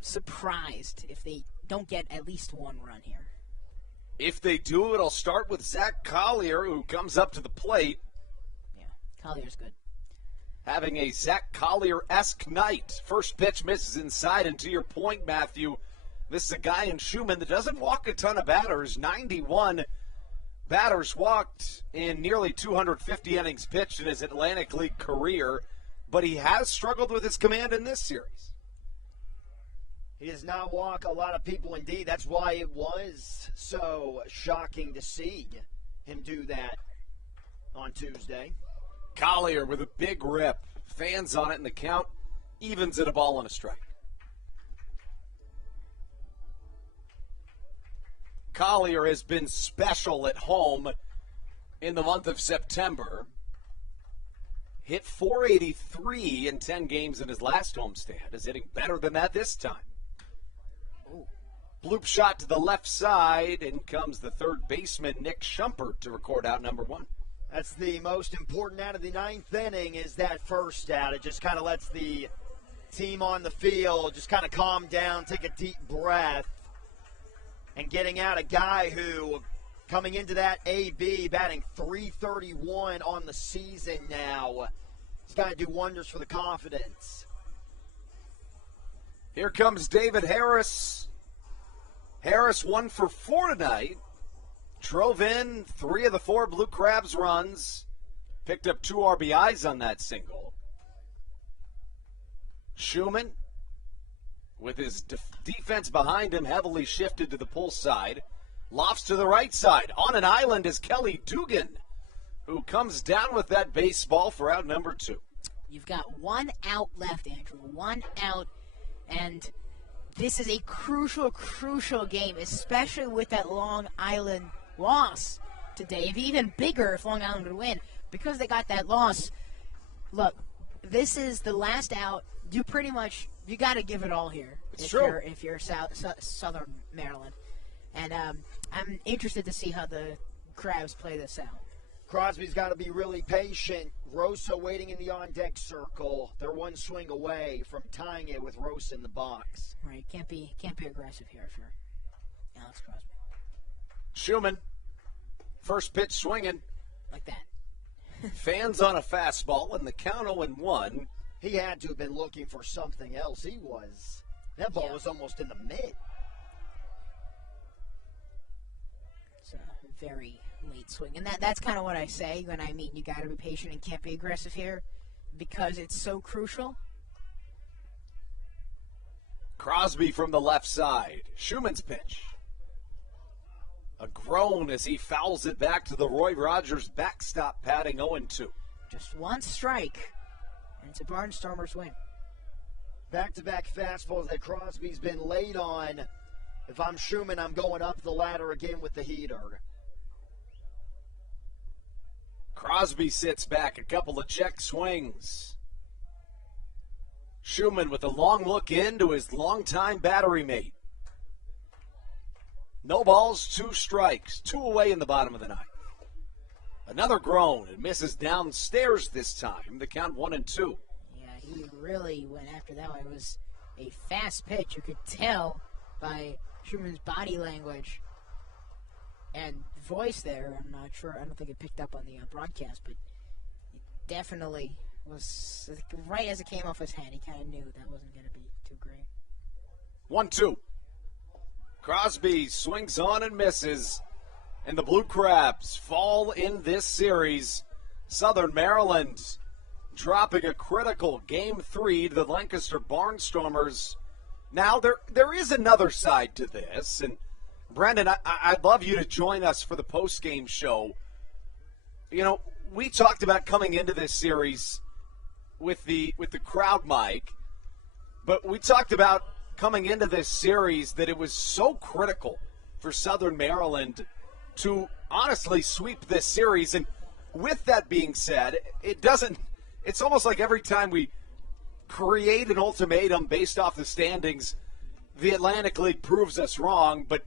surprised if they don't get at least one run here. If they do, it'll start with Zach Collier, who comes up to the plate. Yeah, Collier's good. Having a Zach Collier-esque night. First pitch misses inside, and to your point, Matthew, this is a guy in Schumann that doesn't walk a ton of batters. 91 batters walked in nearly 250 innings pitched in his Atlantic League career, but he has struggled with his command in this series. He does not walk a lot of people, indeed. That's why it was so shocking to see him do that on Tuesday. Collier with a big rip. Fans on it, and the count evens at a ball and a strike. Collier has been special at home in the month of September. Hit .483 in 10 games in his last homestand. Is hitting better than that this time. Ooh. Bloop shot to the left side, and comes the third baseman, Nick Schumpert, to record out number one. That's the most important out of the ninth inning, is that first out. It just kind of lets the team on the field just kind of calm down, take a deep breath. And getting out a guy who, coming into that AB, batting .331 on the season now, he's got to do wonders for the confidence. Here comes David Harris. Harris 1 for 4 tonight. Drove in 3 of the 4 Blue Crabs runs. Picked up 2 RBIs on that single. Schumann, with his defense behind him, heavily shifted to the pull side. Lofts to the right side. On an island is Kelly Dugan, who comes down with that baseball for out number 2. You've got 1 out left, Andrew. 1 out. And this is a crucial, crucial game, especially with that Long Island loss today. It'd be even bigger if Long Island would win. Because they got that loss, look, this is the last out. You got to give it all here. If you're Southern Maryland. And I'm interested to see how the Crabs play this out. Crosby's got to be really patient. Rosa waiting in the on-deck circle. They're 1 swing away from tying it with Rosa in the box. Right, can't be aggressive here if you're Alex Crosby. Schumann, first pitch swinging. Like that. Fans on a fastball, and the count 0-1. He had to have been looking for something else. That ball was almost in the mid. It's a very late swing. And that's kind of what I say when I mean you got to be patient and can't be aggressive here because it's so crucial. Crosby from the left side. Schumann's pitch. A groan as he fouls it back to the Roy Rogers backstop padding 0-2. Just 1 strike. And it's a Barnstormers win. Back-to-back fastballs that Crosby's been late on. If I'm Schumann, I'm going up the ladder again with the heater. Crosby sits back, a couple of check swings. Schumann with a long look into his longtime battery mate. No balls, 2 strikes, 2 away in the bottom of the 9th. Another groan. It misses downstairs this time. The count 1-2. Yeah, he really went after that one. It was a fast pitch. You could tell by Schumann's body language and voice there. I'm not sure. I don't think it picked up on the broadcast, but it definitely was right as it came off his hand. He kind of knew that wasn't going to be too great. 1-2. Crosby swings on and misses. And the Blue Crabs fall in this series. Southern Maryland dropping a critical Game 3 to the Lancaster Barnstormers. Now, there is another side to this. And, Brendan, I'd love you to join us for the post-game show. You know, we talked about coming into this series with the crowd mic, but we talked about coming into this series that it was so critical for Southern Maryland to honestly sweep this series. And with that being said, it's almost like every time we create an ultimatum based off the standings, the Atlantic League proves us wrong. But,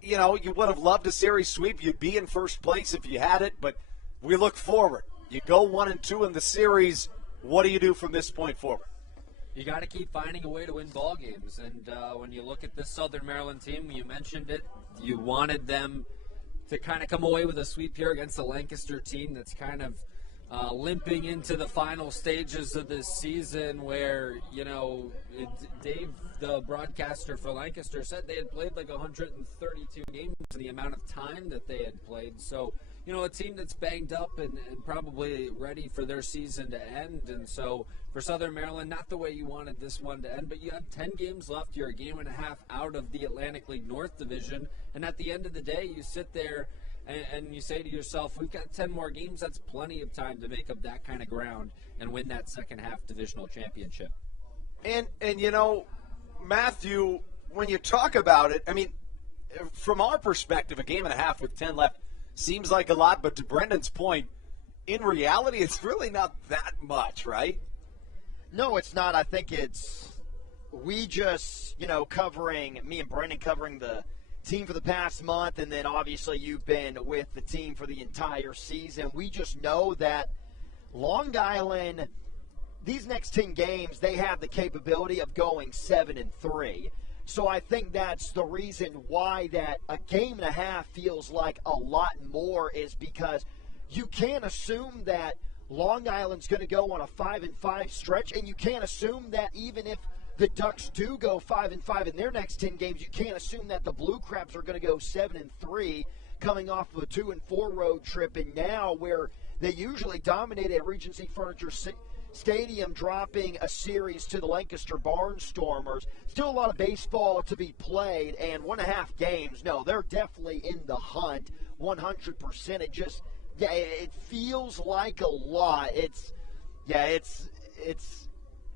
you know, you would have loved a series sweep. You'd be in first place if you had it, but we look forward. You go 1-2 in the series. What do you do from this point forward? You got to keep finding a way to win ball games. And when you look at this Southern Maryland team, you mentioned it, you wanted them to kind of come away with a sweep here against the Lancaster team that's kind of limping into the final stages of this season where, you know, Dave, the broadcaster for Lancaster, said they had played like 132 games in the amount of time that they had played. So, you know, a team that's banged up and probably ready for their season to end. And so for Southern Maryland, not the way you wanted this one to end, but you have 10 games left. You're a game and a half out of the Atlantic League North Division. And at the end of the day, you sit there and you say to yourself, we've got 10 more games. That's plenty of time to make up that kind of ground and win that second half divisional championship. And you know, Matthew, when you talk about it, I mean, from our perspective, a game and a half with 10 left seems like a lot, but to Brendan's point, in reality, it's really not that much, right? No, it's not. I think we just, you know, me and Brendan covering the team for the past month, and then obviously you've been with the team for the entire season. We just know that Long Island, these next 10 games, they have the capability of going 7-3. So I think that's the reason why that a game and a half feels like a lot more, is because you can't assume that Long Island's going to go on a 5-5 stretch, and you can't assume that even if the Ducks do go 5-5 in their next 10 games, you can't assume that the Blue Crabs are going to go 7-3 coming off of a 2-4 road trip. And now where they usually dominate at Regency Furniture Stadium, dropping a series to the Lancaster Barnstormers. Still a lot of baseball to be played, and 1.5 games. No, they're definitely in the hunt 100%. It feels like a lot. It's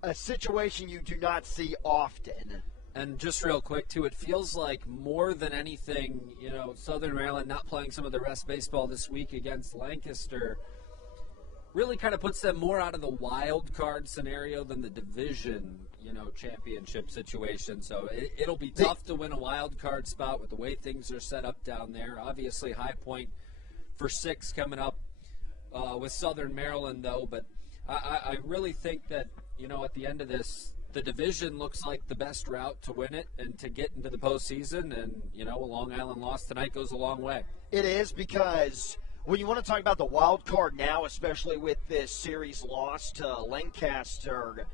a situation you do not see often. And just real quick, too, it feels like more than anything, you know, Southern Maryland not playing some of the rest baseball this week against Lancaster really kind of puts them more out of the wild card scenario than the division, you know, championship situation. So it'll be tough to win a wild card spot with the way things are set up down there. Obviously, High Point for 6 coming up with Southern Maryland, though. But I really think that, you know, at the end of this, the division looks like the best route to win it and to get into the postseason. And, you know, a Long Island loss tonight goes a long way. It is, because when you want to talk about the wild card now, especially with this series loss to Lancaster,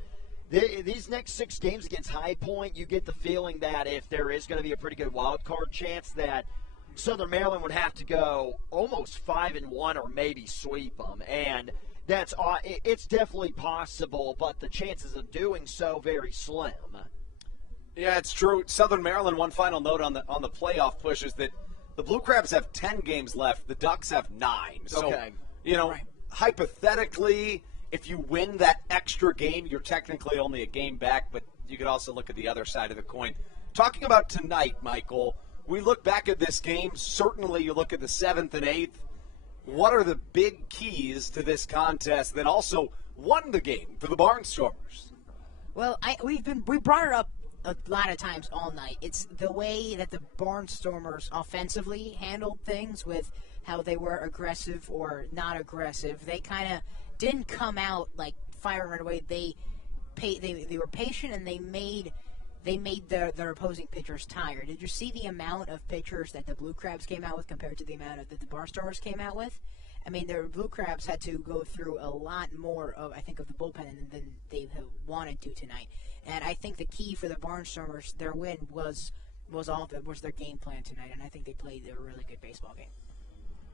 these next 6 games against High Point, you get the feeling that if there is going to be a pretty good wild card chance, that Southern Maryland would have to go almost 5-1 or maybe sweep them. And it's definitely possible, but the chances of doing so very slim. Yeah, it's true. Southern Maryland, one final note on the playoff push is that the Blue Crabs have 10 games left. The Ducks have 9. So, okay. You know, hypothetically, if you win that extra game, you're technically only a game back, but you could also look at the other side of the coin. Talking about tonight, Michael, we look back at this game. Certainly you look at the 7th and 8th. What are the big keys to this contest that also won the game for the Barnstormers? Well, we brought it up a lot of times all night. It's the way that the Barnstormers offensively handled things, with how they were aggressive or not aggressive. They kind of didn't come out like firing right away. They were patient, and they made their opposing pitchers tired. Did you see the amount of pitchers that the Blue Crabs came out with compared to the amount that the Barnstormers came out with? I mean, the Blue Crabs had to go through a lot more of the bullpen than they have wanted to tonight. And I think the key for the Barnstormers, their win, was was their game plan tonight, and I think they played a really good baseball game.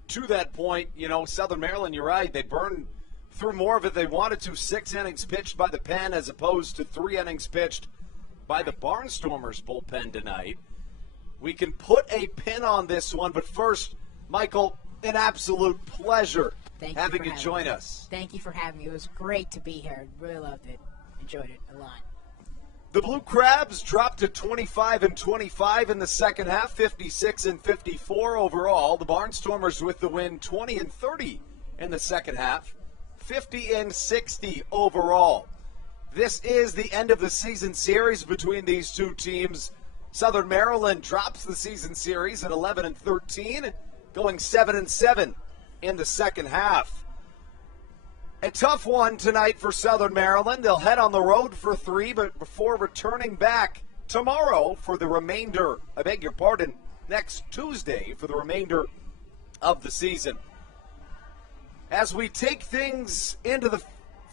To that point, Southern Maryland, you're right, they burned through more of it they wanted to. 6 innings pitched by the pen as opposed to 3 innings pitched by the Barnstormers bullpen tonight. We can put a pin on this one, but first, Michael, an absolute pleasure having you join us. Thank you for having me. It was great to be here. Really loved it. Enjoyed it a lot. The Blue Crabs dropped to 25-25 in the second half, 56-54 overall. The Barnstormers with the win, 20-30 in the second half, 50-60 overall. This is the end of the season series between these two teams. Southern Maryland drops the season series at 11-13, going 7-7 in the second half. A tough one tonight for Southern Maryland. They'll head on the road for 3, but before returning back tomorrow for the remainder, next Tuesday for the remainder of the season. As we take things into the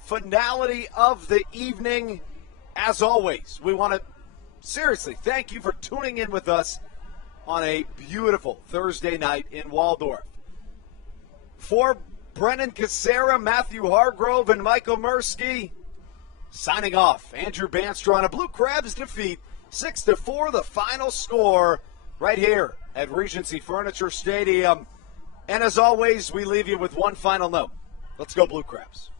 finality of the evening, as always, we want to seriously thank you for tuning in with us on a beautiful Thursday night in Waldorf. For Brennan Casera, Matthew Hargrove, and Michael Mursky, signing off. Andrew Banster on a Blue Crabs defeat, 6-4, the final score right here at Regency Furniture Stadium. And as always, we leave you with one final note. Let's go Blue Crabs.